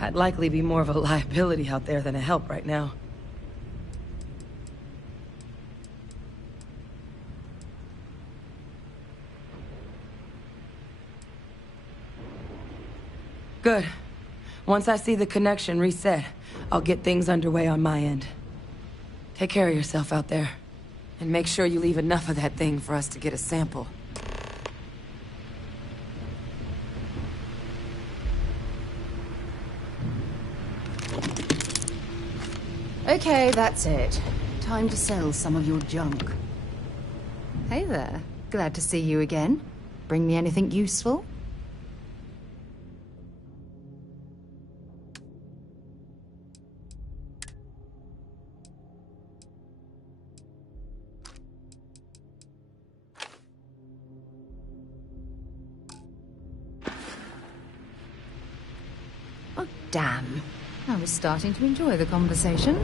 I'd likely be more of a liability out there than a help right now. Good. Once I see the connection reset, I'll get things underway on my end. Take care of yourself out there. And make sure you leave enough of that thing for us to get a sample. Okay, that's it. Time to sell some of your junk. Hey there. Glad to see you again. Bring me anything useful? Oh, damn. I was starting to enjoy the conversation.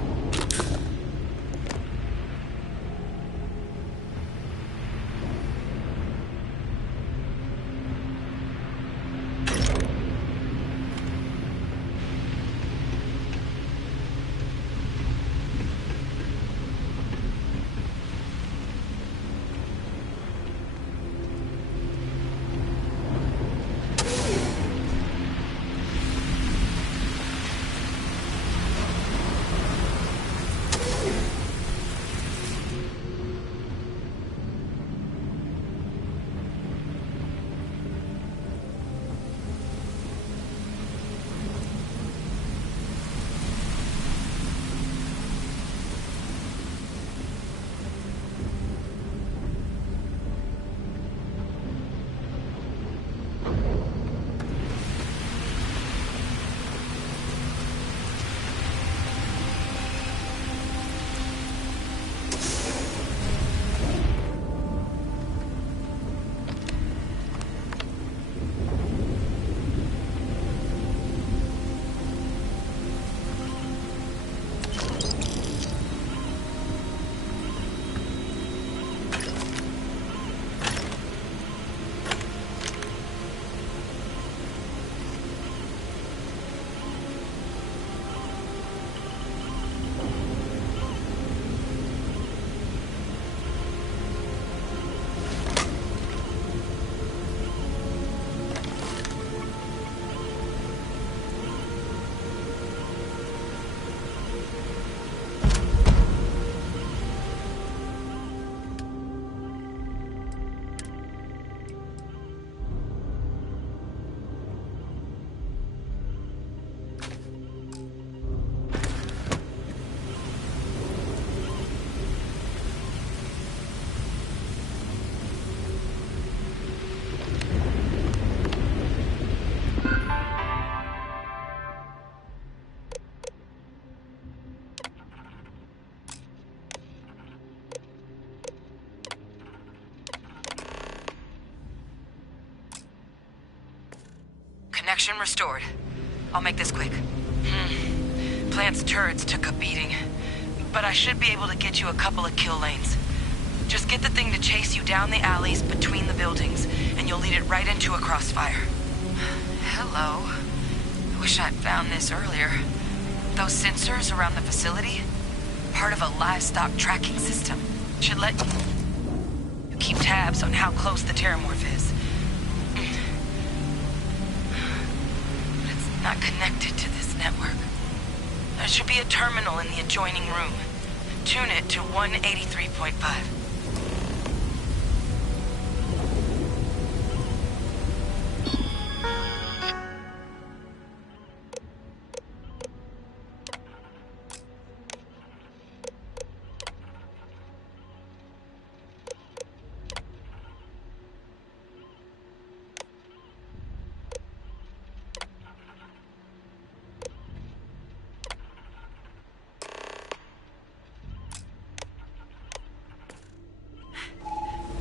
Connection restored. I'll make this quick. Plant's turrets took a beating, but I should be able to get you a couple of kill lanes. Just get the thing to chase you down the alleys between the buildings, and you'll lead it right into a crossfire. Hello. I wish I'd found this earlier. Those sensors around the facility? Part of a livestock tracking system. Should let you keep tabs on how close the terramorph is. But it's not connected to this network. There should be a terminal in the adjoining room. Tune it to 183.5.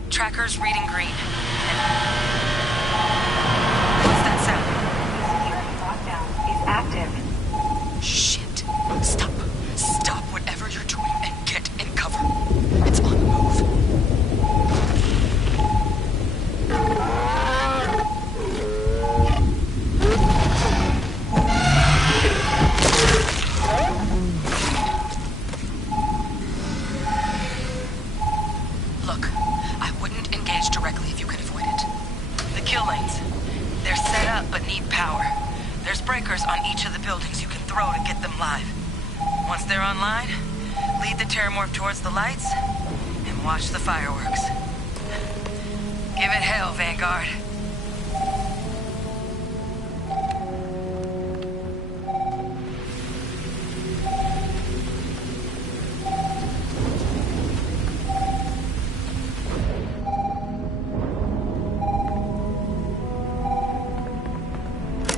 Tracker's reading green. What's that sound? Security lockdown is active. Shit. Stop. Stop whatever you're doing and get in cover. It's on the move. Look, I wouldn't engage directly if you could avoid it. The kill lanes. They're set up but need power. There's breakers on each of the buildings you can throw to get them live. Once they're online, lead the terramorph towards the lights and watch the fireworks. Give it hell, Vanguard.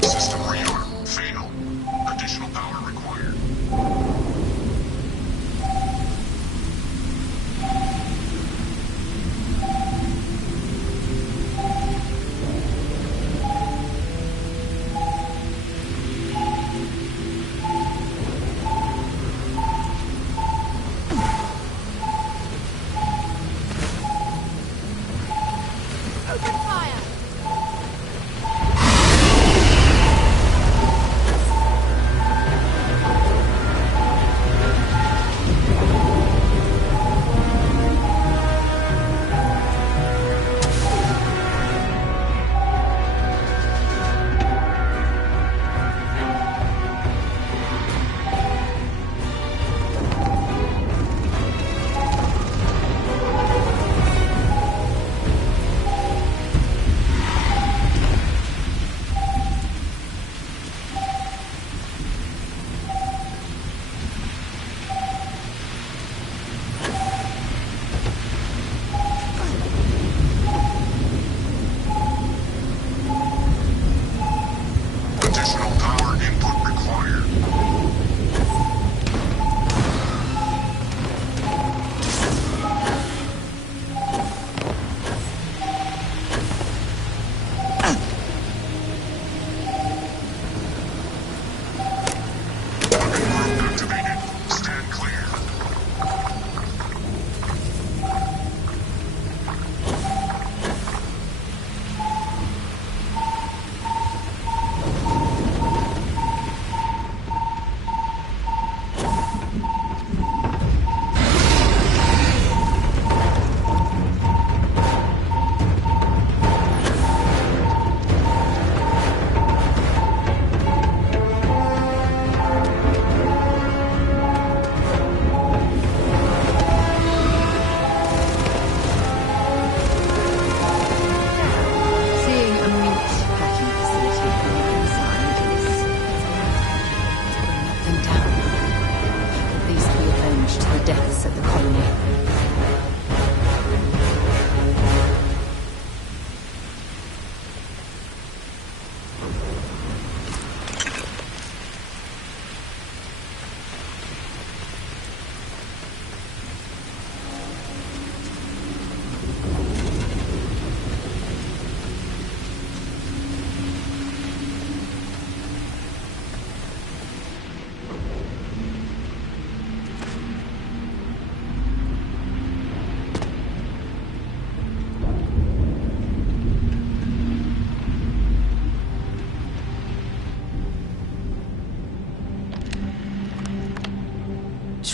System rearm. Fail. Additional power required. Open fire!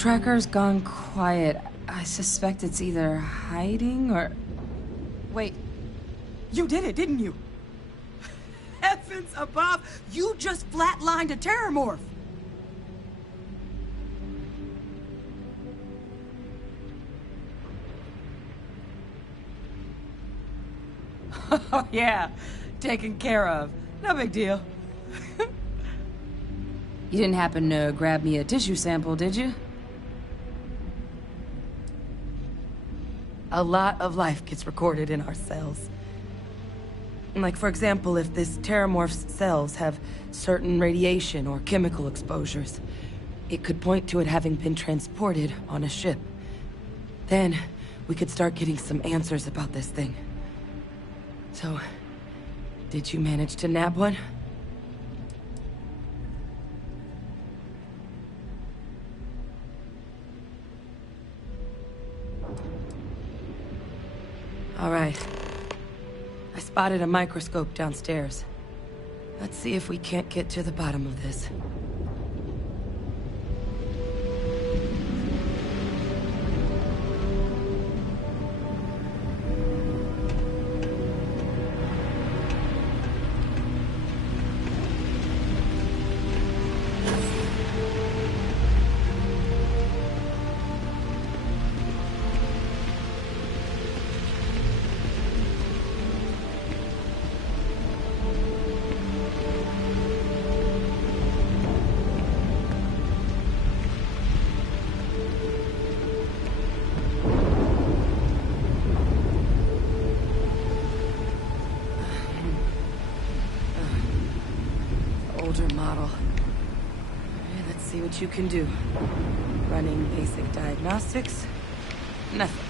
Tracker's gone quiet. I suspect it's either hiding or... Wait. You did it, didn't you? Heavens above! You just flatlined a terramorph! Oh, yeah. Taken care of. No big deal. You didn't happen to grab me a tissue sample, did you? A lot of life gets recorded in our cells. Like, for example, if this terramorph's cells have certain radiation or chemical exposures, it could point to it having been transported on a ship. Then, we could start getting some answers about this thing. So, did you manage to nab one? All right. I spotted a microscope downstairs. Let's see if we can't get to the bottom of this. Model. Okay, let's see what you can do. Running basic diagnostics. Nothing.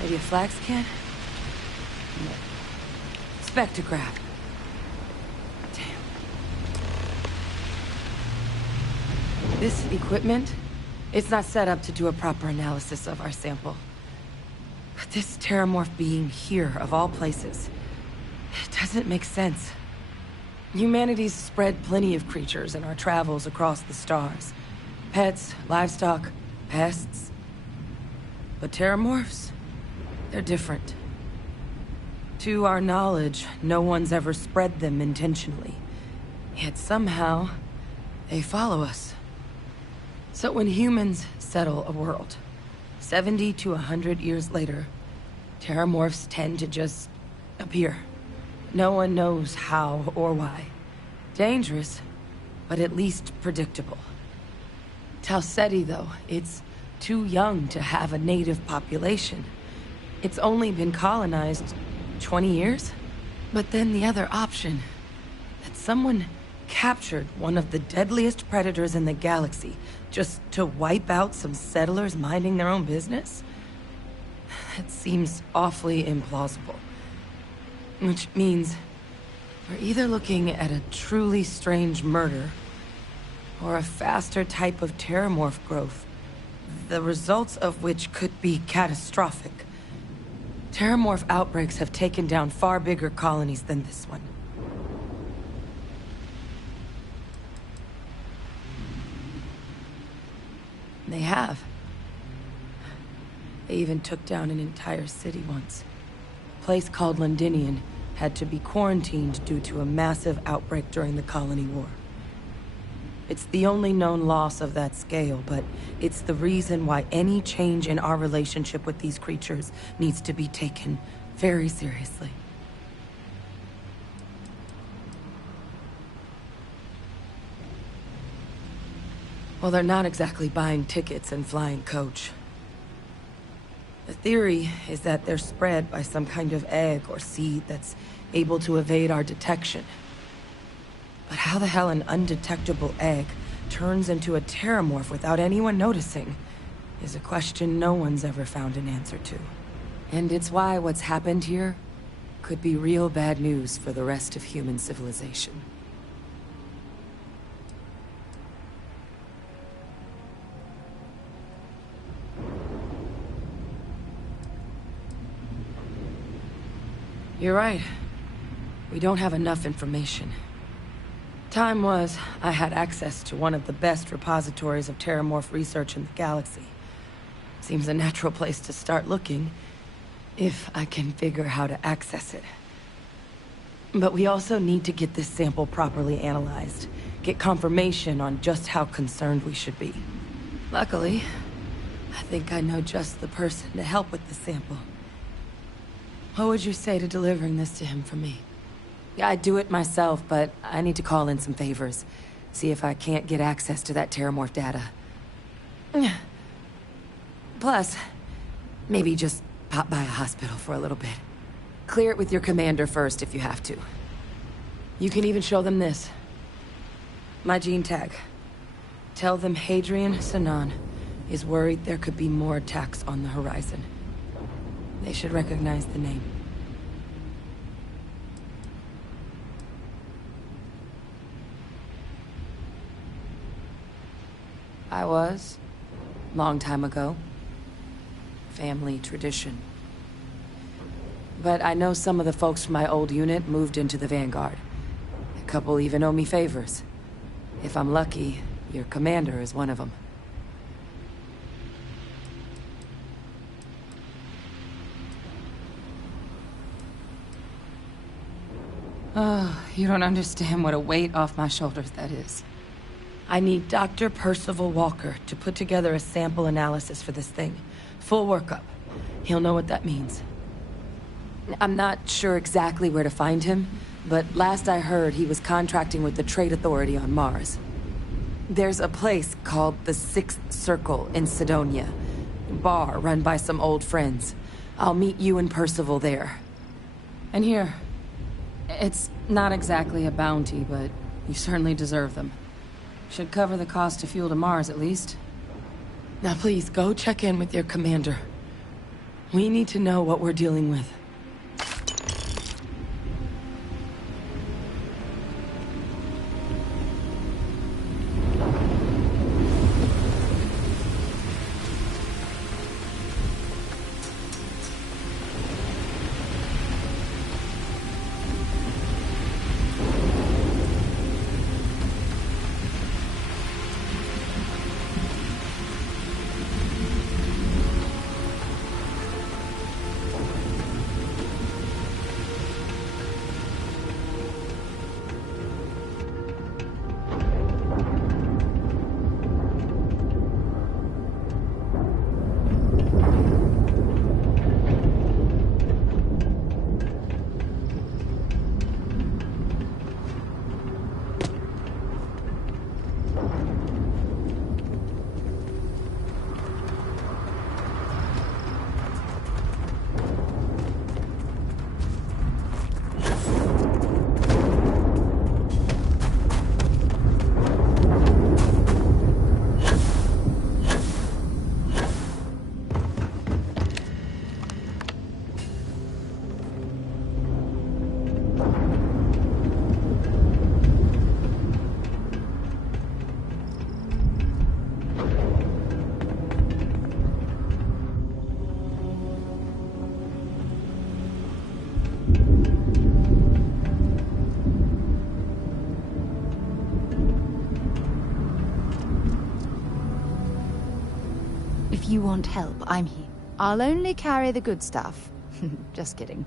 Maybe a flag scan? No. Spectrograph. Damn. This equipment, it's not set up to do a proper analysis of our sample. But This Terramorph being here, of all places, it doesn't make sense. Humanity's spread plenty of creatures in our travels across the stars. Pets, livestock, pests. But Terramorphs? They're different. To our knowledge, no one's ever spread them intentionally. Yet somehow, they follow us. So when humans settle a world, 70 to 100 years later, Terramorphs tend to just appear. No one knows how or why. Dangerous, but at least predictable. Talseti, though, it's too young to have a native population. It's only been colonized 20 years? But then the other option, that someone captured one of the deadliest predators in the galaxy just to wipe out some settlers minding their own business? That seems awfully implausible. Which means we're either looking at a truly strange murder or a faster type of Terramorph growth, the results of which could be catastrophic. Terramorph outbreaks have taken down far bigger colonies than this one. They have. They even took down an entire city once. A place called Londinian had to be quarantined due to a massive outbreak during the Colony War. It's the only known loss of that scale, but it's the reason why any change in our relationship with these creatures needs to be taken very seriously. Well, they're not exactly buying tickets and flying coach. The theory is that they're spread by some kind of egg or seed that's able to evade our detection. But how the hell an undetectable egg turns into a Terramorph without anyone noticing is a question no one's ever found an answer to. And it's why what's happened here could be real bad news for the rest of human civilization. You're right. We don't have enough information. Time was, I had access to one of the best repositories of Terramorph research in the galaxy. Seems a natural place to start looking, if I can figure how to access it. But we also need to get this sample properly analyzed, get confirmation on just how concerned we should be. Luckily, I think I know just the person to help with the sample. What would you say to delivering this to him for me? Yeah, I'd do it myself, but I need to call in some favors. See if I can't get access to that Terramorph data. Plus, maybe just pop by a hospital for a little bit. Clear it with your commander first if you have to. You can even show them this. My gene tag. Tell them Hadrian Sanan is worried there could be more attacks on the horizon. They should recognize the name. I was. Long time ago. Family tradition. But I know some of the folks from my old unit moved into the Vanguard. A couple even owe me favors. If I'm lucky, your commander is one of them. Oh, you don't understand what a weight off my shoulders that is. I need Dr. Percival Walker to put together a sample analysis for this thing. Full workup. He'll know what that means. I'm not sure exactly where to find him, but last I heard he was contracting with the Trade Authority on Mars. There's a place called the Sixth Circle in Sidonia. Bar run by some old friends. I'll meet you and Percival there. And here. It's not exactly a bounty, but you certainly deserve them. Should cover the cost of fuel to Mars, at least. Now please, go check in with your commander. We need to know what we're dealing with. If you want help, I'm here. I'll only carry the good stuff. Just kidding.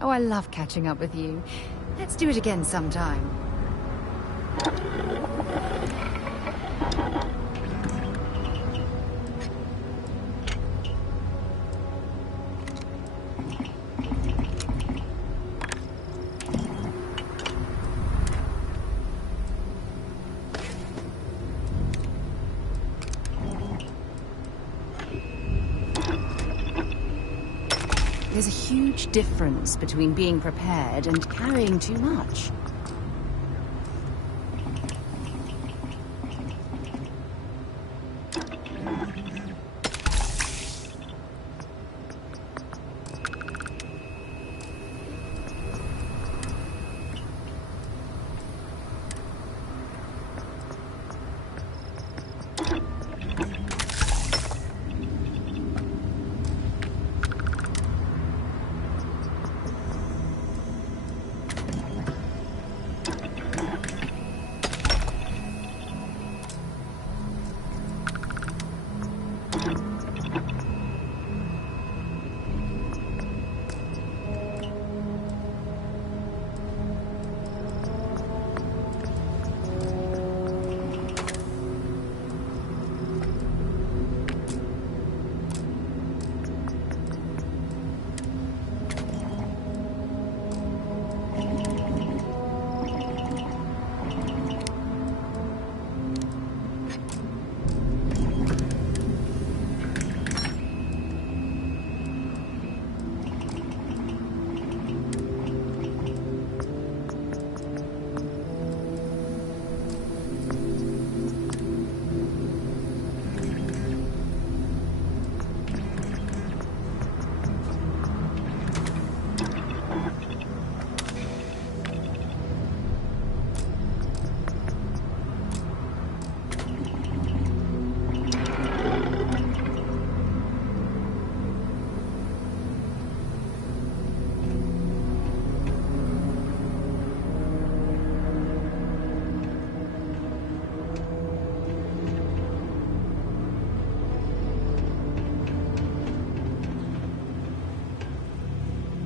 Oh, I love catching up with you. Let's do it again sometime. There's a huge difference between being prepared and carrying too much.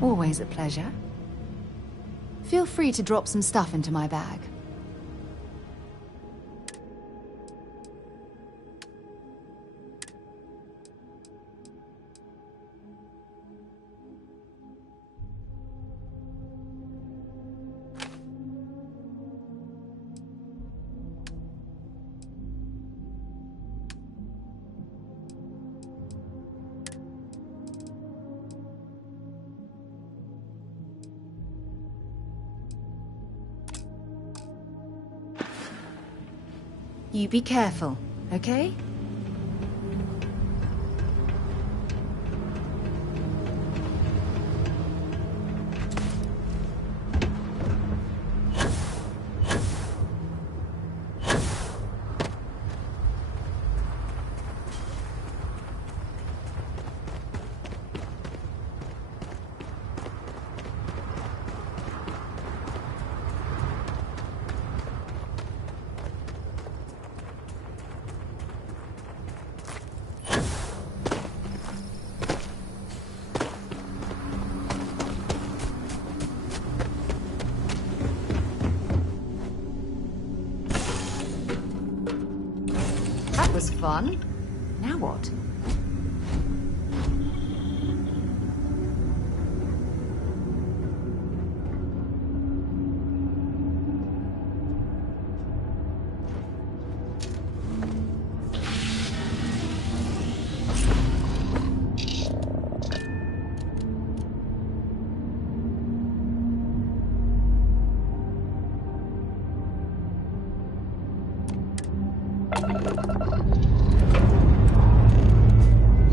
Always a pleasure. Feel free to drop some stuff into my bag. You be careful, okay? Was fun. Now what?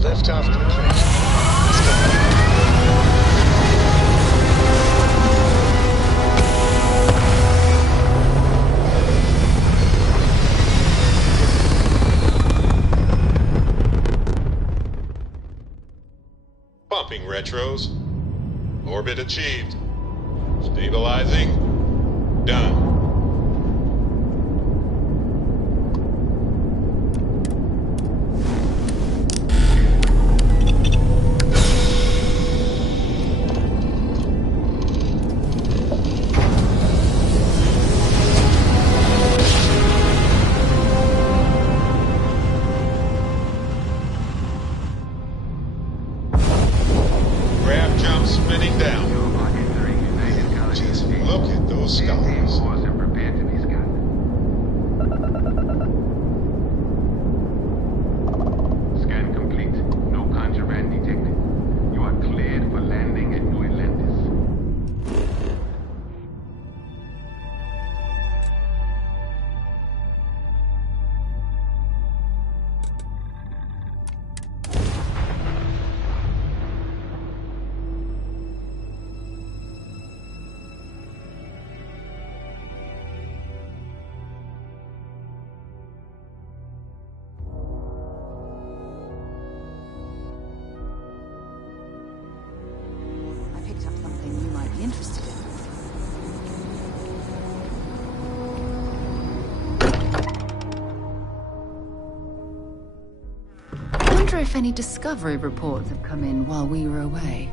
Liftoff complete. Bumping retros. Orbit achieved. Stay Stabilizing. Done. Grab jump spinning down. Just look at those scars. Scan complete. No contraband detected. You are cleared for landing at New Atlantis. I picked up something you might be interested in. I wonder if any discovery reports have come in while we were away.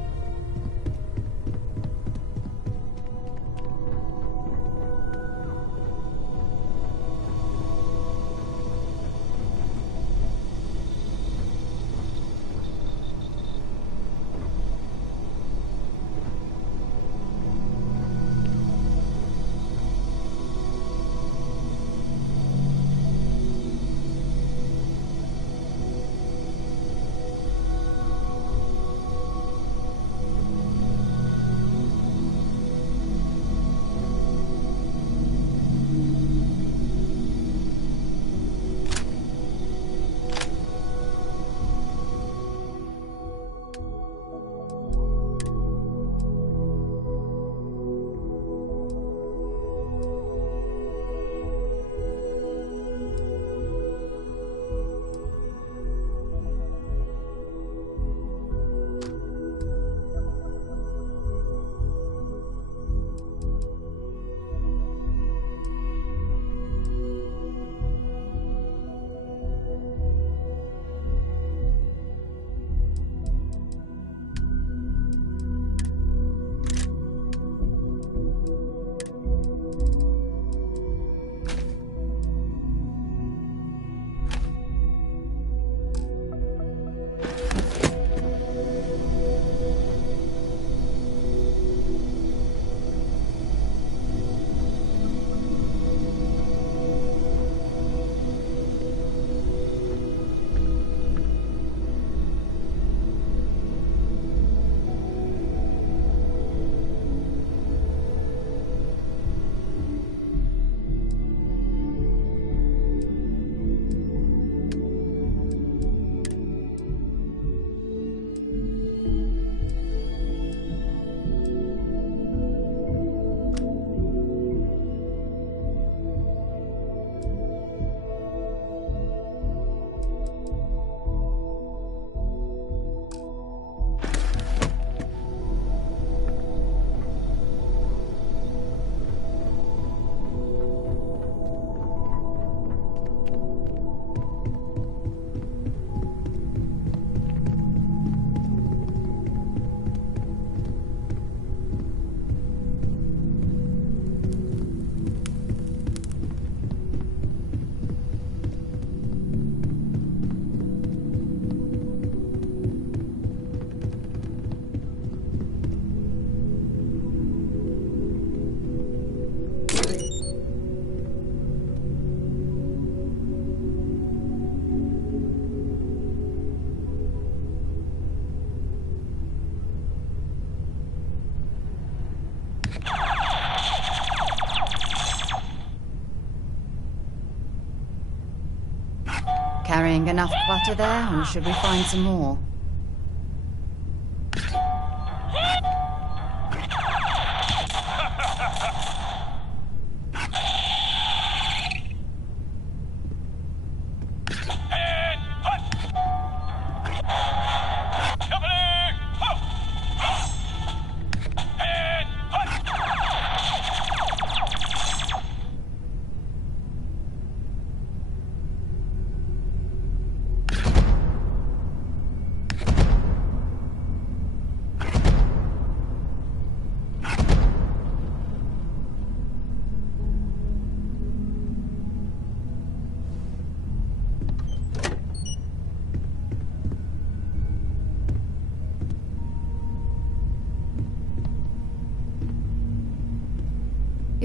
Carrying enough clutter there, or should we find some more?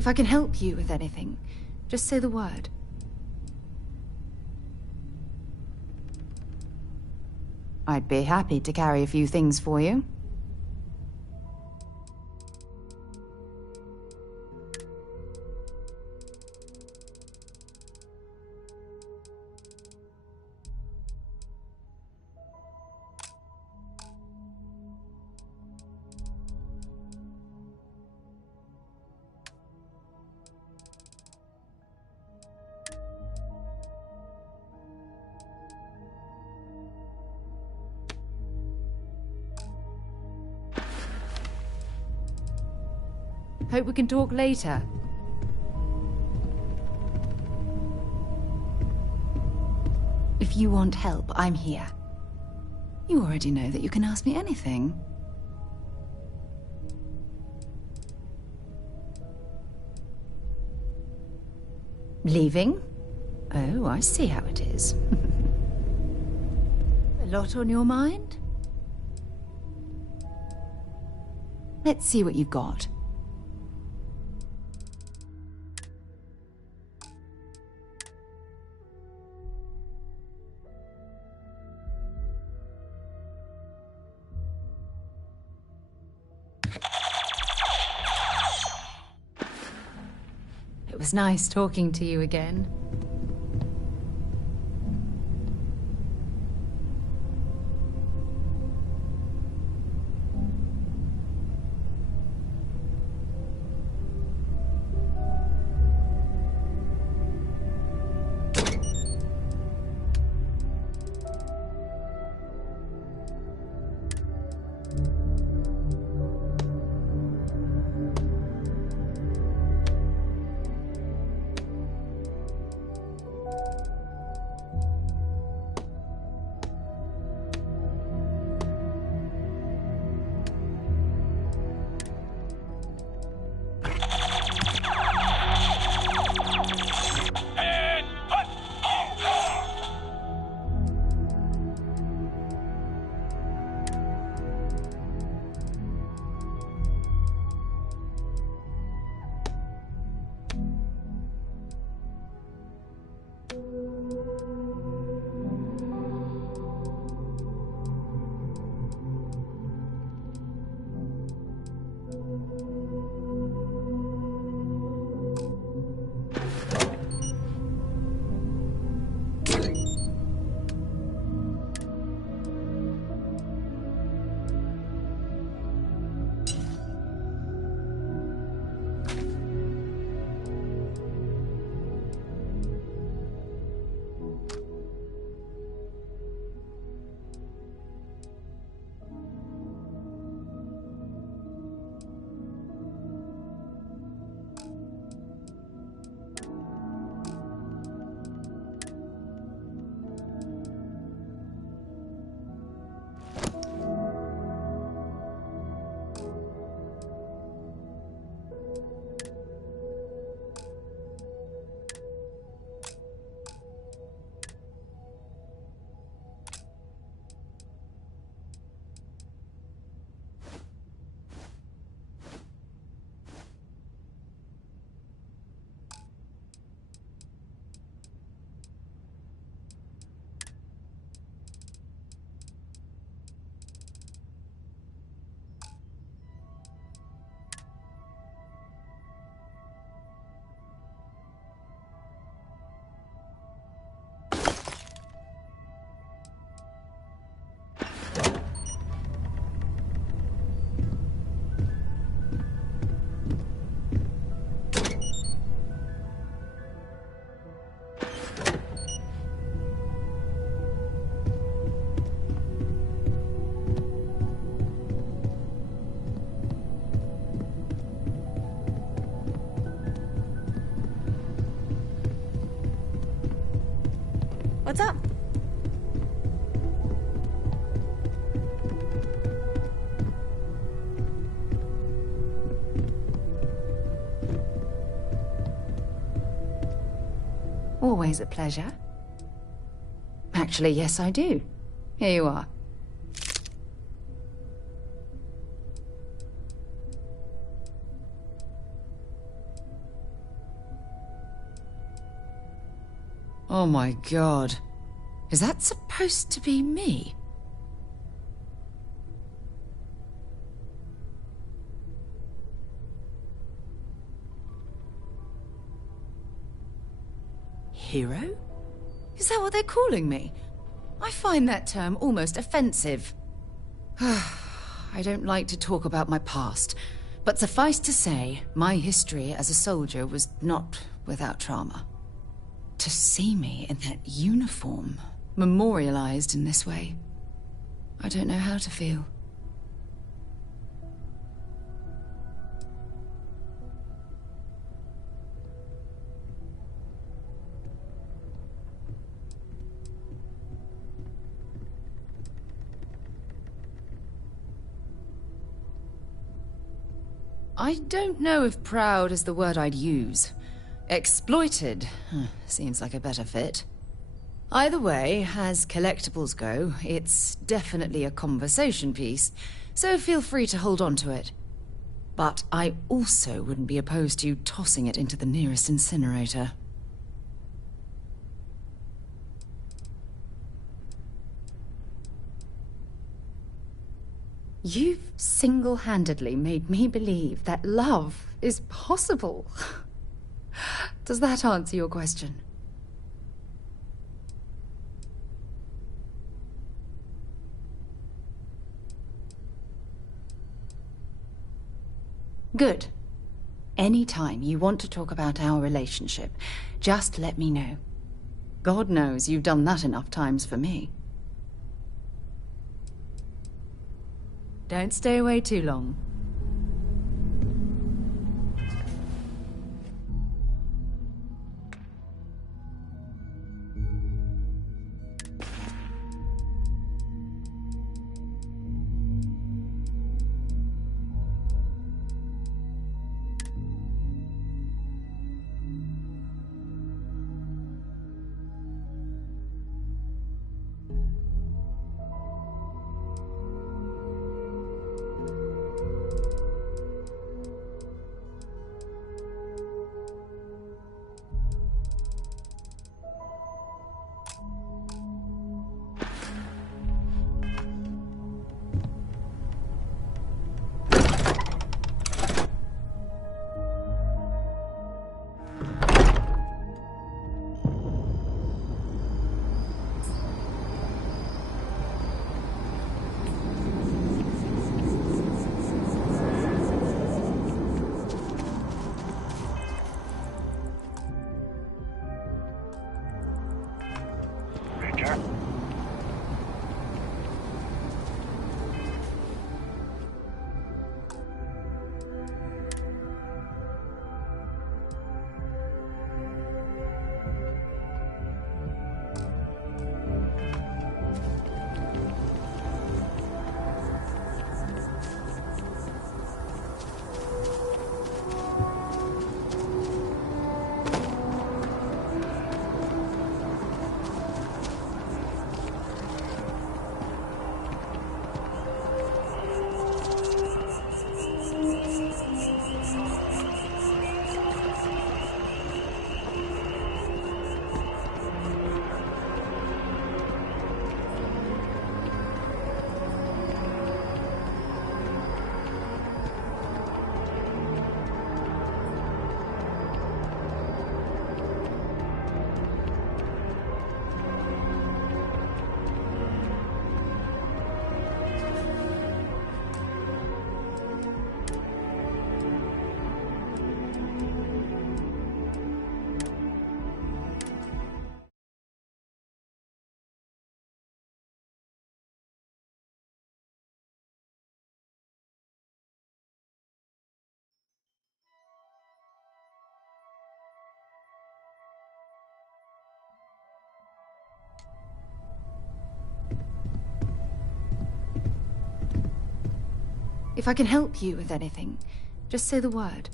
If I can help you with anything, just say the word. I'd be happy to carry a few things for you. Hope we can talk later. If you want help, I'm here. You already know that you can ask me anything. Leaving? Oh, I see how it is. A lot on your mind? Let's see what you've got. It was nice talking to you again. What's up? Always a pleasure. Actually, yes, I do. Here you are. Oh my god. Is that supposed to be me? Hero? Is that what they're calling me? I find that term almost offensive. I don't like to talk about my past, but suffice to say, my history as a soldier was not without trauma. To see me in that uniform, memorialized in this way, I don't know how to feel. I don't know if proud is the word I'd use. Exploited seems like a better fit. Either way, as collectibles go, it's definitely a conversation piece, so feel free to hold on to it. But I also wouldn't be opposed to tossing it into the nearest incinerator. You've single-handedly made me believe that love is possible. Does that answer your question? Good. Anytime you want to talk about our relationship, just let me know. God knows you've done that enough times for me. Don't stay away too long. If I can help you with anything, just say the word.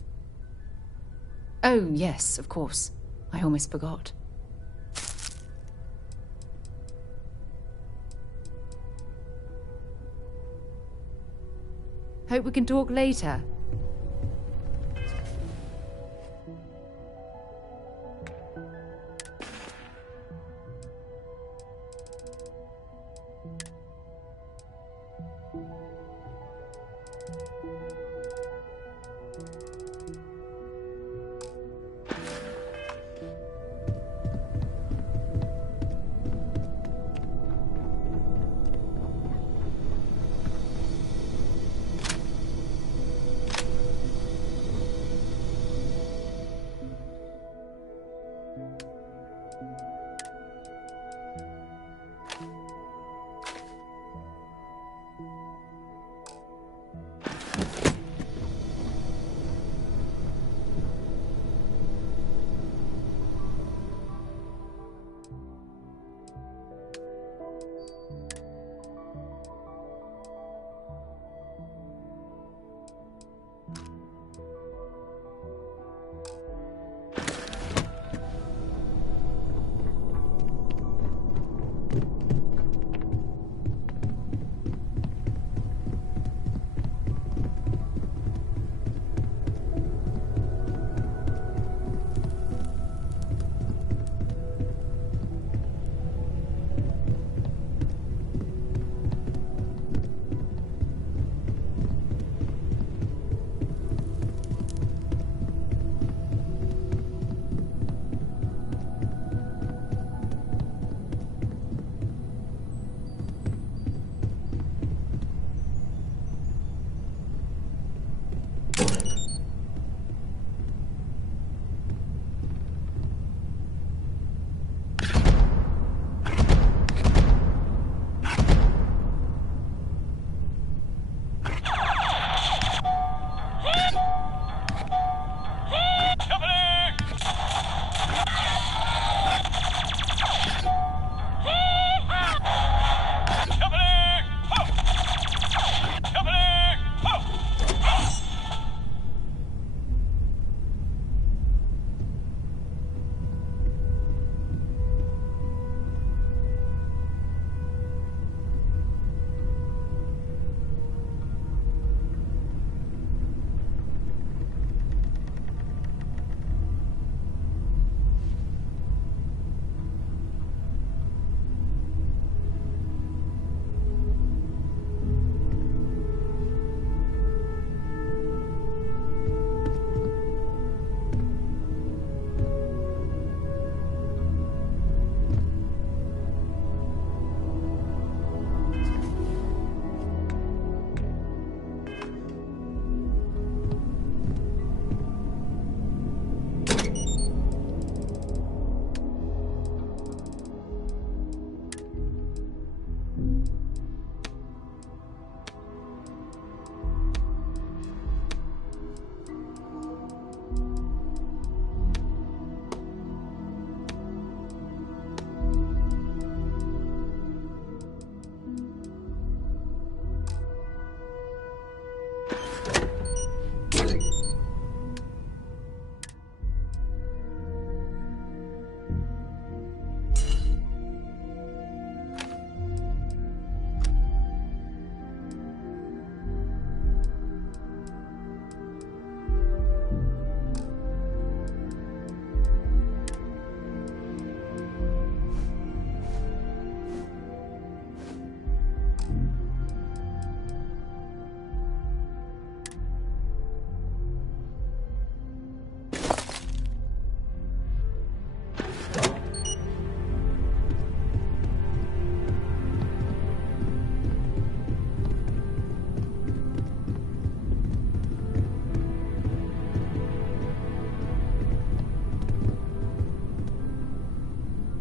Oh, yes, of course. I almost forgot. Hope we can talk later.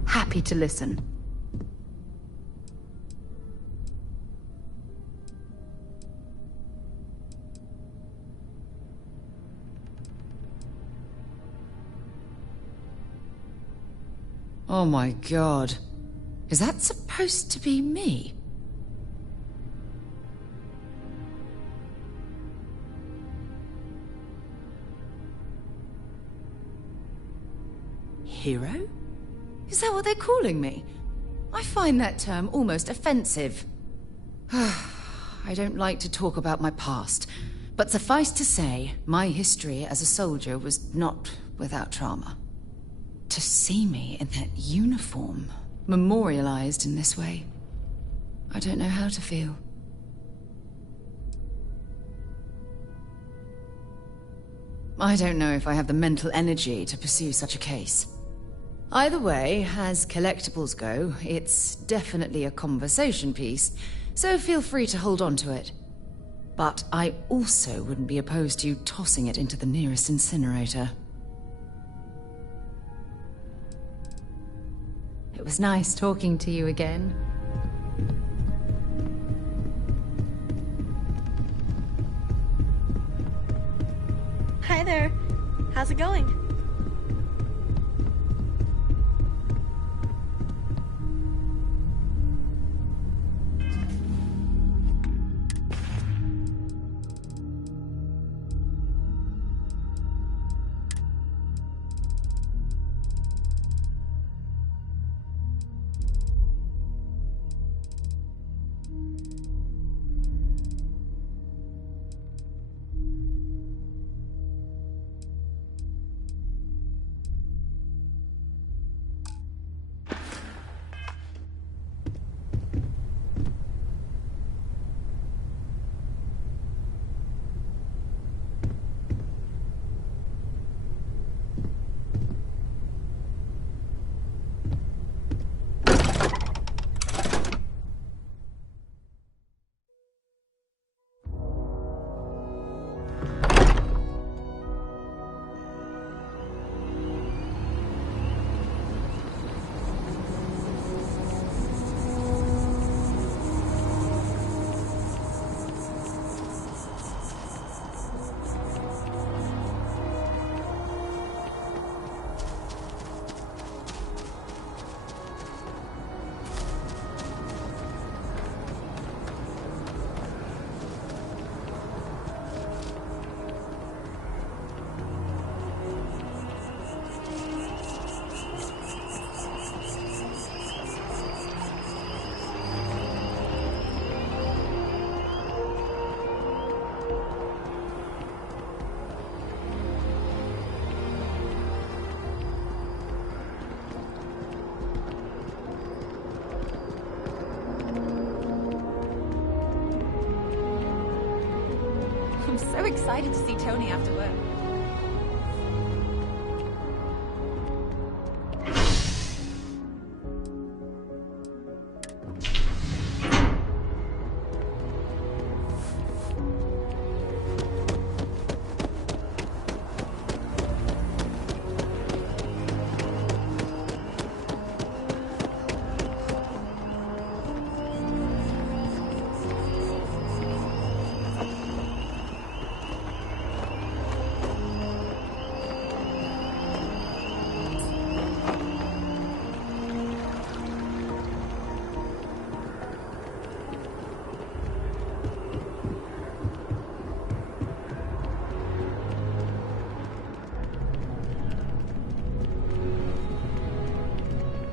Happy to listen. Oh my god. Is that supposed to be me? Hero? Is that what they're calling me? I find that term almost offensive. I don't like to talk about my past, but suffice to say, my history as a soldier was not without trauma. To see me in that uniform, memorialized in this way, I don't know how to feel. I don't know if I have the mental energy to pursue such a case. Either way, as collectibles go, it's definitely a conversation piece, so feel free to hold on to it. But I also wouldn't be opposed to tossing it into the nearest incinerator. It was nice talking to you again. Hi there. How's it going? excited to see Tony after work.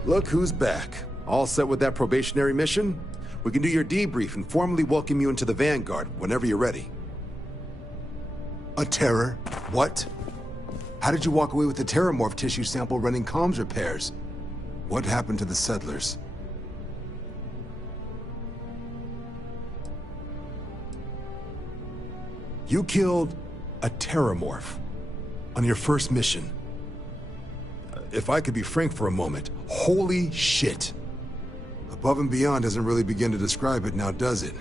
Look who's back. All set with that probationary mission? We can do your debrief and formally welcome you into the Vanguard whenever you're ready. A terror? What? How did you walk away with the terramorph tissue sample running comms repairs? What happened to the settlers? You killed a terramorph on your first mission. If I could be frank for a moment, holy shit. Above and beyond doesn't really begin to describe it now, does it?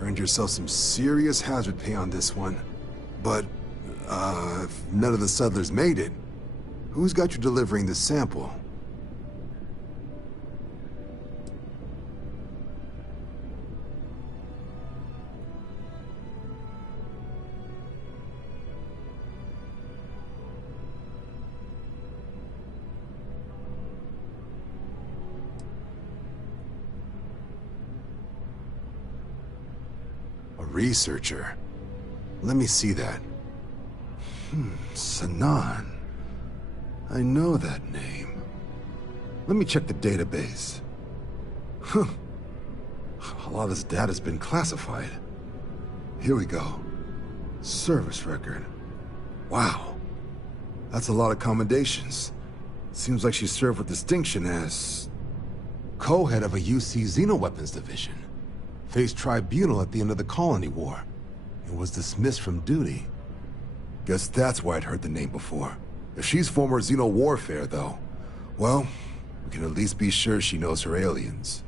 Earned yourself some serious hazard pay on this one. But, if none of the settlers made it, who's got you delivering the sample? Researcher. Let me see that. Sanan. I know that name. Let me check the database. Huh. A lot of this data's been classified. Here we go. Service record. Wow. That's a lot of commendations. Seems like she served with distinction as co-head of a UC Xenoweapons division. Faced tribunal at the end of the Colony War, and was dismissed from duty. Guess that's why I'd heard the name before. If she's former Xeno warfare, though, well, we can at least be sure she knows her aliens.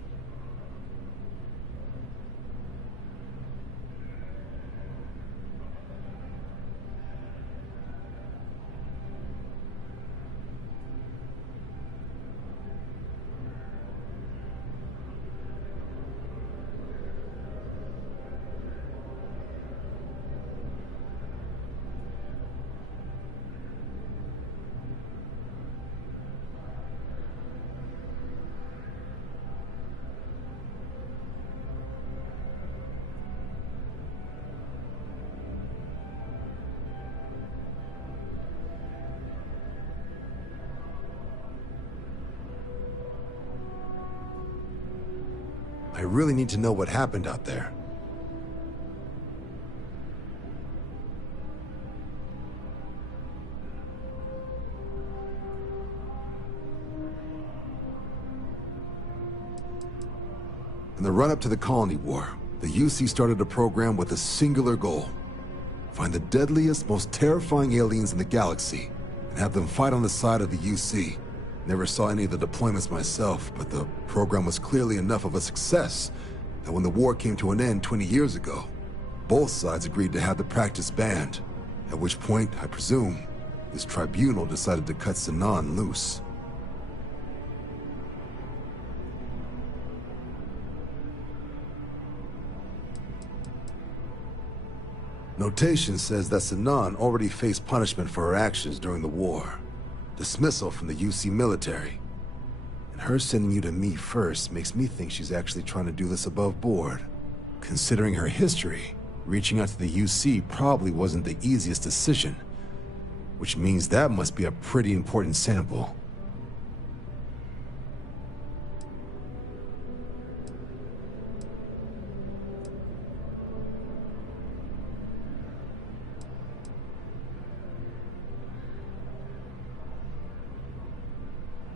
I really need to know what happened out there. In the run-up to the Colony War, the UC started a program with a singular goal. Find the deadliest, most terrifying aliens in the galaxy, and have them fight on the side of the UC. Never saw any of the deployments myself, but the program was clearly enough of a success that when the war came to an end 20 years ago, both sides agreed to have the practice banned, at which point, I presume, this tribunal decided to cut Sanan loose. Notation says that Sanan already faced punishment for her actions during the war. Dismissal from the UC military. And her sending you to me first makes me think she's actually trying to do this above board. Considering her history, reaching out to the UC probably wasn't the easiest decision. Which means that must be a pretty important sample.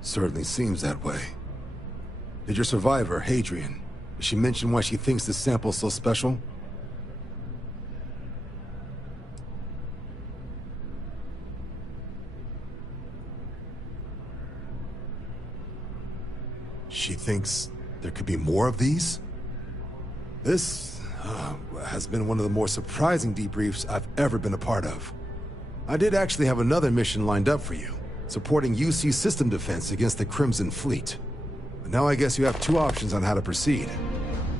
Certainly seems that way. Did your survivor, Hadrian, did she mention why she thinks this sample's so special? She thinks there could be more of these? This has been one of the more surprising debriefs I've ever been a part of. I did actually have another mission lined up for you, supporting UC system defense against the Crimson Fleet. But now I guess you have two options on how to proceed.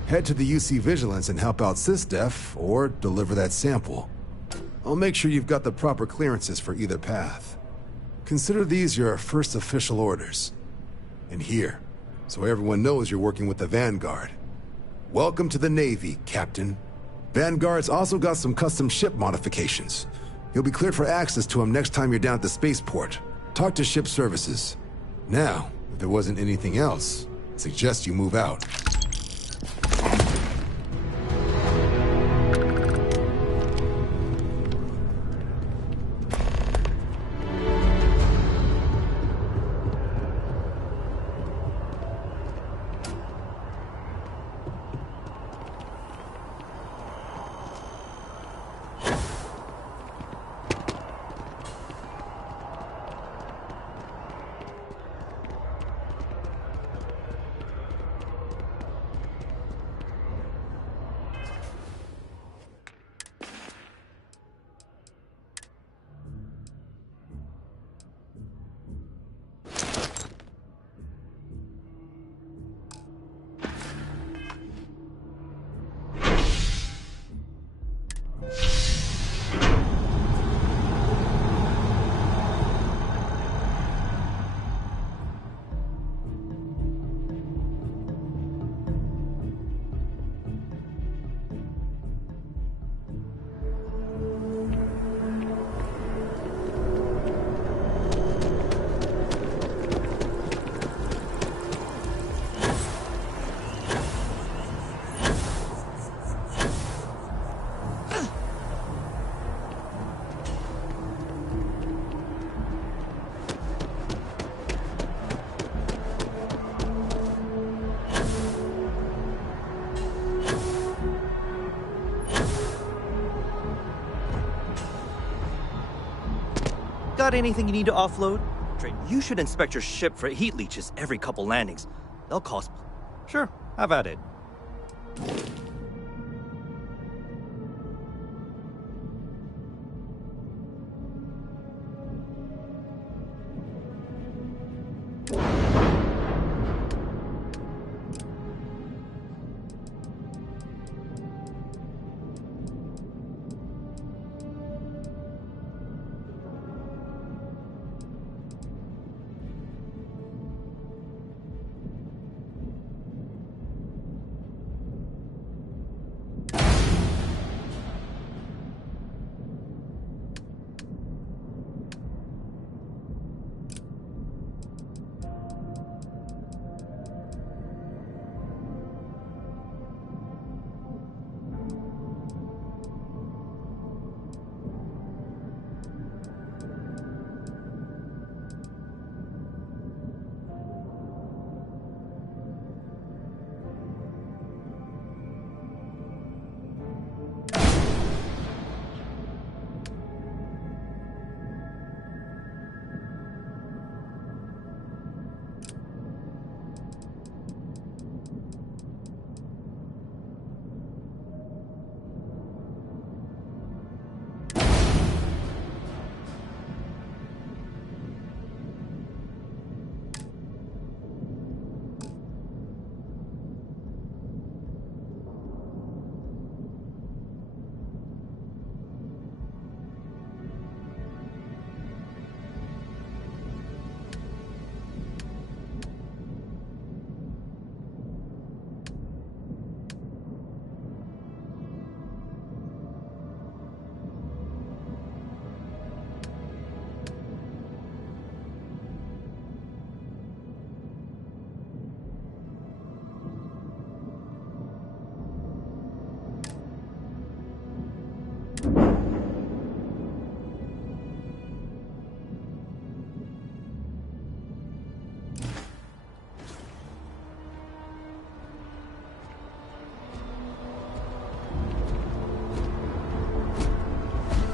Head to the UC Vigilance and help out SysDef, or deliver that sample. I'll make sure you've got the proper clearances for either path. Consider these your first official orders. And here, so everyone knows you're working with the Vanguard. Welcome to the Navy, Captain. Vanguard's also got some custom ship modifications. You'll be cleared for access to them next time you're down at the spaceport. Talk to ship services. Now, if there wasn't anything else, I suggest you move out. Got anything you need to offload? Trey, you should inspect your ship for heat leeches every couple landings. They'll cost... Sure, have at it.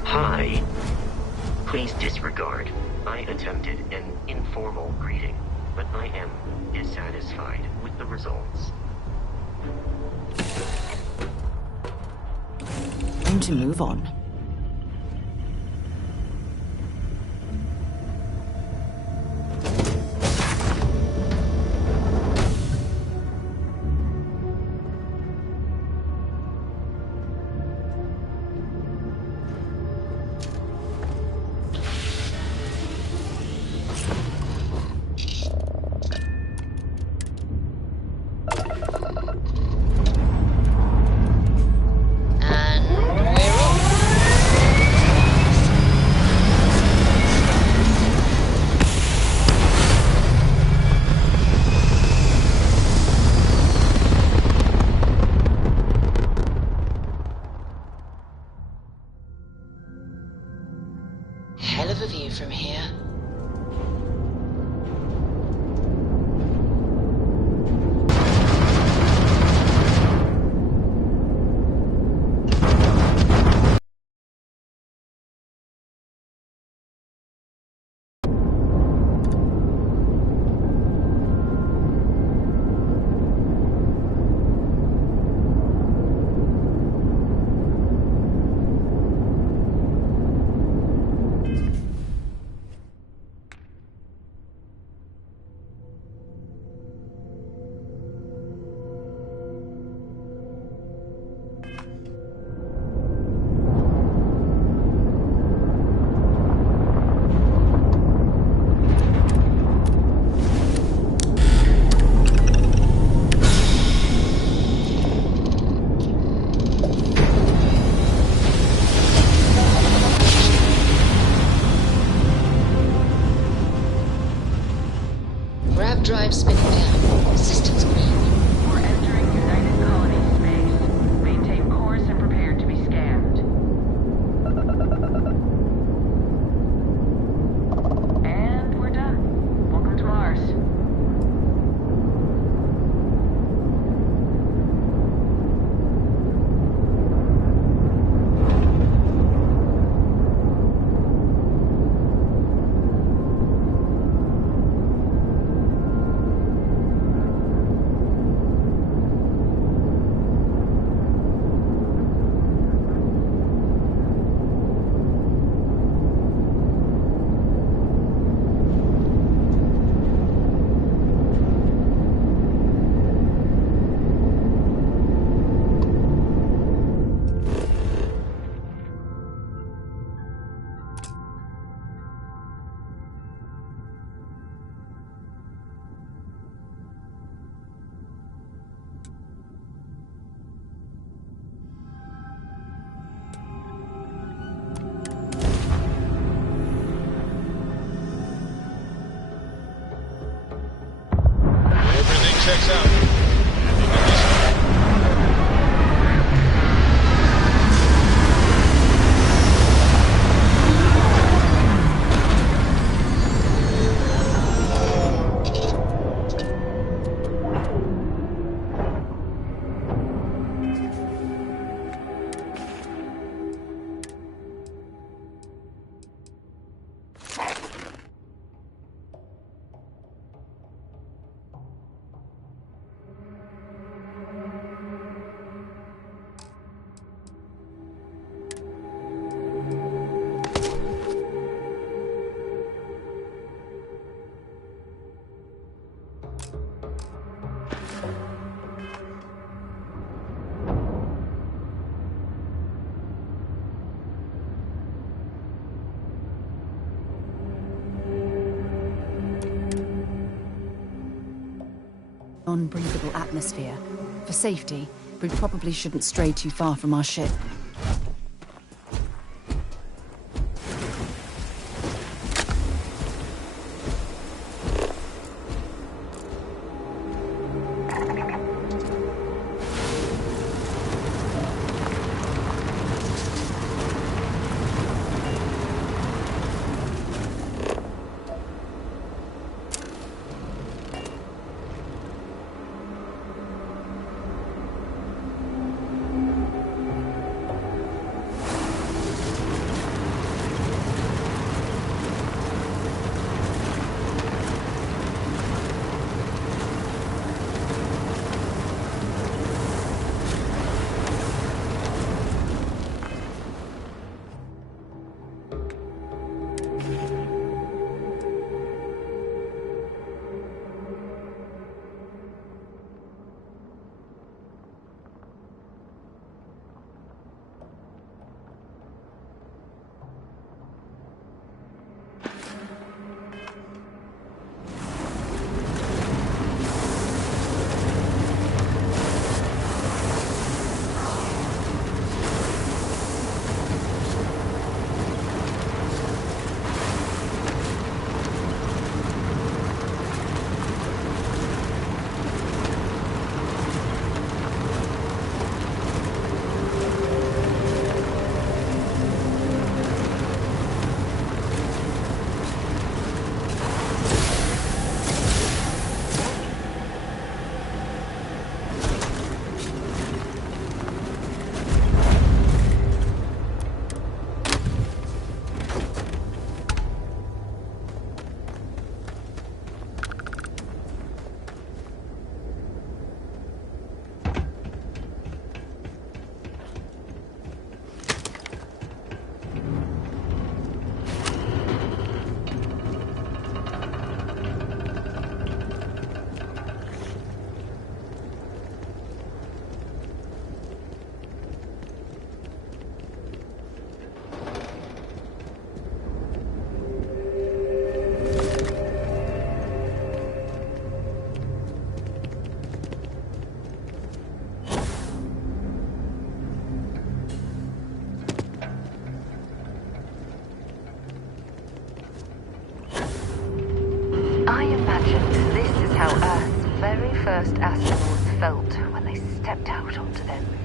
Hi. Please disregard. I attempted an informal greeting, but I am dissatisfied. satisfied with the results. Time to move on. Hell of a view from here. Grab drive spinning down. Systems green. We're entering United Colony space. Maintain course and prepare to be scanned. And we're done. Welcome to Mars. Everything checks out. Unbreathable atmosphere. For safety, we probably shouldn't stray too far from our ship. very first astronauts felt when they stepped out onto their moon.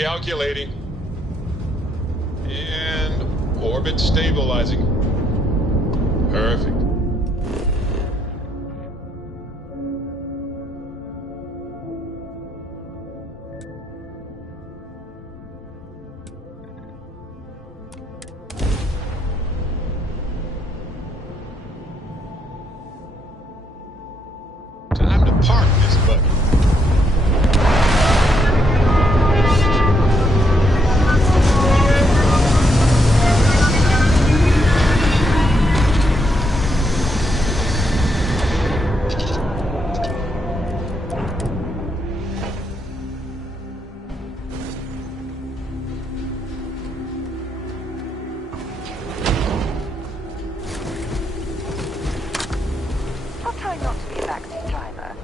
Calculating. And orbit stabilizing. Perfect. Time to park this buggy. I'll try not to be a backseat driver.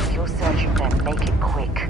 If you're searching them, make it quick.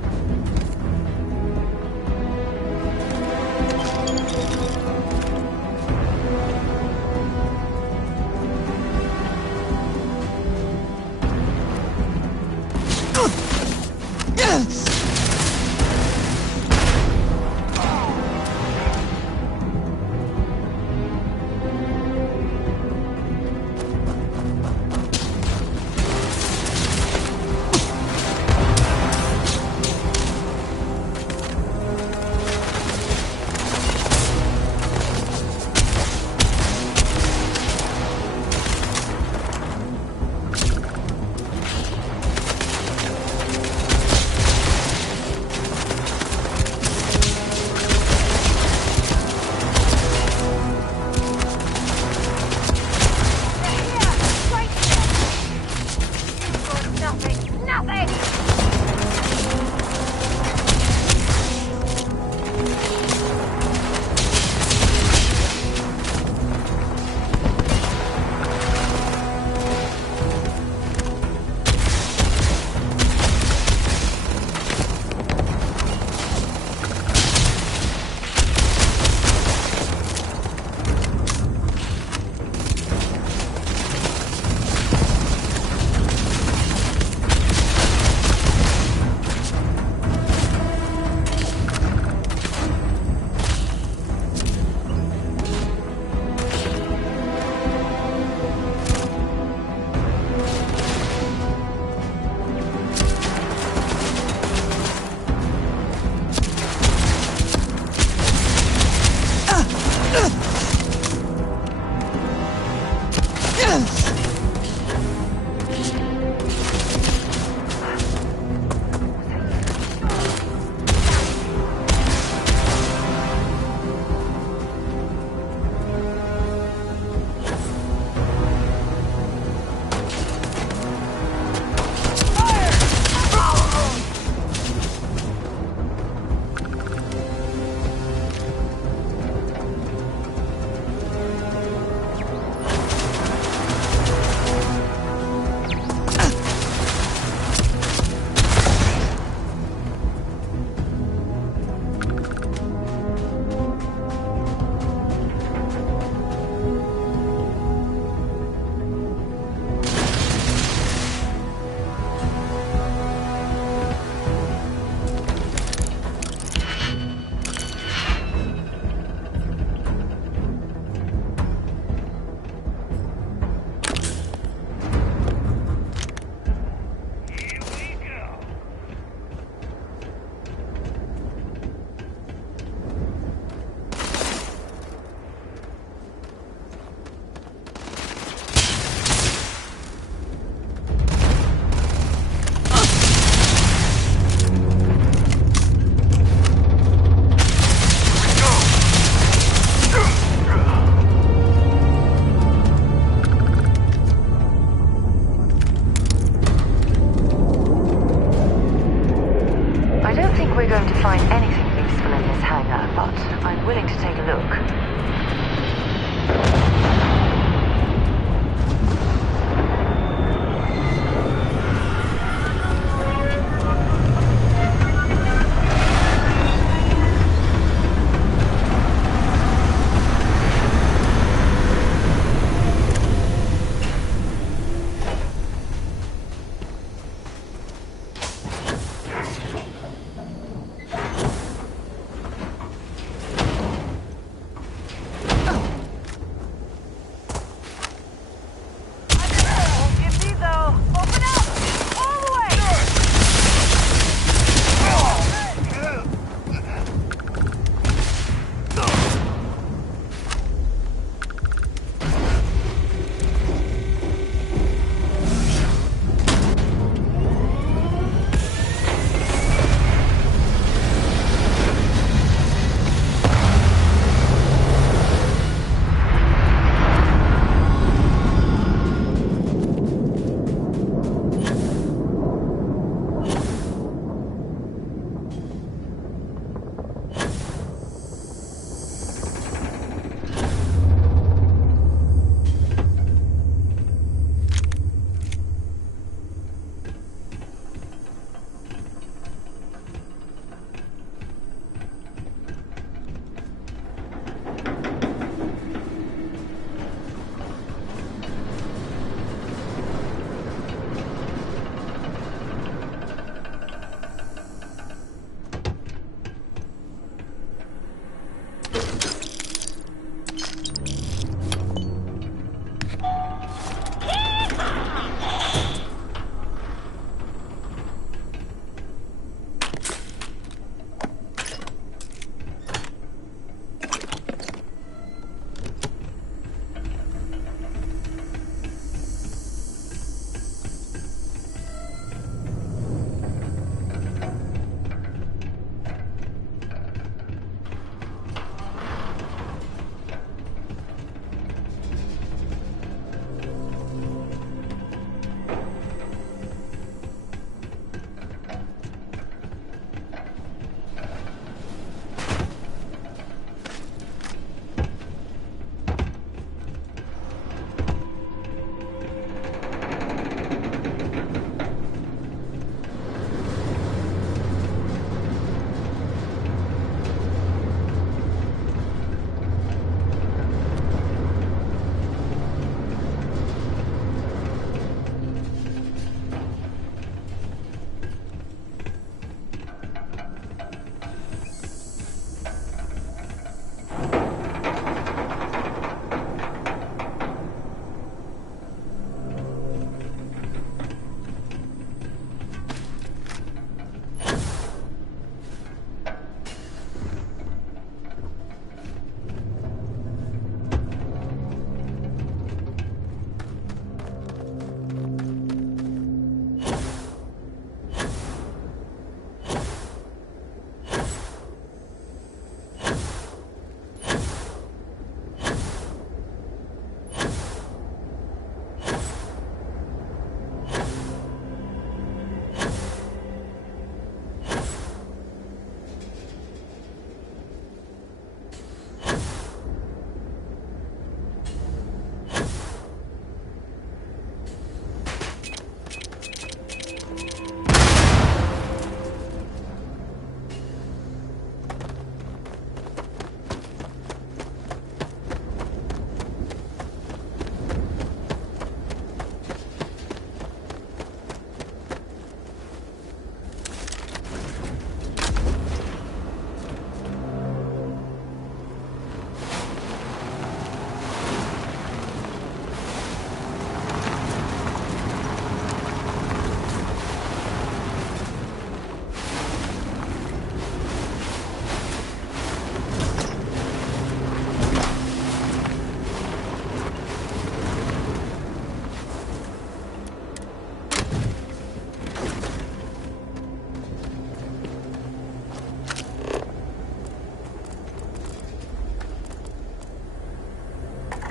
willing to take a look.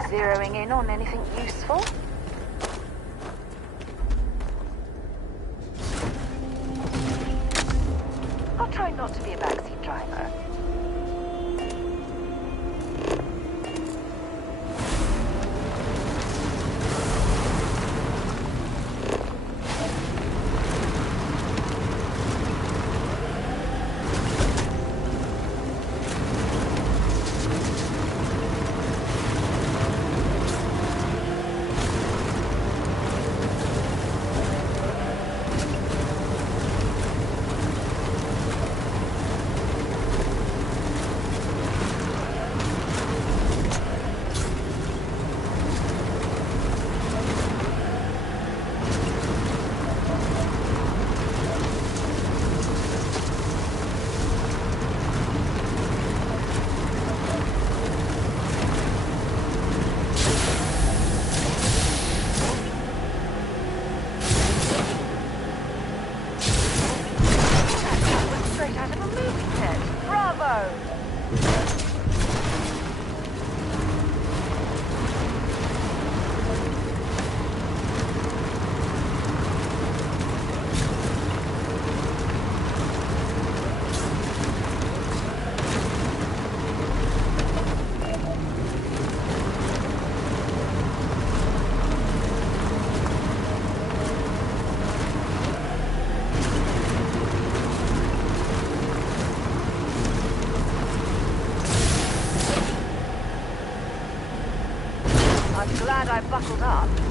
Zeroing in on anything useful? I'll try not to be a backseat driver. I'm glad I buckled up.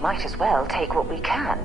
Might as well take what we can.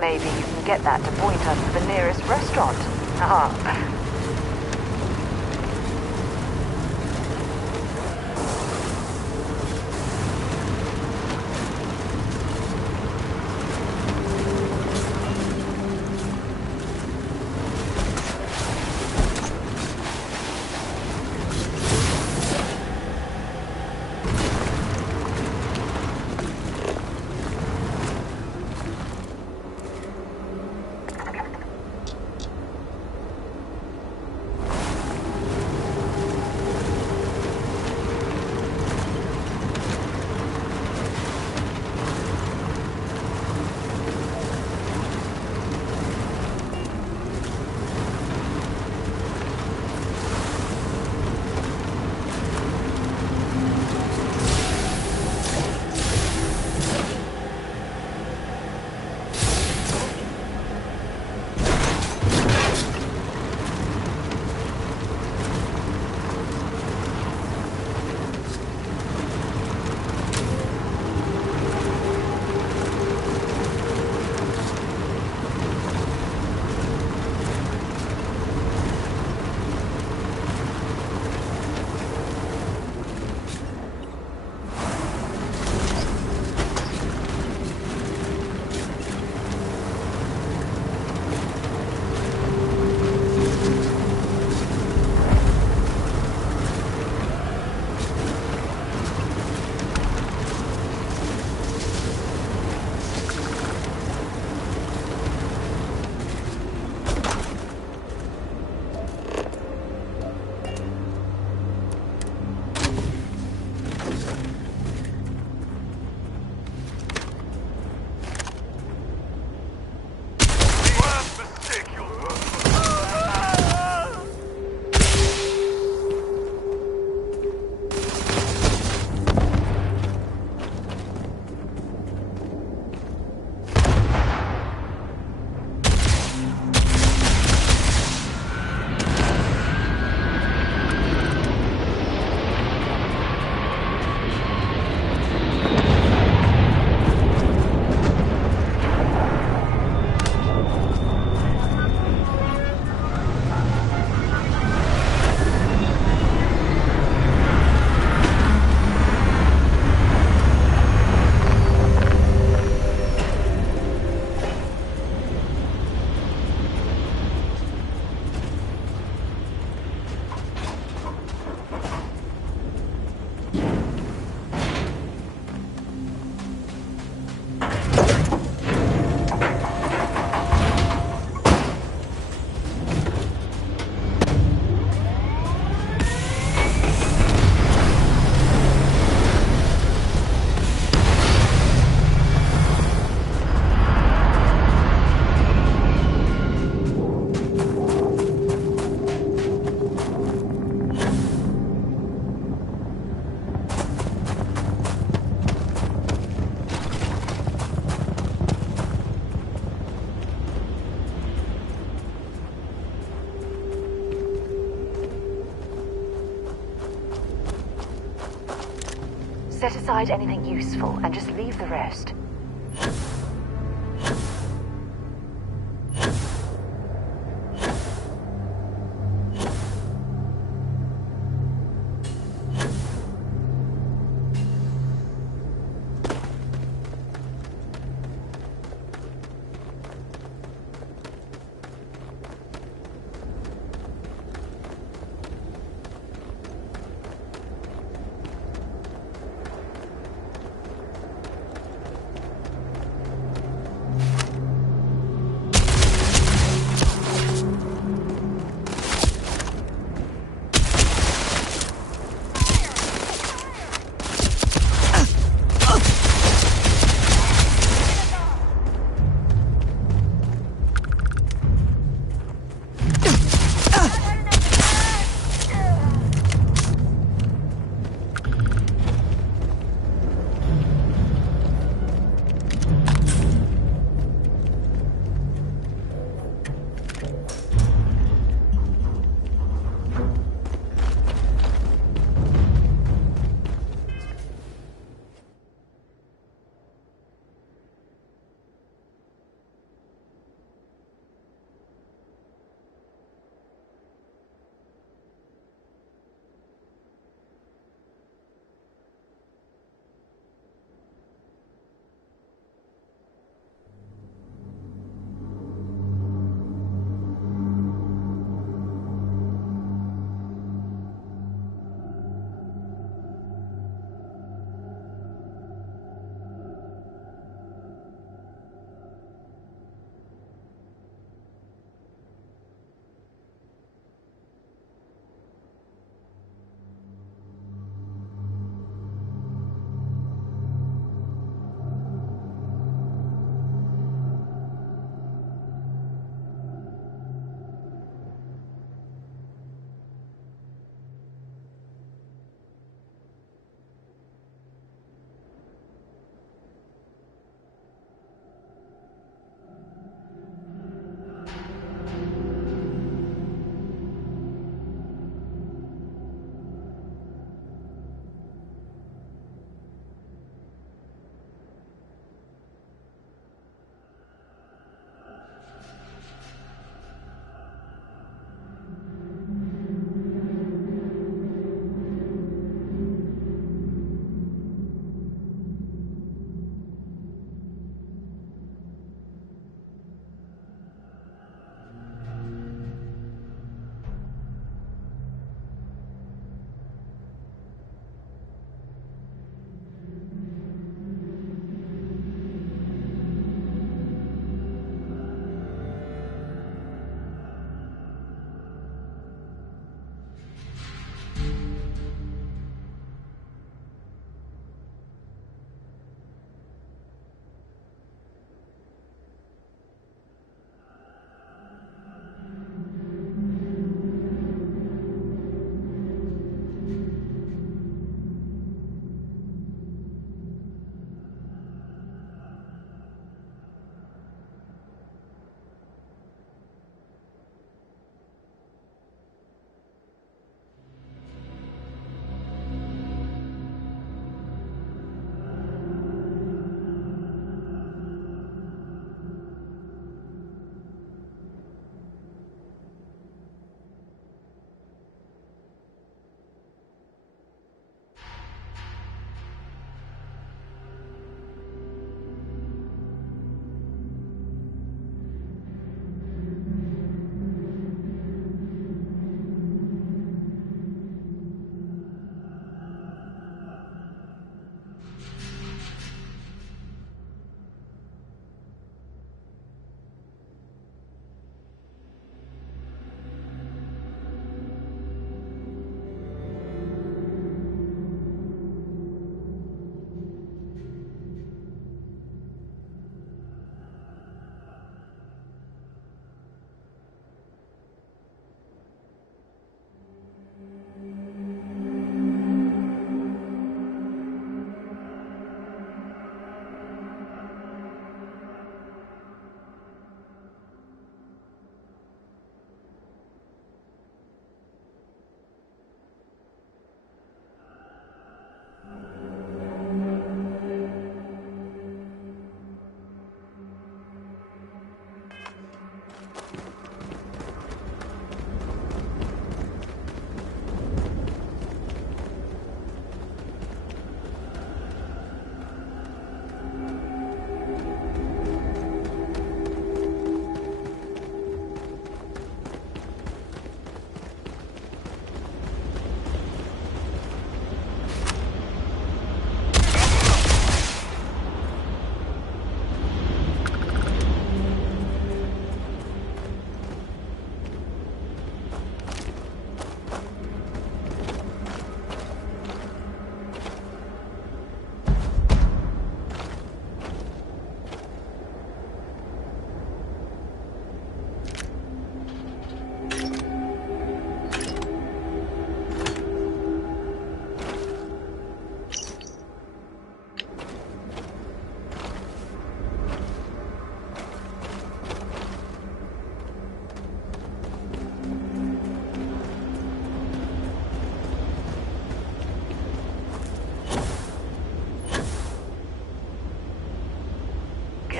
Maybe you can get that to point us to the nearest restaurant. Ah. Set aside anything useful and just leave the rest.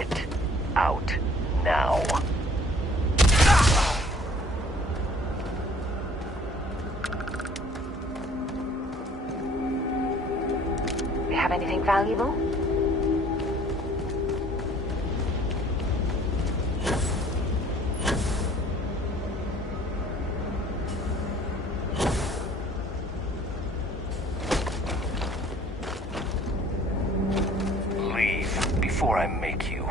Get out now. You have anything valuable? Leave before I make you.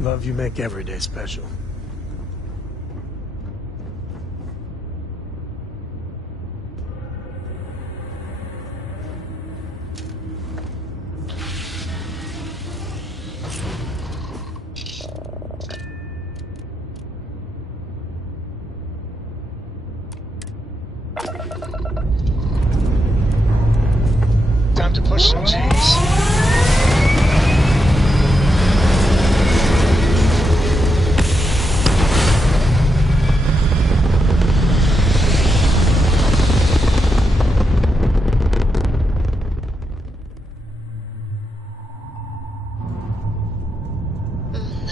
Love, you make every day special. Time to push some cheese.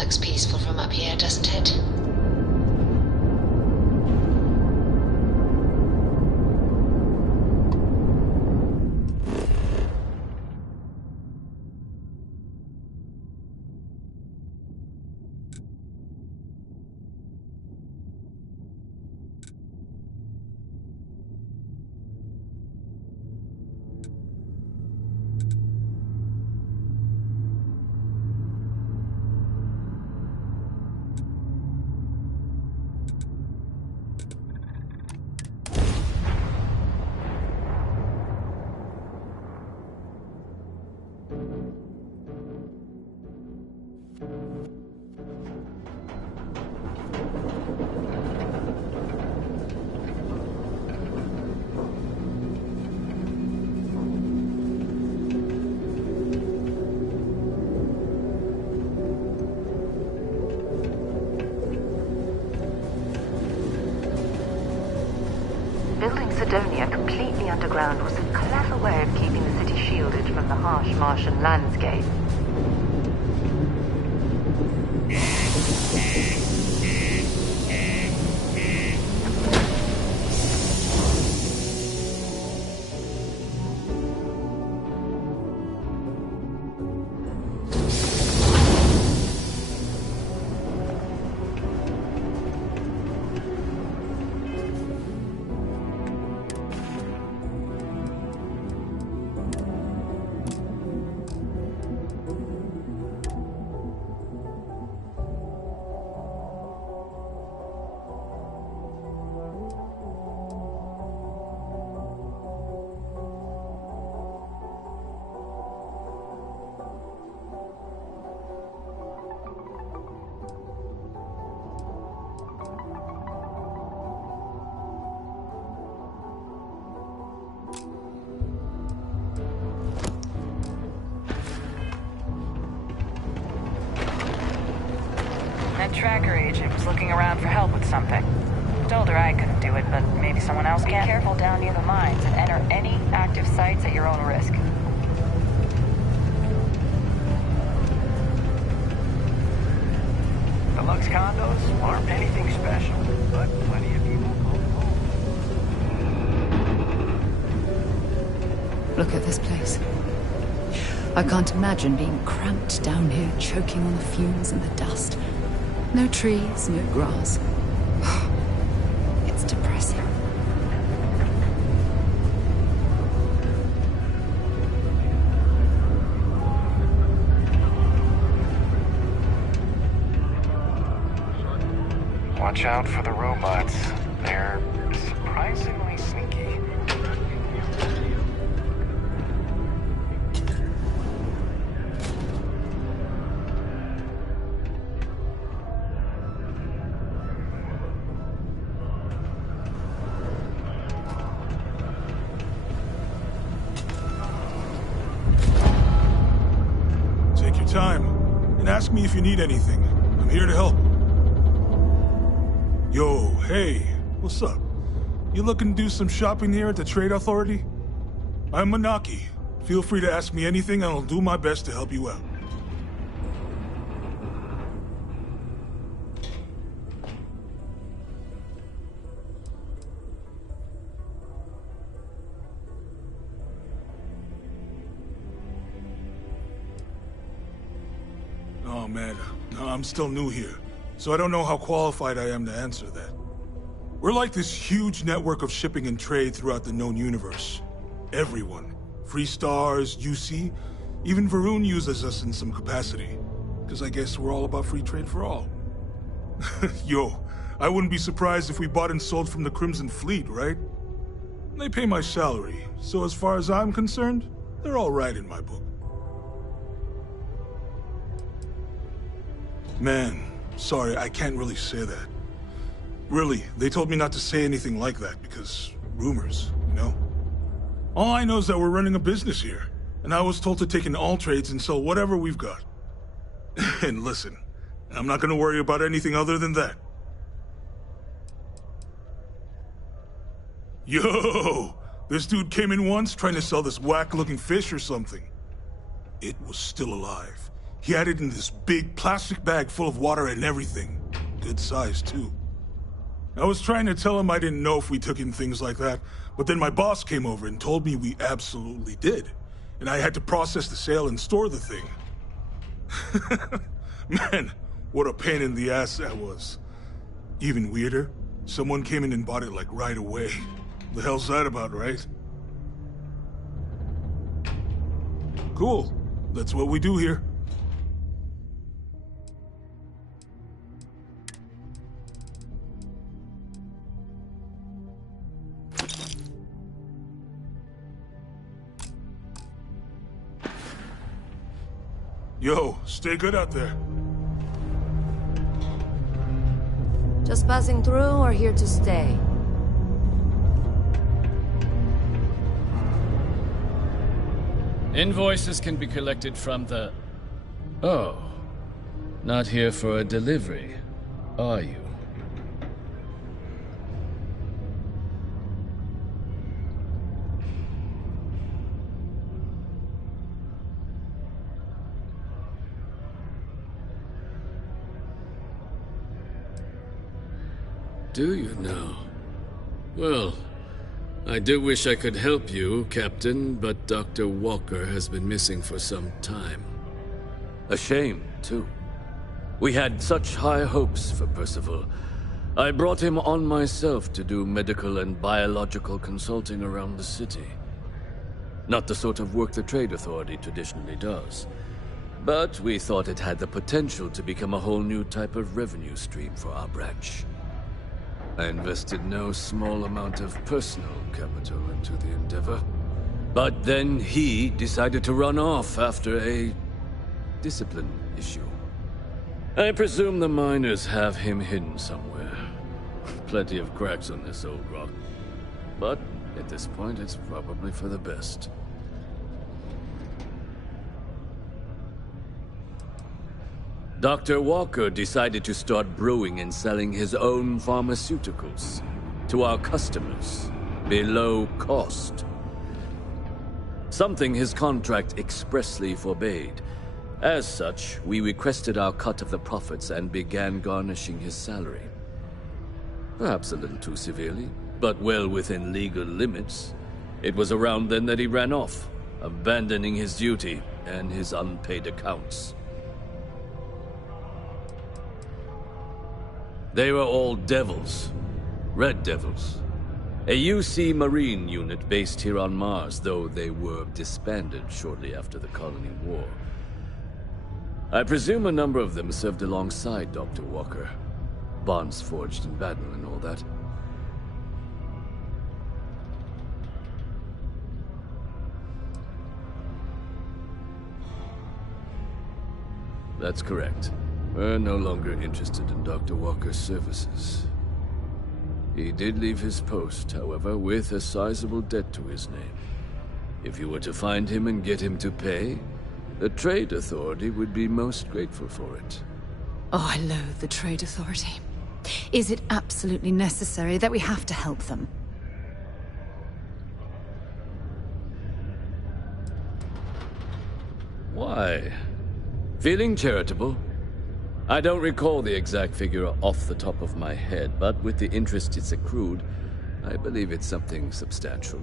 Looks peaceful from up here, doesn't it? Building Sidonia completely underground was a clever way of keeping the city shielded from the harsh Martian landscape. That tracker agent was looking around for help with something. Told her I couldn't do it, but maybe someone else can. Be careful down near the mines and enter any active sites at your own risk. The Lux condos aren't anything special, but plenty of people call home. Look at this place. I can't imagine being cramped down here, choking on the fumes and the dust. No trees, no grass. It's depressing. Watch out for the robots. They're surprisingly sneaky. Take your time and ask me if you need anything. I'm here to help. Yo, hey, what's up? You looking to do some shopping here at the Trade Authority? I'm Manaki. Feel free to ask me anything and I'll do my best to help you out. Oh man, no, I'm still new here, so I don't know how qualified I am to answer that. We're like this huge network of shipping and trade throughout the known universe. Everyone. Free Stars, UC, even Varun uses us in some capacity. because I guess we're all about free trade for all. Yo, I wouldn't be surprised if we bought and sold from the Crimson Fleet, right? They pay my salary, so as far as I'm concerned, they're all right in my book. Man, sorry, I can't really say that. Really, they told me not to say anything like that because rumors, you know? All I know is that we're running a business here, and I was told to take in all trades and sell whatever we've got. And listen, I'm not gonna worry about anything other than that. Yo! This dude came in once trying to sell this whack-looking fish or something. It was still alive. He had it in this big plastic bag full of water and everything. Good size, too. I was trying to tell him I didn't know if we took in things like that, but then my boss came over and told me we absolutely did. And I had to process the sale and store the thing. Man, what a pain in the ass that was. Even weirder, someone came in and bought it like right away. The hell's that about, right? Cool. That's what we do here. Yo, stay good out there. Just passing through or here to stay? Invoices can be collected from the... Oh. Not here for a delivery, are you? Do you now? Well, I do wish I could help you, Captain, but Dr. Walker has been missing for some time. A shame, too. We had such high hopes for Percival. I brought him on myself to do medical and biological consulting around the city. Not the sort of work the Trade Authority traditionally does. But we thought it had the potential to become a whole new type of revenue stream for our branch. I invested no small amount of personal capital into the endeavor. But then he decided to run off after a discipline issue. I presume the miners have him hidden somewhere. Plenty of cracks on this old rock. But at this point, it's probably for the best. Dr. Walker decided to start brewing and selling his own pharmaceuticals to our customers below cost. Something his contract expressly forbade. As such, we requested our cut of the profits and began garnishing his salary. Perhaps a little too severely, but well within legal limits. It was around then that he ran off, abandoning his duty and his unpaid accounts. They were all devils. Red Devils. A UC Marine unit based here on Mars, though they were disbanded shortly after the Colony War. I presume a number of them served alongside Dr. Walker. Bonds forged in battle and all that. That's correct. We're no longer interested in Dr. Walker's services. He did leave his post, however, with a sizable debt to his name. If you were to find him and get him to pay, the Trade Authority would be most grateful for it. Oh, I loathe the Trade Authority. Is it absolutely necessary that we have to help them? Why? Feeling charitable? I don't recall the exact figure off the top of my head, but with the interest it's accrued, I believe it's something substantial.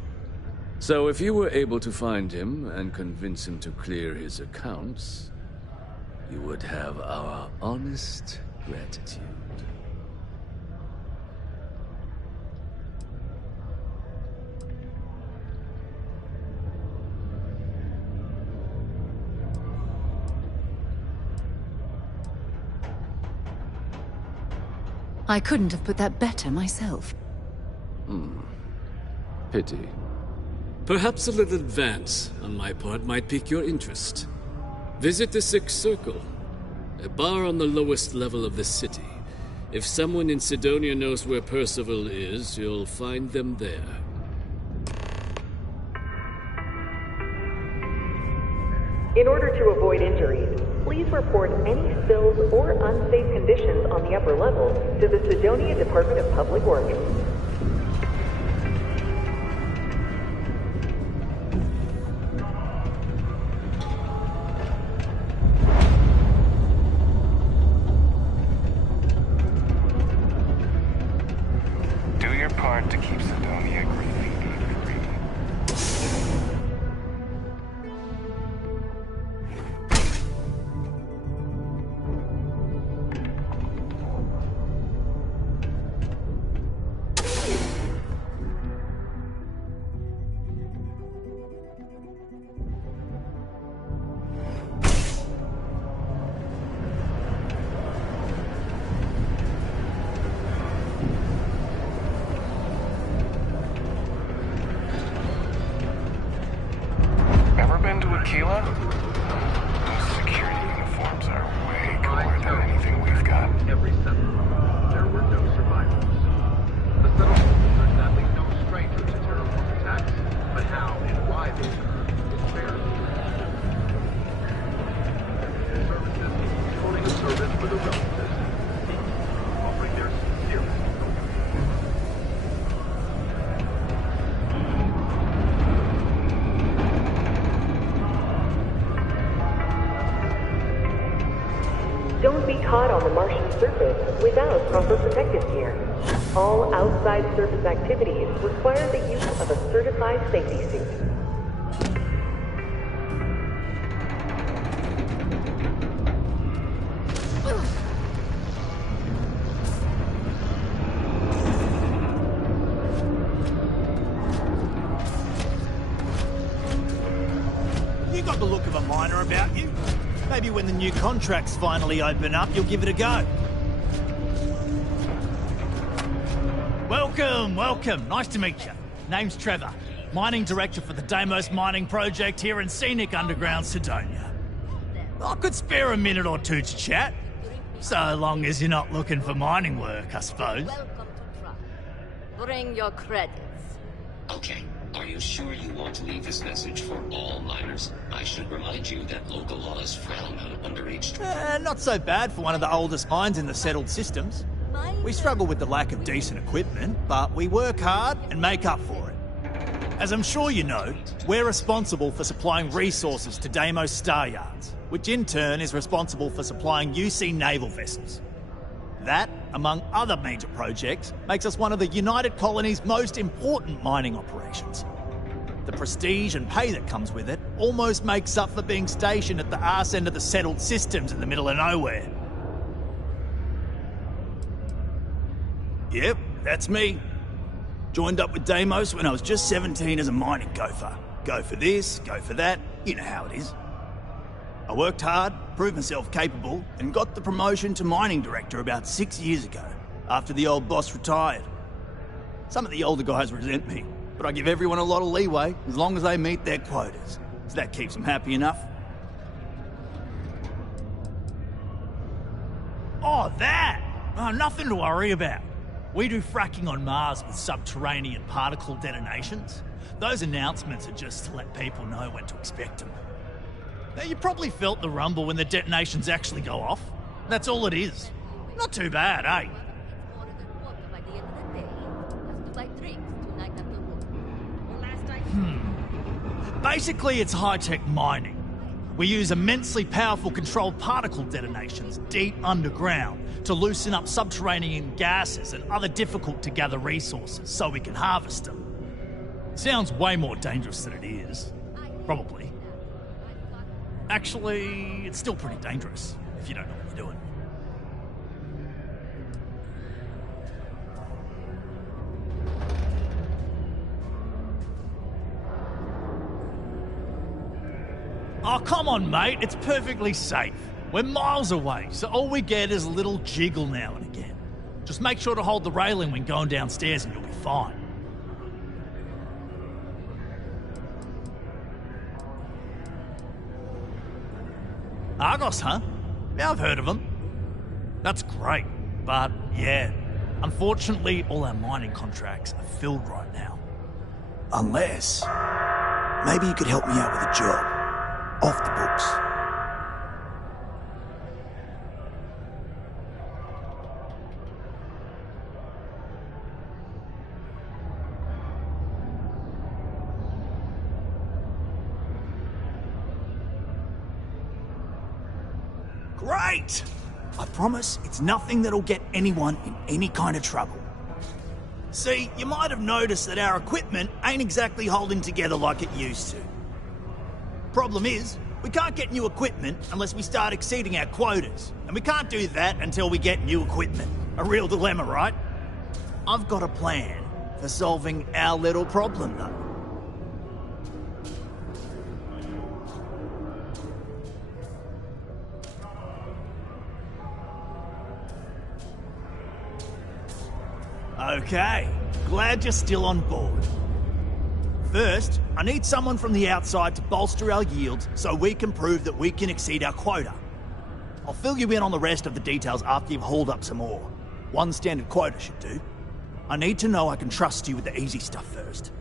So if you were able to find him and convince him to clear his accounts, you would have our honest gratitude. I couldn't have put that better myself. Pity. Perhaps a little advance on my part might pique your interest. Visit the Sixth Circle, a bar on the lowest level of the city. If someone in Sidonia knows where Percival is, you'll find them there. In order to avoid injuries, please report any spills or unsafe conditions on the upper levels to the Sidonia Department of Public Works. Do your part to keep Sidonia green. Ever been to Aquila? Those security uniforms are way cooler than anything we've got. Every settlement, there were no survivors. The settlements are sadly no stranger to terrorist attacks, but how and why they occurred is fair. Services holding a service for the relatives, offering their sincerest Don't be caught on the Martian surface without proper protective gear. All outside surface activities require the use of a certified safety suit. You got the look of a miner about you. Maybe when the new contracts finally open up, you'll give it a go. Welcome, welcome. Nice to meet you. Name's Trevor, mining director for the Deimos mining project here in scenic underground Sidonia. I could spare a minute or two to chat, so long as you're not looking for mining work, I suppose. Bring your credits. Okay. Are you sure you want to leave this message for all miners? I should remind you that local laws frown on underage... Not so bad for one of the oldest mines in the settled systems. We struggle with the lack of decent equipment, but we work hard and make up for it. As I'm sure you know, we're responsible for supplying resources to Deimos Star Yards, which in turn is responsible for supplying UC naval vessels. That, among other major projects, makes us one of the United Colony's most important mining operations. The prestige and pay that comes with it almost makes up for being stationed at the arse end of the settled systems in the middle of nowhere. Yep, that's me. Joined up with Deimos when I was just 17 as a mining gopher. Go for this, go for that, you know how it is. I worked hard, proved myself capable, and got the promotion to mining director about 6 years ago, after the old boss retired. Some of the older guys resent me, but I give everyone a lot of leeway as long as they meet their quotas. So that keeps them happy enough. Oh, that! Oh, nothing to worry about. We do fracking on Mars with subterranean particle detonations. Those announcements are just to let people know when to expect them. Now, you probably felt the rumble when the detonations actually go off. That's all it is. Not too bad, eh? Basically, it's high-tech mining. We use immensely powerful controlled particle detonations deep underground to loosen up subterranean gases and other difficult-to-gather resources so we can harvest them. Sounds way more dangerous than it is. Probably. Actually, it's still pretty dangerous, if you don't know what you're doing. Oh, come on, mate. It's perfectly safe. We're miles away, so all we get is a little jiggle now and again. Just make sure to hold the railing when going downstairs and you'll be fine. Argos, huh? Yeah, I've heard of them. That's great, but yeah, unfortunately all our mining contracts are filled right now. Unless, maybe you could help me out with a job, off the books. Great! I promise it's nothing that'll get anyone in any kind of trouble. See, you might have noticed that our equipment ain't exactly holding together like it used to. Problem is, we can't get new equipment unless we start exceeding our quotas, and we can't do that until we get new equipment. A real dilemma, right? I've got a plan for solving our little problem, though. Okay, glad you're still on board. First, I need someone from the outside to bolster our yields so we can prove that we can exceed our quota. I'll fill you in on the rest of the details after you've hauled up some ore. One standard quota should do. I need to know I can trust you with the easy stuff first.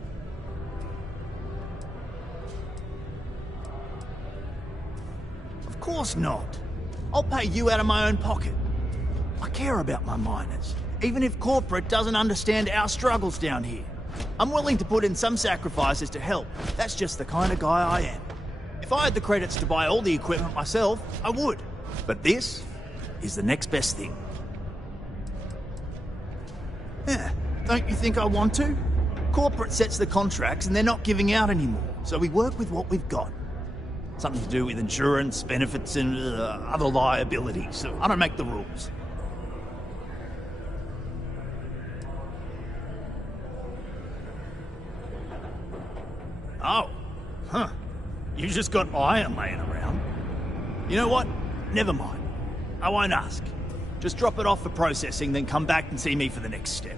Of course not. I'll pay you out of my own pocket. I care about my miners, even if corporate doesn't understand our struggles down here. I'm willing to put in some sacrifices to help. That's just the kind of guy I am. If I had the credits to buy all the equipment myself, I would. But this is the next best thing. Yeah, don't you think I want to? Corporate sets the contracts and they're not giving out anymore, so we work with what we've got. Something to do with insurance, benefits, and other liabilities, so I don't make the rules. Oh, huh. You just got iron laying around. You know what? Never mind. I won't ask. Just drop it off for processing, then come back and see me for the next step.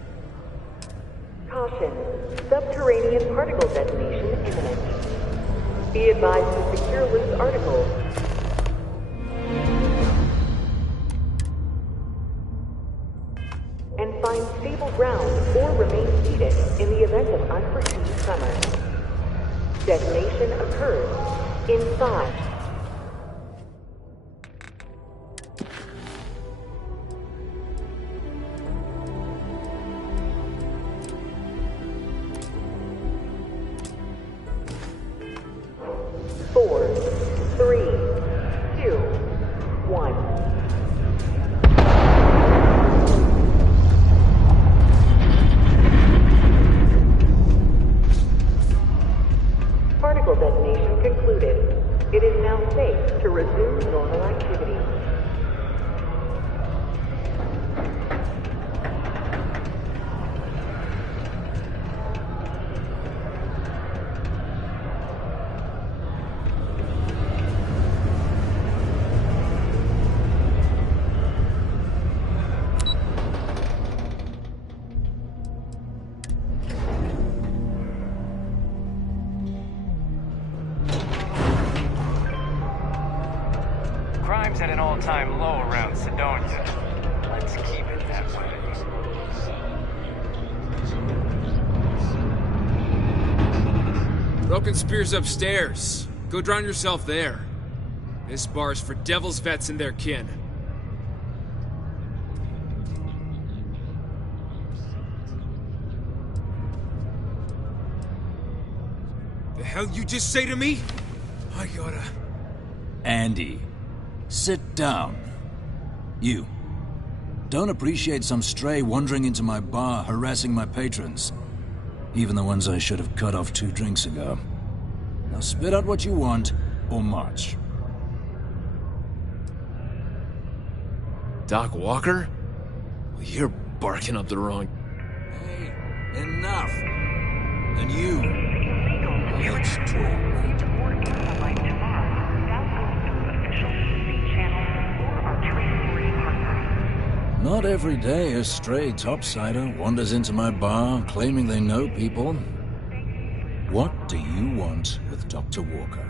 Caution. Subterranean particle detonation imminent. Be advised to secure loose articles. And find stable ground or remain seated in the event of unforeseen tremors. Detonation occurs in 5. Crime's at an all-time low around Sidonia. Let's keep it that way. Broken Spear's upstairs. Go drown yourself there. This bar's for devil's vets and their kin. The hell you just say to me? I gotta... Andy, sit down. You. Don't appreciate some stray wandering into my bar, harassing my patrons. Even the ones I should have cut off 2 drinks ago. Now spit out what you want, or march. Doc Walker? Well, you're barking up the wrong... Hey, enough. And you, let's talk. Not every day a stray topsider wanders into my bar claiming they know people. What do you want with Dr. Walker?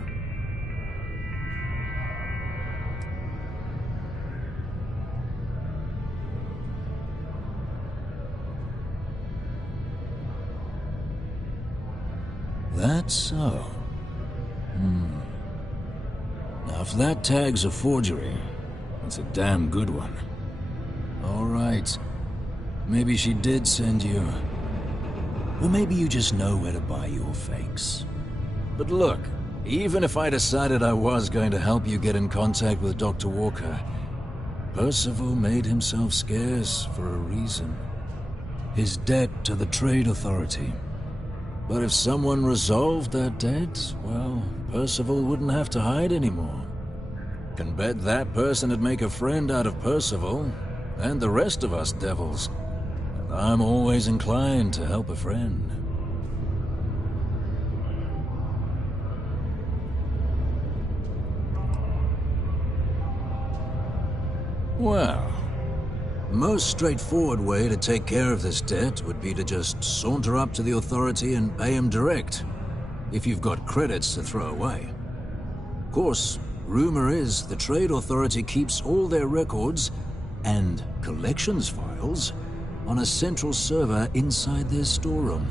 That's so. Now, if that tag's a forgery, it's a damn good one. All right. Maybe she did send you. Or maybe you just know where to buy your fakes. But look, even if I decided I was going to help you get in contact with Dr. Walker, Percival made himself scarce for a reason. His debt to the Trade Authority. But if someone resolved that debt, well, Percival wouldn't have to hide anymore. Can bet that person would make a friend out of Percival, and the rest of us devils. And I'm always inclined to help a friend. Well, the most straightforward way to take care of this debt would be to just saunter up to the Authority and pay him direct, if you've got credits to throw away. Of course, rumor is the Trade Authority keeps all their records and collections files on a central server inside their storeroom.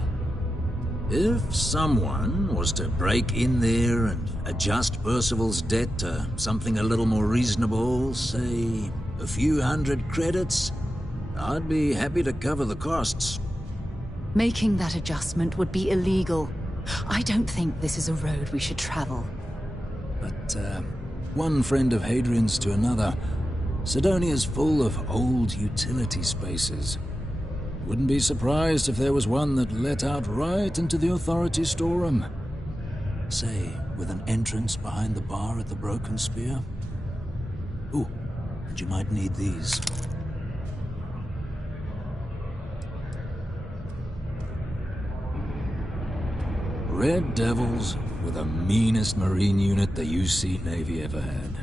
If someone was to break in there and adjust Percival's debt to something a little more reasonable, say a few hundred credits, I'd be happy to cover the costs. Making that adjustment would be illegal. I don't think this is a road we should travel. But, one friend of Hadrian's to another, Sidonia's full of old utility spaces. Wouldn't be surprised if there was one that let out right into the Authority storeroom. Say, with an entrance behind the bar at the Broken Spear. Ooh, and you might need these. Red Devils were the meanest Marine unit the UC Navy ever had.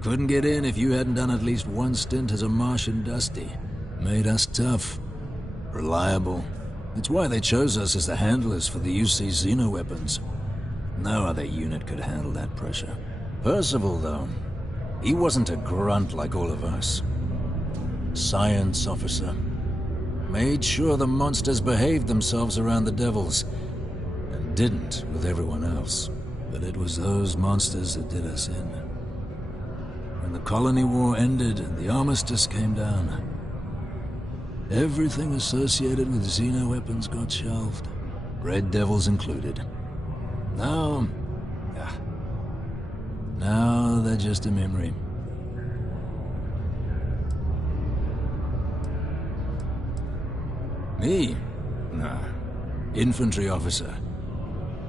Couldn't get in if you hadn't done at least one stint as a Martian Dusty. Made us tough. Reliable. It's why they chose us as the handlers for the UC Xeno-weapons. No other unit could handle that pressure. Percival, though, he wasn't a grunt like all of us. Science officer. Made sure the monsters behaved themselves around the Devils, and didn't with everyone else. But it was those monsters that did us in. When the Colony War ended and the Armistice came down, everything associated with Xeno-weapons got shelved, Red Devils included. Now they're just a memory. Me? Nah. Infantry officer.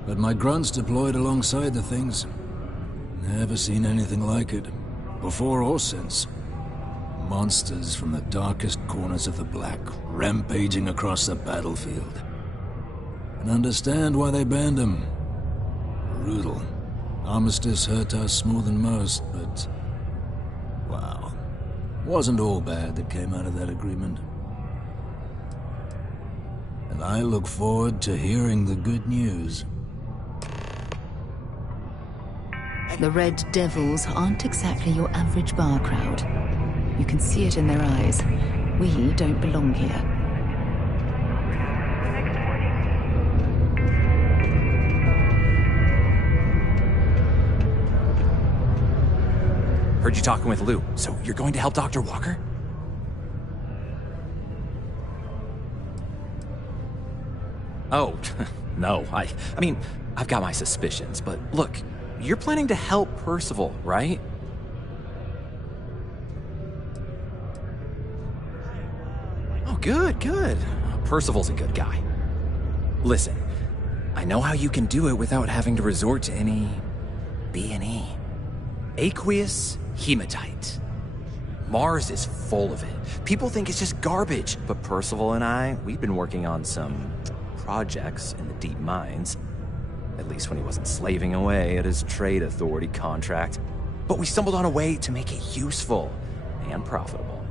But my grunts deployed alongside the things. Never seen anything like it, before or since. Monsters from the darkest corners of the Black, rampaging across the battlefield. And understand why they banned them. Brutal. Armistice hurt us more than most, but... wow. Wasn't all bad that came out of that agreement. And I look forward to hearing the good news. The Red Devils aren't exactly your average bar crowd. You can see it in their eyes. We don't belong here. Heard you talking with Lou, so you're going to help Dr. Walker? Oh, no, I mean, I've got my suspicions, but look, you're planning to help Percival, right? Oh, good. Percival's a good guy. Listen, I know how you can do it without having to resort to any B&E. Aqueous hematite. Mars is full of it. People think it's just garbage, but Percival and I, we've been working on some projects in the deep mines. At least when he wasn't slaving away at his Trade Authority contract. But we stumbled on a way to make it useful and profitable.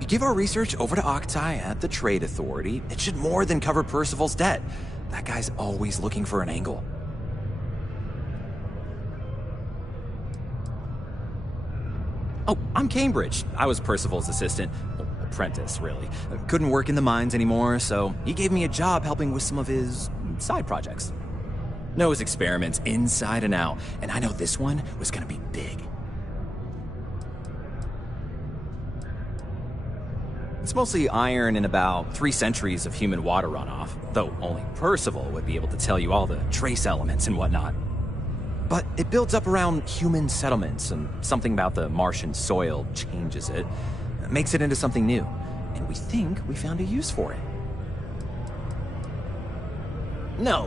You give our research over to Octai at the Trade Authority, it should more than cover Percival's debt. That guy's always looking for an angle. Oh, I'm Cambridge. I was Percival's assistant. Apprentice, really. Couldn't work in the mines anymore, so he gave me a job helping with some of his side projects. Knows experiments inside and out, and I know this one was gonna be big. It's mostly iron and about 3 centuries of human water runoff, though only Percival would be able to tell you all the trace elements and whatnot. But it builds up around human settlements, and something about the Martian soil changes it, makes it into something new, and we think we found a use for it. No.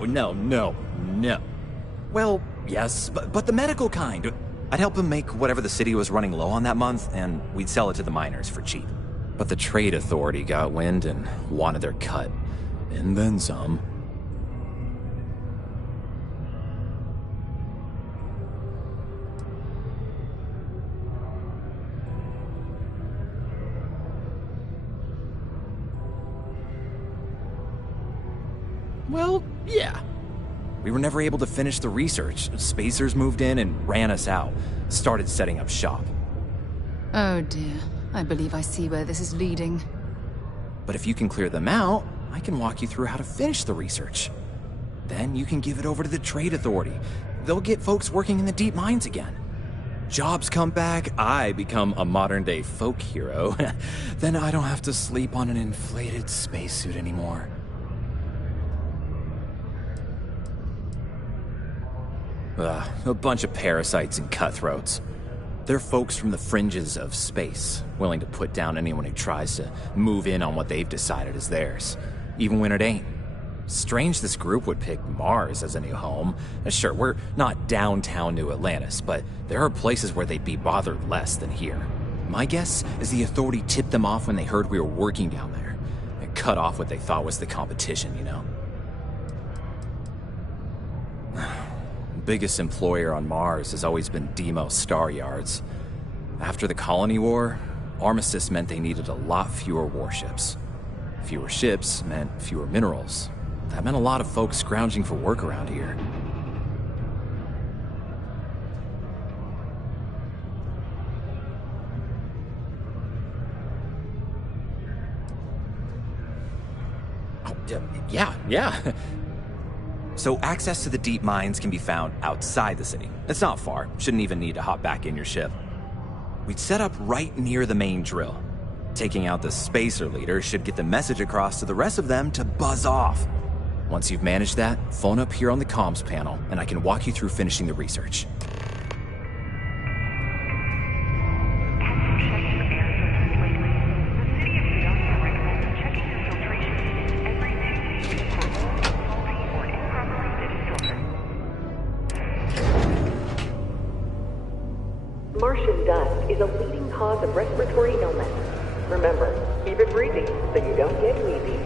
Well, yes, but the medical kind. I'd help him make whatever the city was running low on that month, and we'd sell it to the miners for cheap. But the Trade Authority got wind and wanted their cut. And then some. Well, yeah. We were never able to finish the research. Spacers moved in and ran us out. Started setting up shop. Oh dear. I believe I see where this is leading. But if you can clear them out, I can walk you through how to finish the research. Then you can give it over to the Trade Authority. They'll get folks working in the deep mines again. Jobs come back, I become a modern-day folk hero. Then I don't have to sleep on an inflated spacesuit anymore. A bunch of parasites and cutthroats. They're folks from the fringes of space, willing to put down anyone who tries to move in on what they've decided is theirs, even when it ain't. Strange this group would pick Mars as a new home. Sure, we're not downtown New Atlantis, but there are places where they'd be bothered less than here. My guess is the Authority tipped them off when they heard we were working down there, and cut off what they thought was the competition, you know? Biggest employer on Mars has always been Deimos Star Yards. After the Colony War, armistice meant they needed a lot fewer warships. Fewer ships meant fewer minerals. That meant a lot of folks scrounging for work around here. Oh, yeah. So access to the deep mines can be found outside the city. It's not far. Shouldn't even need to hop back in your ship. We'd set up right near the main drill. Taking out the spacer leader should get the message across to the rest of them to buzz off. Once you've managed that, phone up here on the comms panel, and I can walk you through finishing the research. Martian dust is a leading cause of respiratory illness. Remember, keep it breezy so you don't get wheezy.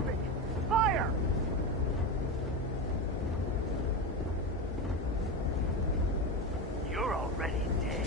moving! Fire! You're already dead.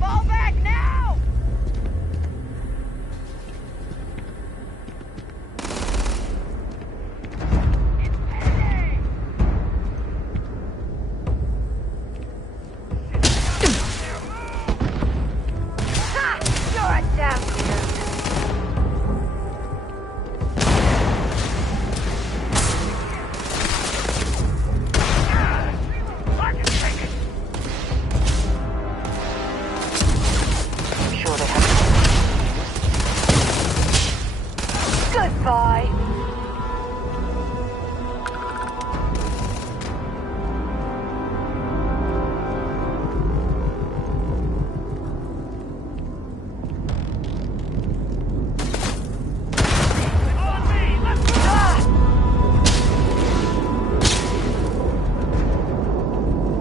Fall back now! It's payday! Ha! You're a damn I can take it! I'm sure they have. Goodbye! On me! Let's go!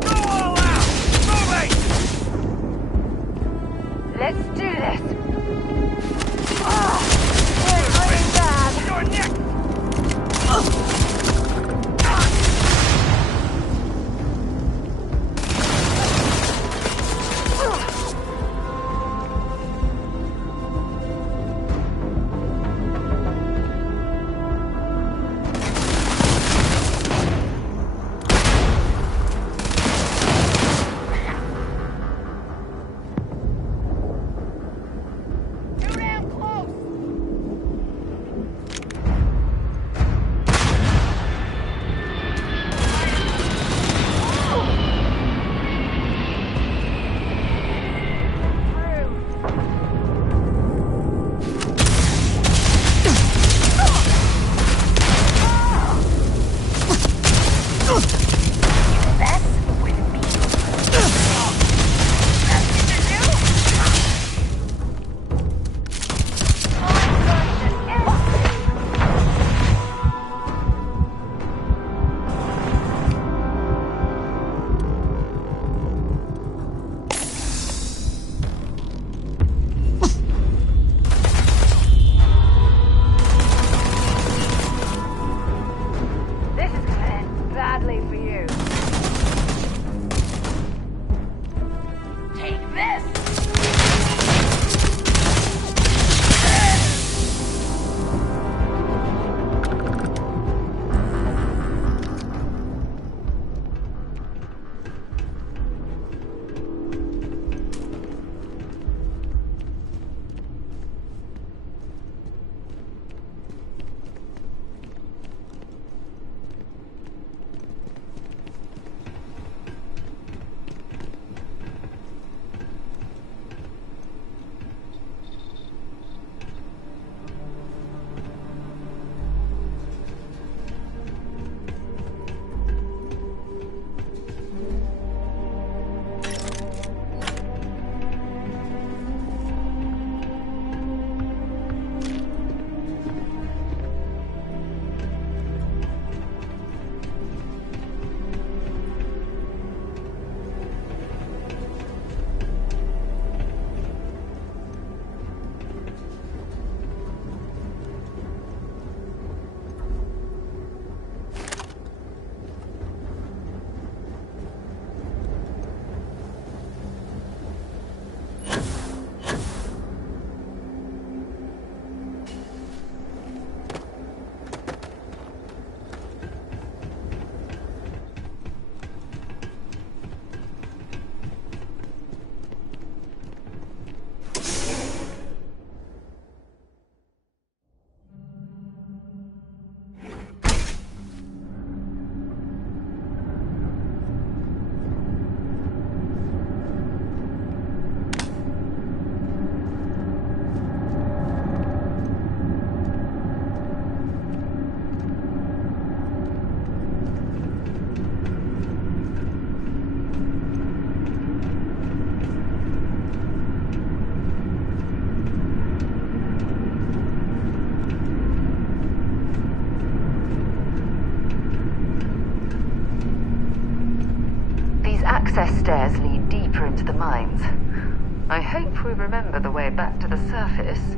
Go all out! Moving! Let's do this! We're pretty bad! Your neck! I hope we remember the way back to the surface.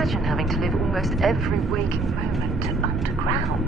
Imagine having to live almost every waking moment underground.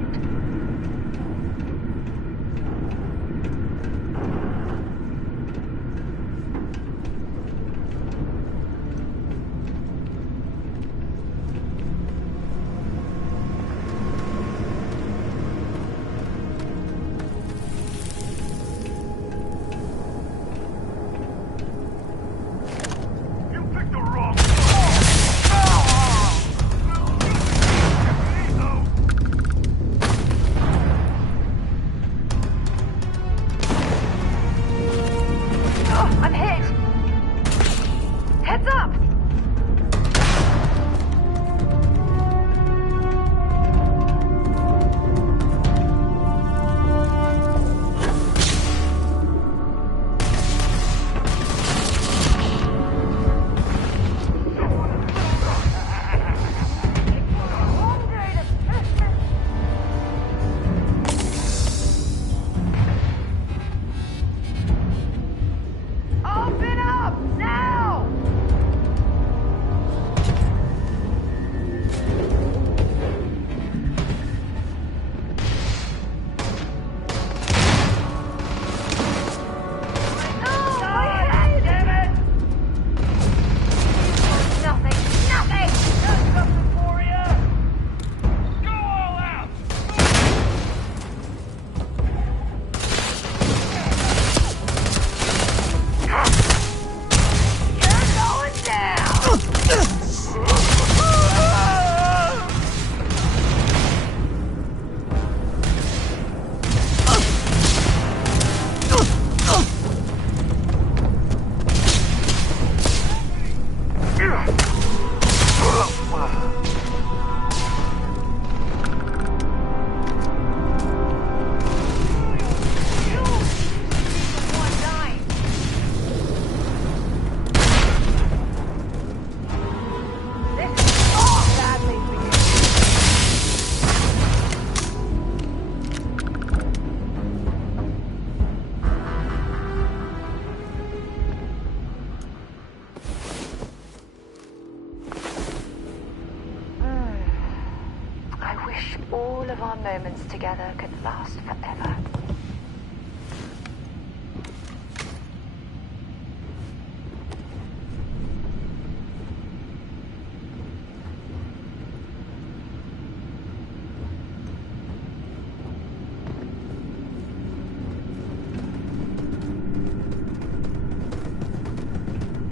All of our moments together could last forever.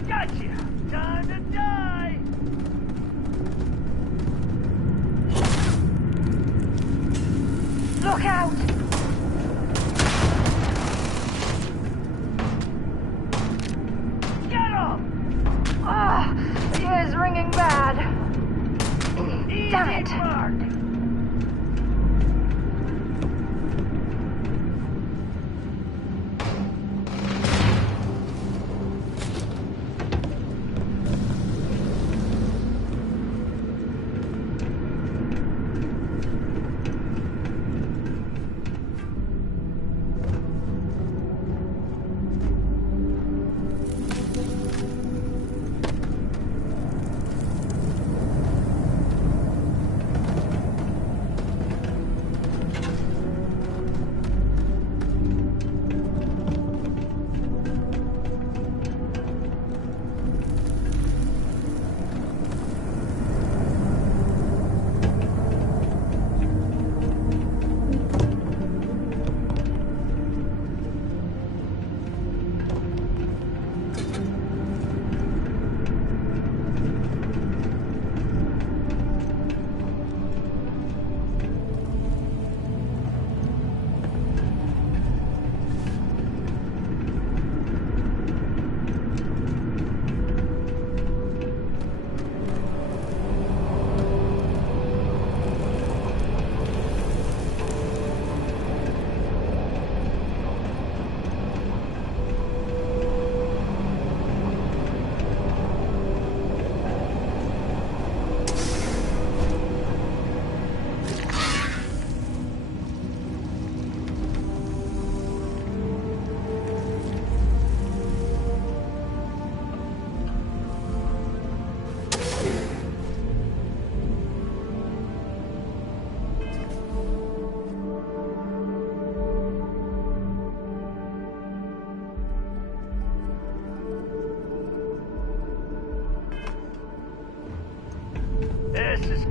Gotcha! Time to die! Look out! Get him! Ah, the ear's ringing bad. Damn it! Mark.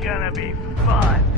gonna be fun.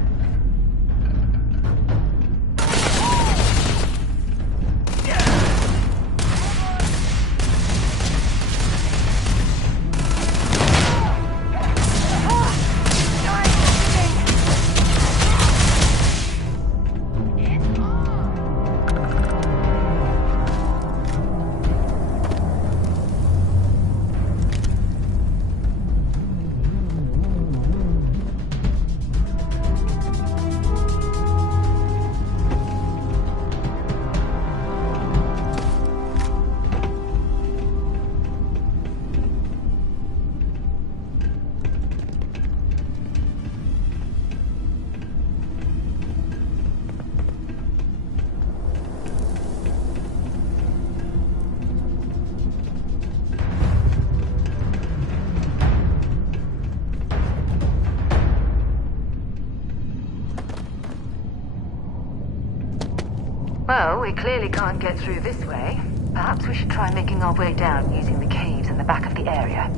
Well, we clearly can't get through this way. Perhaps we should try making our way down using the caves in the back of the area.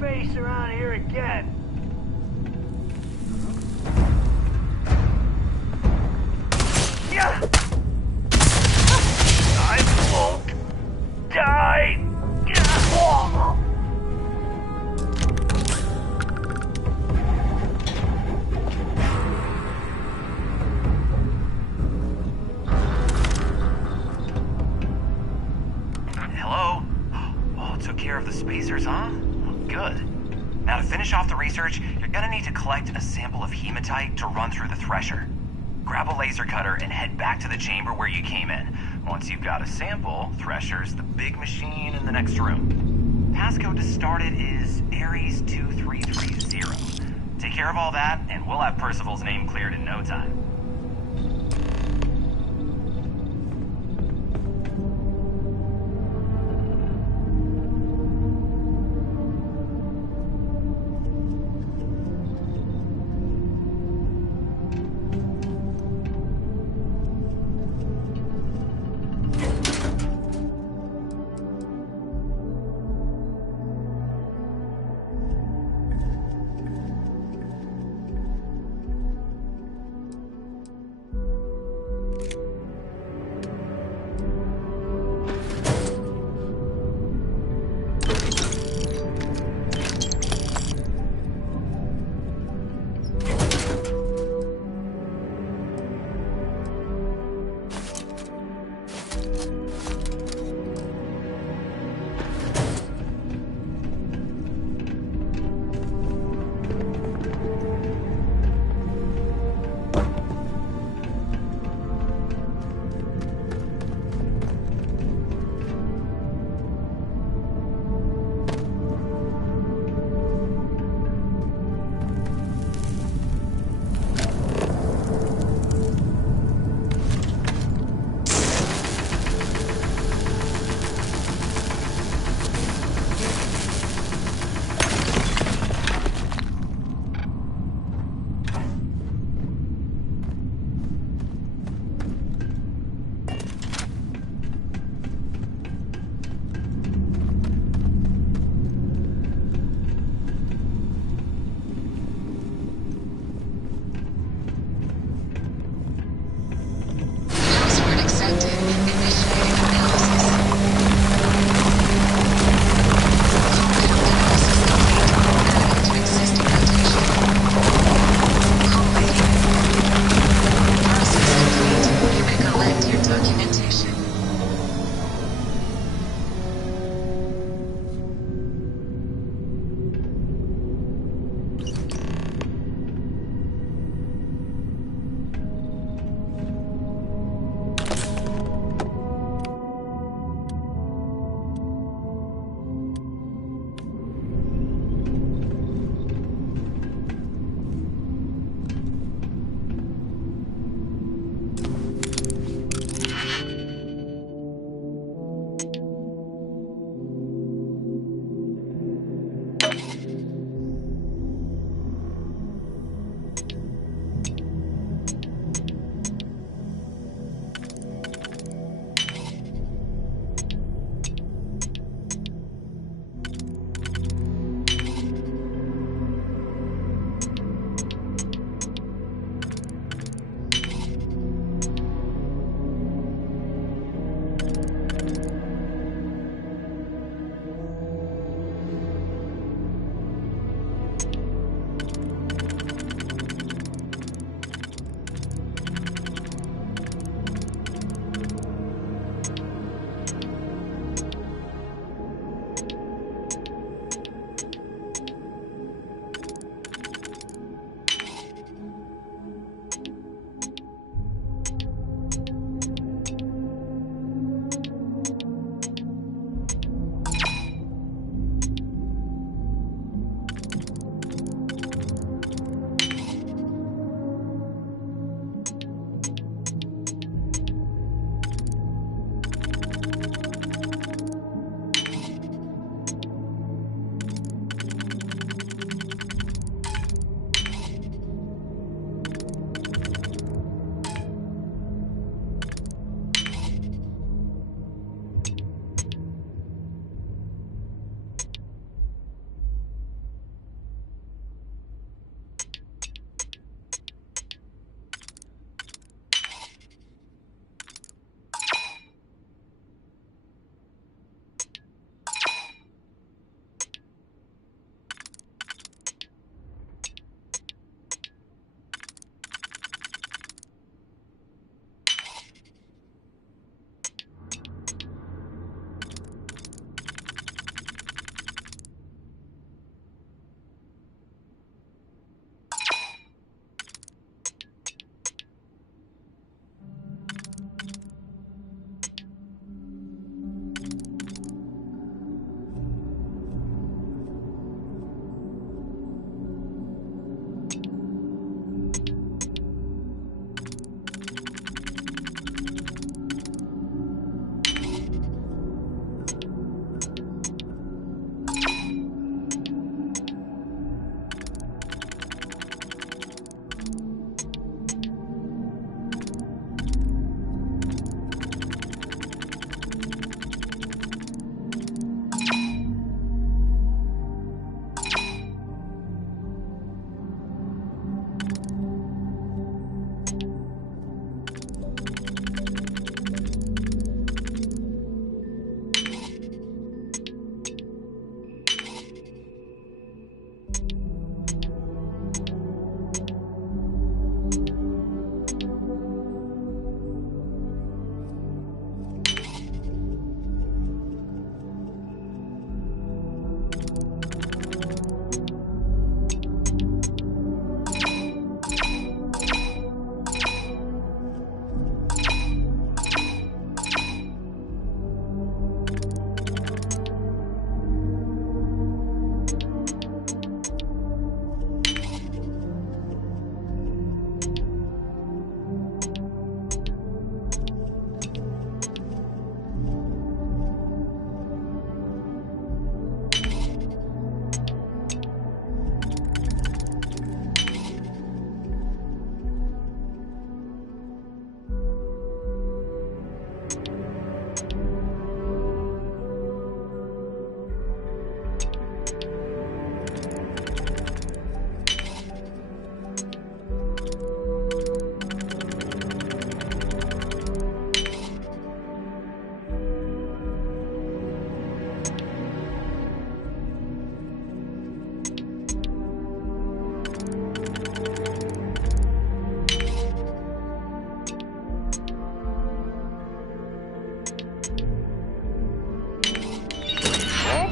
Face around here again. I won't die. Oh, took care of the spacers, huh? Oh, good. Now to finish off the research, you're gonna need to collect a sample of hematite to run through the thresher. Grab a laser cutter and head back to the chamber where you came in. Once you've got a sample, Thresher's the big machine in the next room. Passcode to start it is Ares 2330. Take care of all that, and we'll have Percival's name cleared in no time.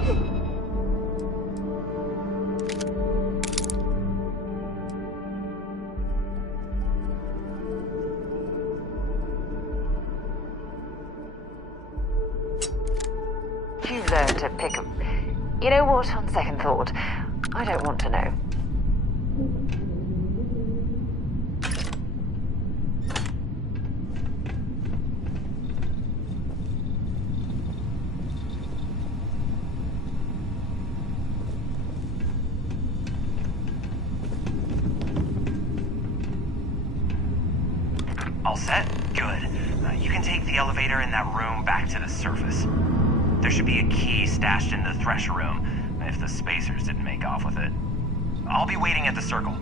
You've learned to pick up. You know what, on second thought, I don't want to know. All set? Good. You can take the elevator in that room back to the surface. There should be a key stashed in the Thresher room, if the spacers didn't make off with it. I'll be waiting at the circle.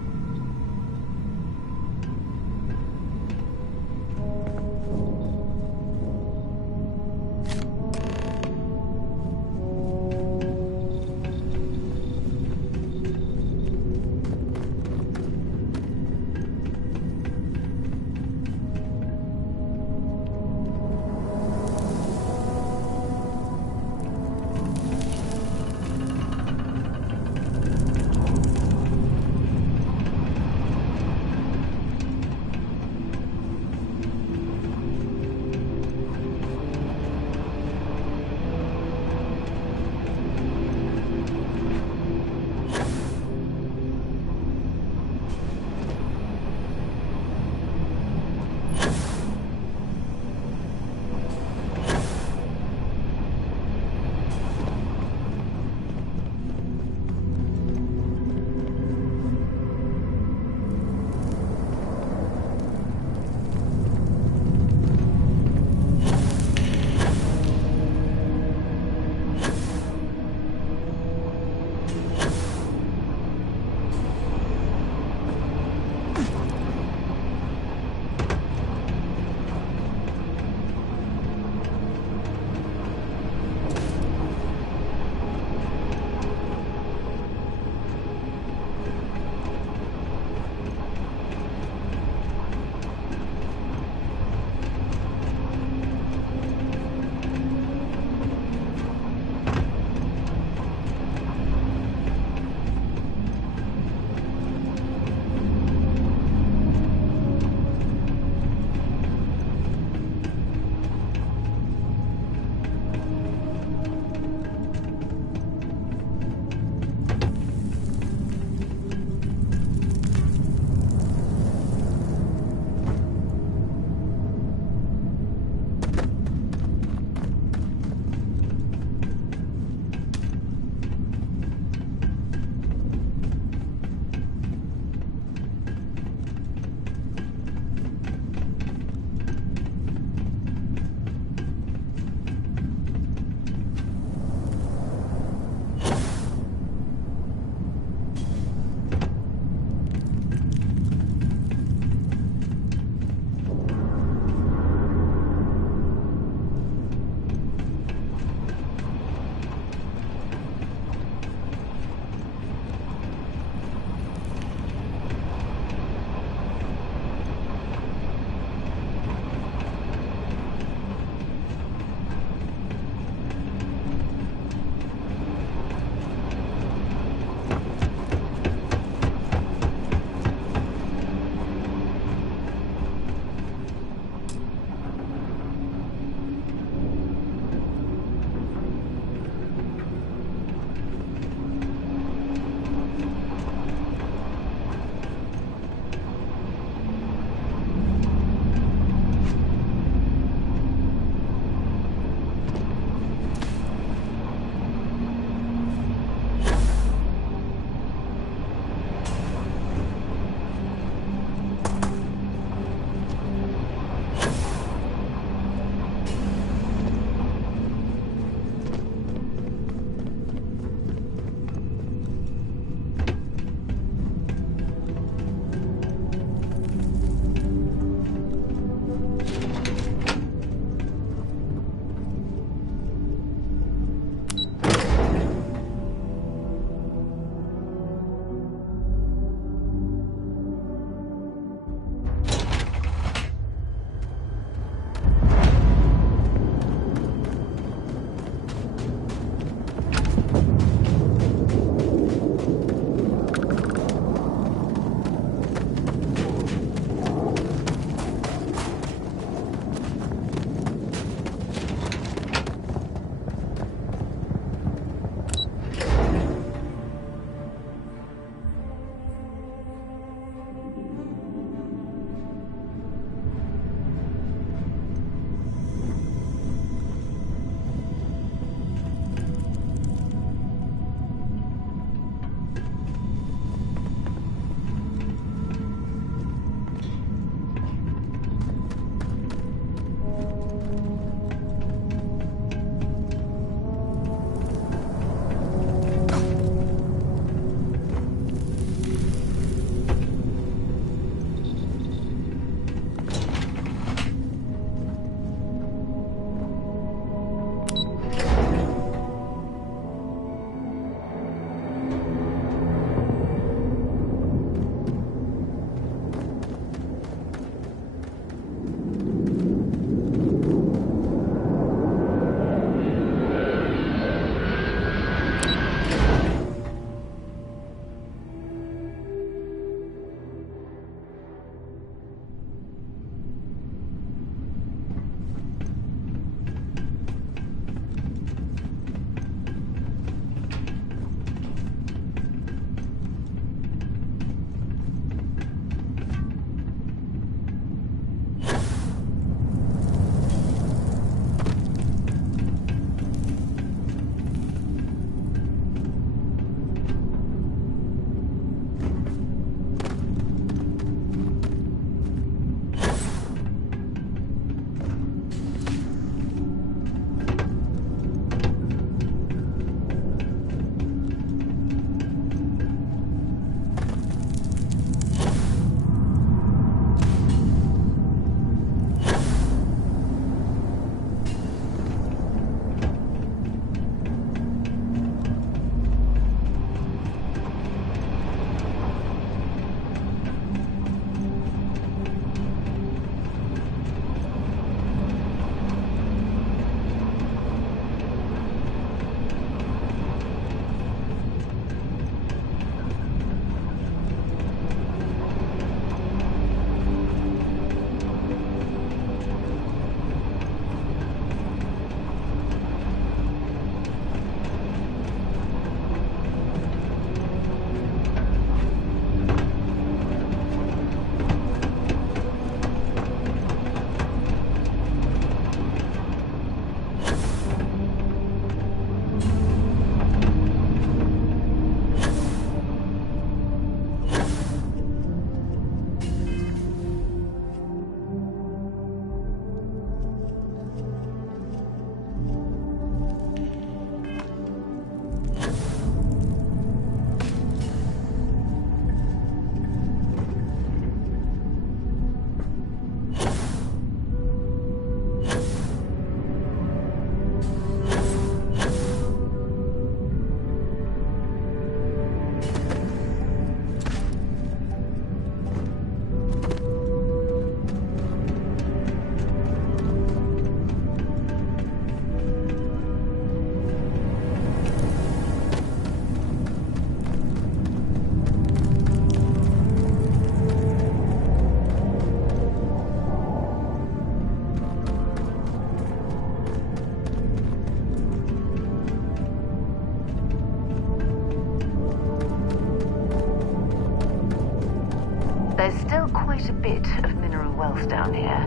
quite a bit of mineral wealth down here.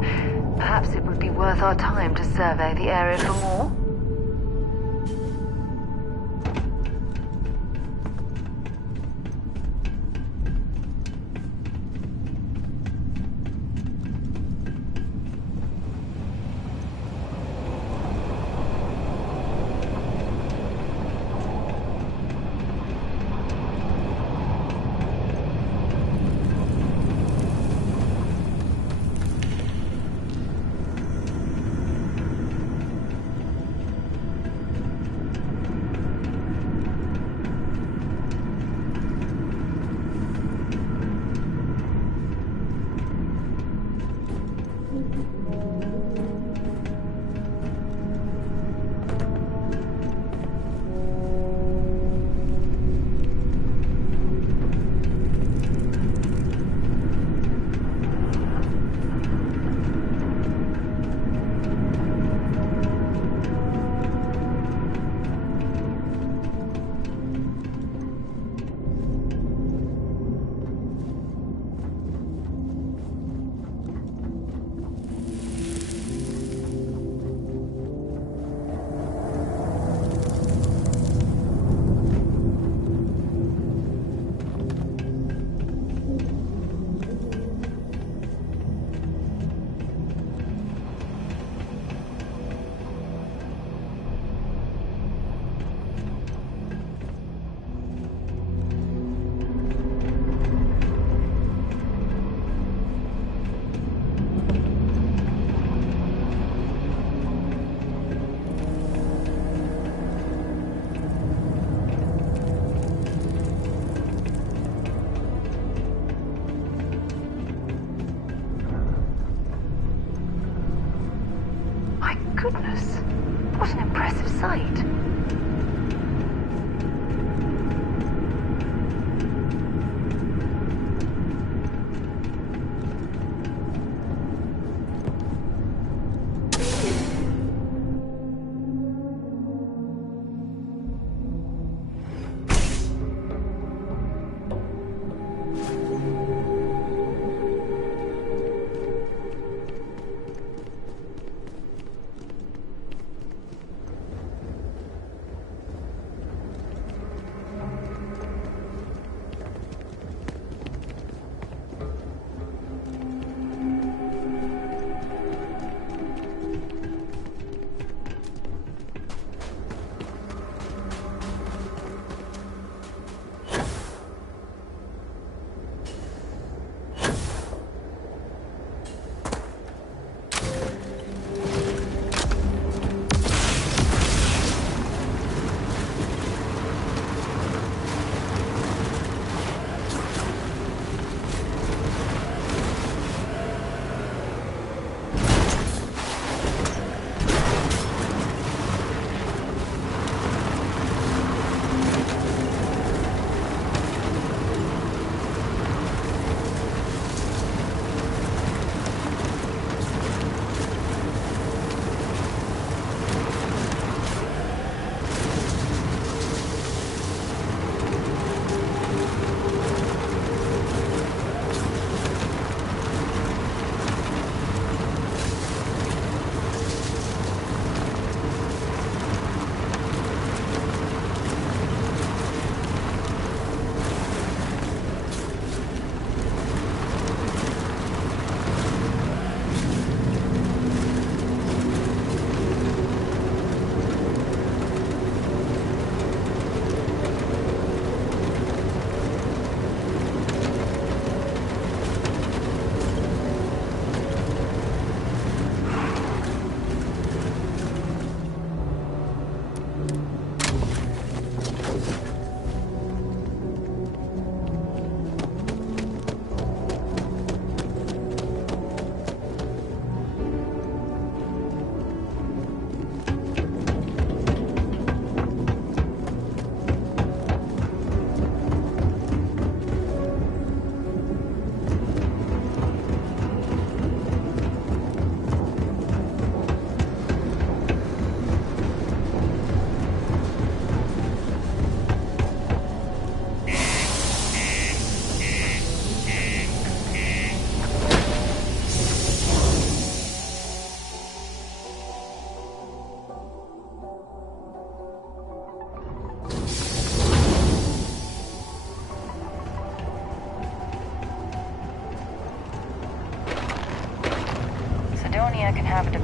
Perhaps it would be worth our time to survey the area for more.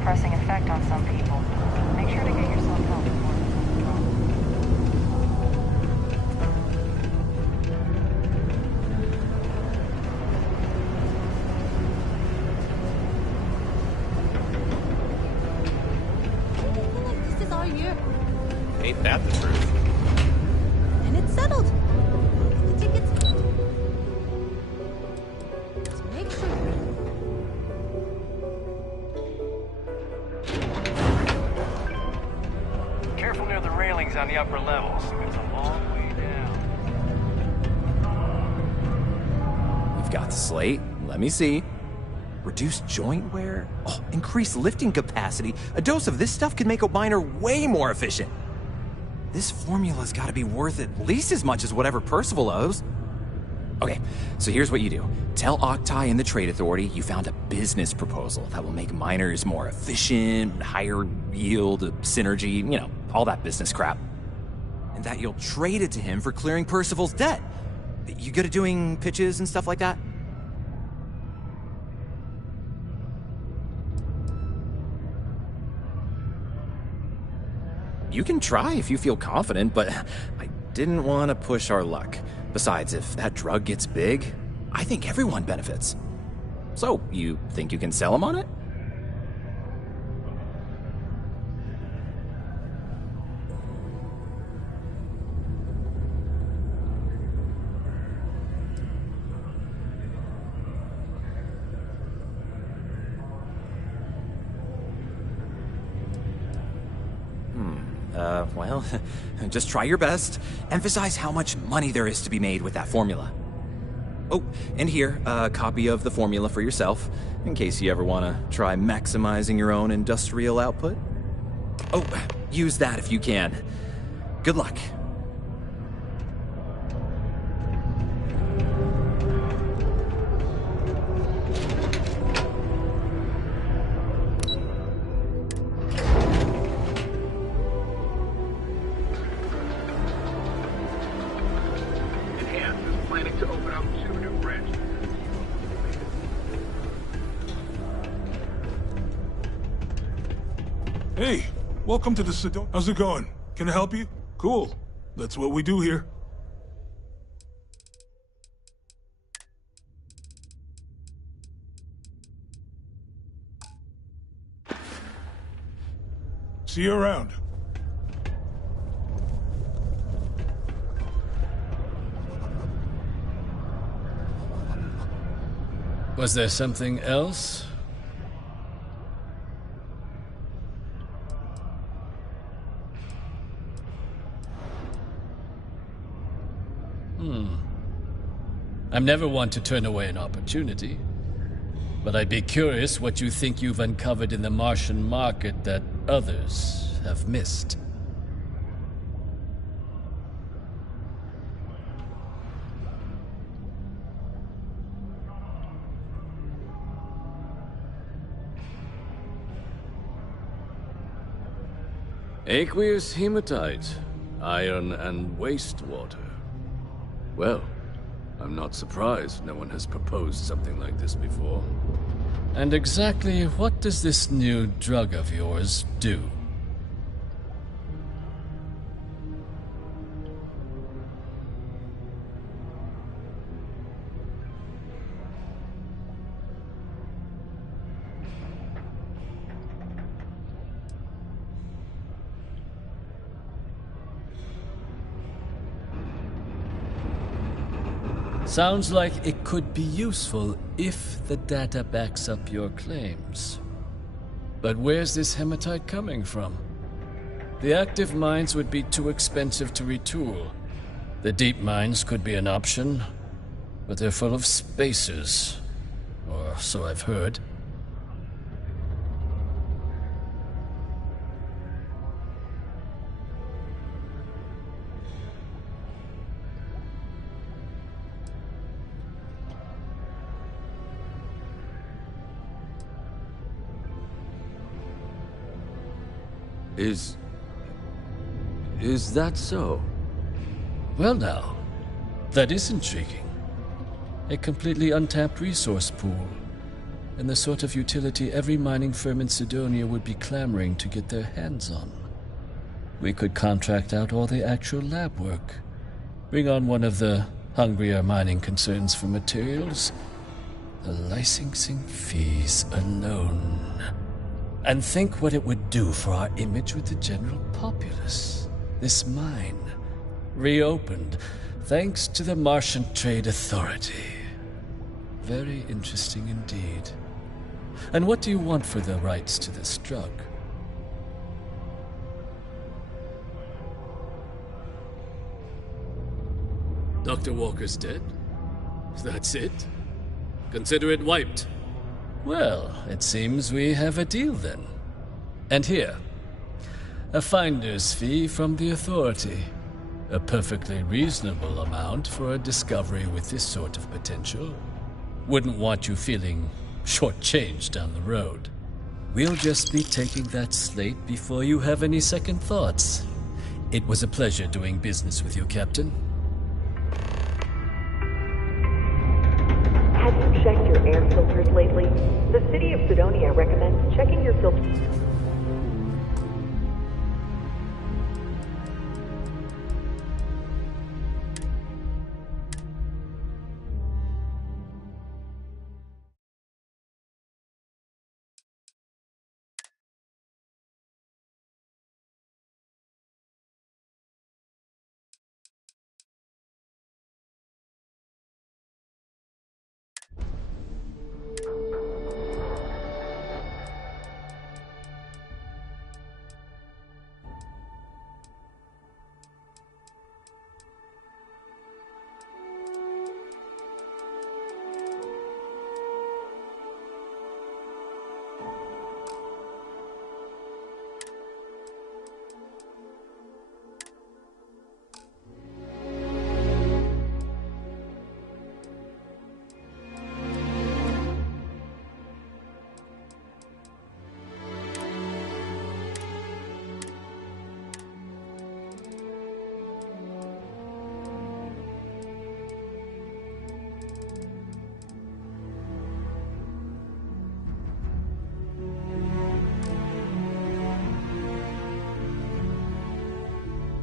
depressing effect on some people. Make sure to get yourself help before it becomes a problem. This is our year, Ain't that the truth? and it's settled. Get the tickets. Just make sure. Careful near the railings on the upper levels. It's a long way down. You've got the slate. Let me see. Reduced joint wear? Oh, increased lifting capacity. A dose of this stuff could make a miner way more efficient. This formula's gotta be worth at least as much as whatever Percival owes. Okay, so here's what you do. Tell Octai and the Trade Authority you found a business proposal that will make miners more efficient, higher yield, synergy, you know, all that business crap. And that you'll trade it to him for clearing Percival's debt. You good at doing pitches and stuff like that? You can try if you feel confident, but I didn't want to push our luck. Besides, if that drug gets big, I think everyone benefits. So, you think you can sell him on it? Well, just try your best. Emphasize how much money there is to be made with that formula. Oh, and here, a copy of the formula for yourself, in case you ever want to try maximizing your own industrial output. Oh, use that if you can. Good luck. Planning to open up 2 new branches. Hey, welcome to the Sedona. How's it going? Can I help you? Cool. That's what we do here. See you around. Was there something else? I'm never one to turn away an opportunity, but I'd be curious what you think you've uncovered in the Martian market that others have missed. Aqueous hematite, iron and wastewater. Well, I'm not surprised no one has proposed something like this before. And exactly what does this new drug of yours do? Sounds like it could be useful if the data backs up your claims. But where's this hematite coming from? The active mines would be too expensive to retool. The deep mines could be an option, but they're full of spacers. Or so I've heard. Is that so? Well now, that is intriguing. A completely untapped resource pool. and the sort of utility every mining firm in Sidonia would be clamoring to get their hands on. We could contract out all the actual lab work, bring on one of the hungrier mining concerns for materials, the licensing fees alone. And think what it would do for our image with the general populace. This mine, reopened thanks to the Martian Trade Authority. Very interesting indeed. And what do you want for the rights to this drug? Dr. Walker's dead? That's it? Consider it wiped. Well, it seems we have a deal then. And here, a finder's fee from the Authority. A perfectly reasonable amount for a discovery with this sort of potential. Wouldn't want you feeling shortchanged down the road. We'll just be taking that slate before you have any second thoughts. It was a pleasure doing business with you, Captain.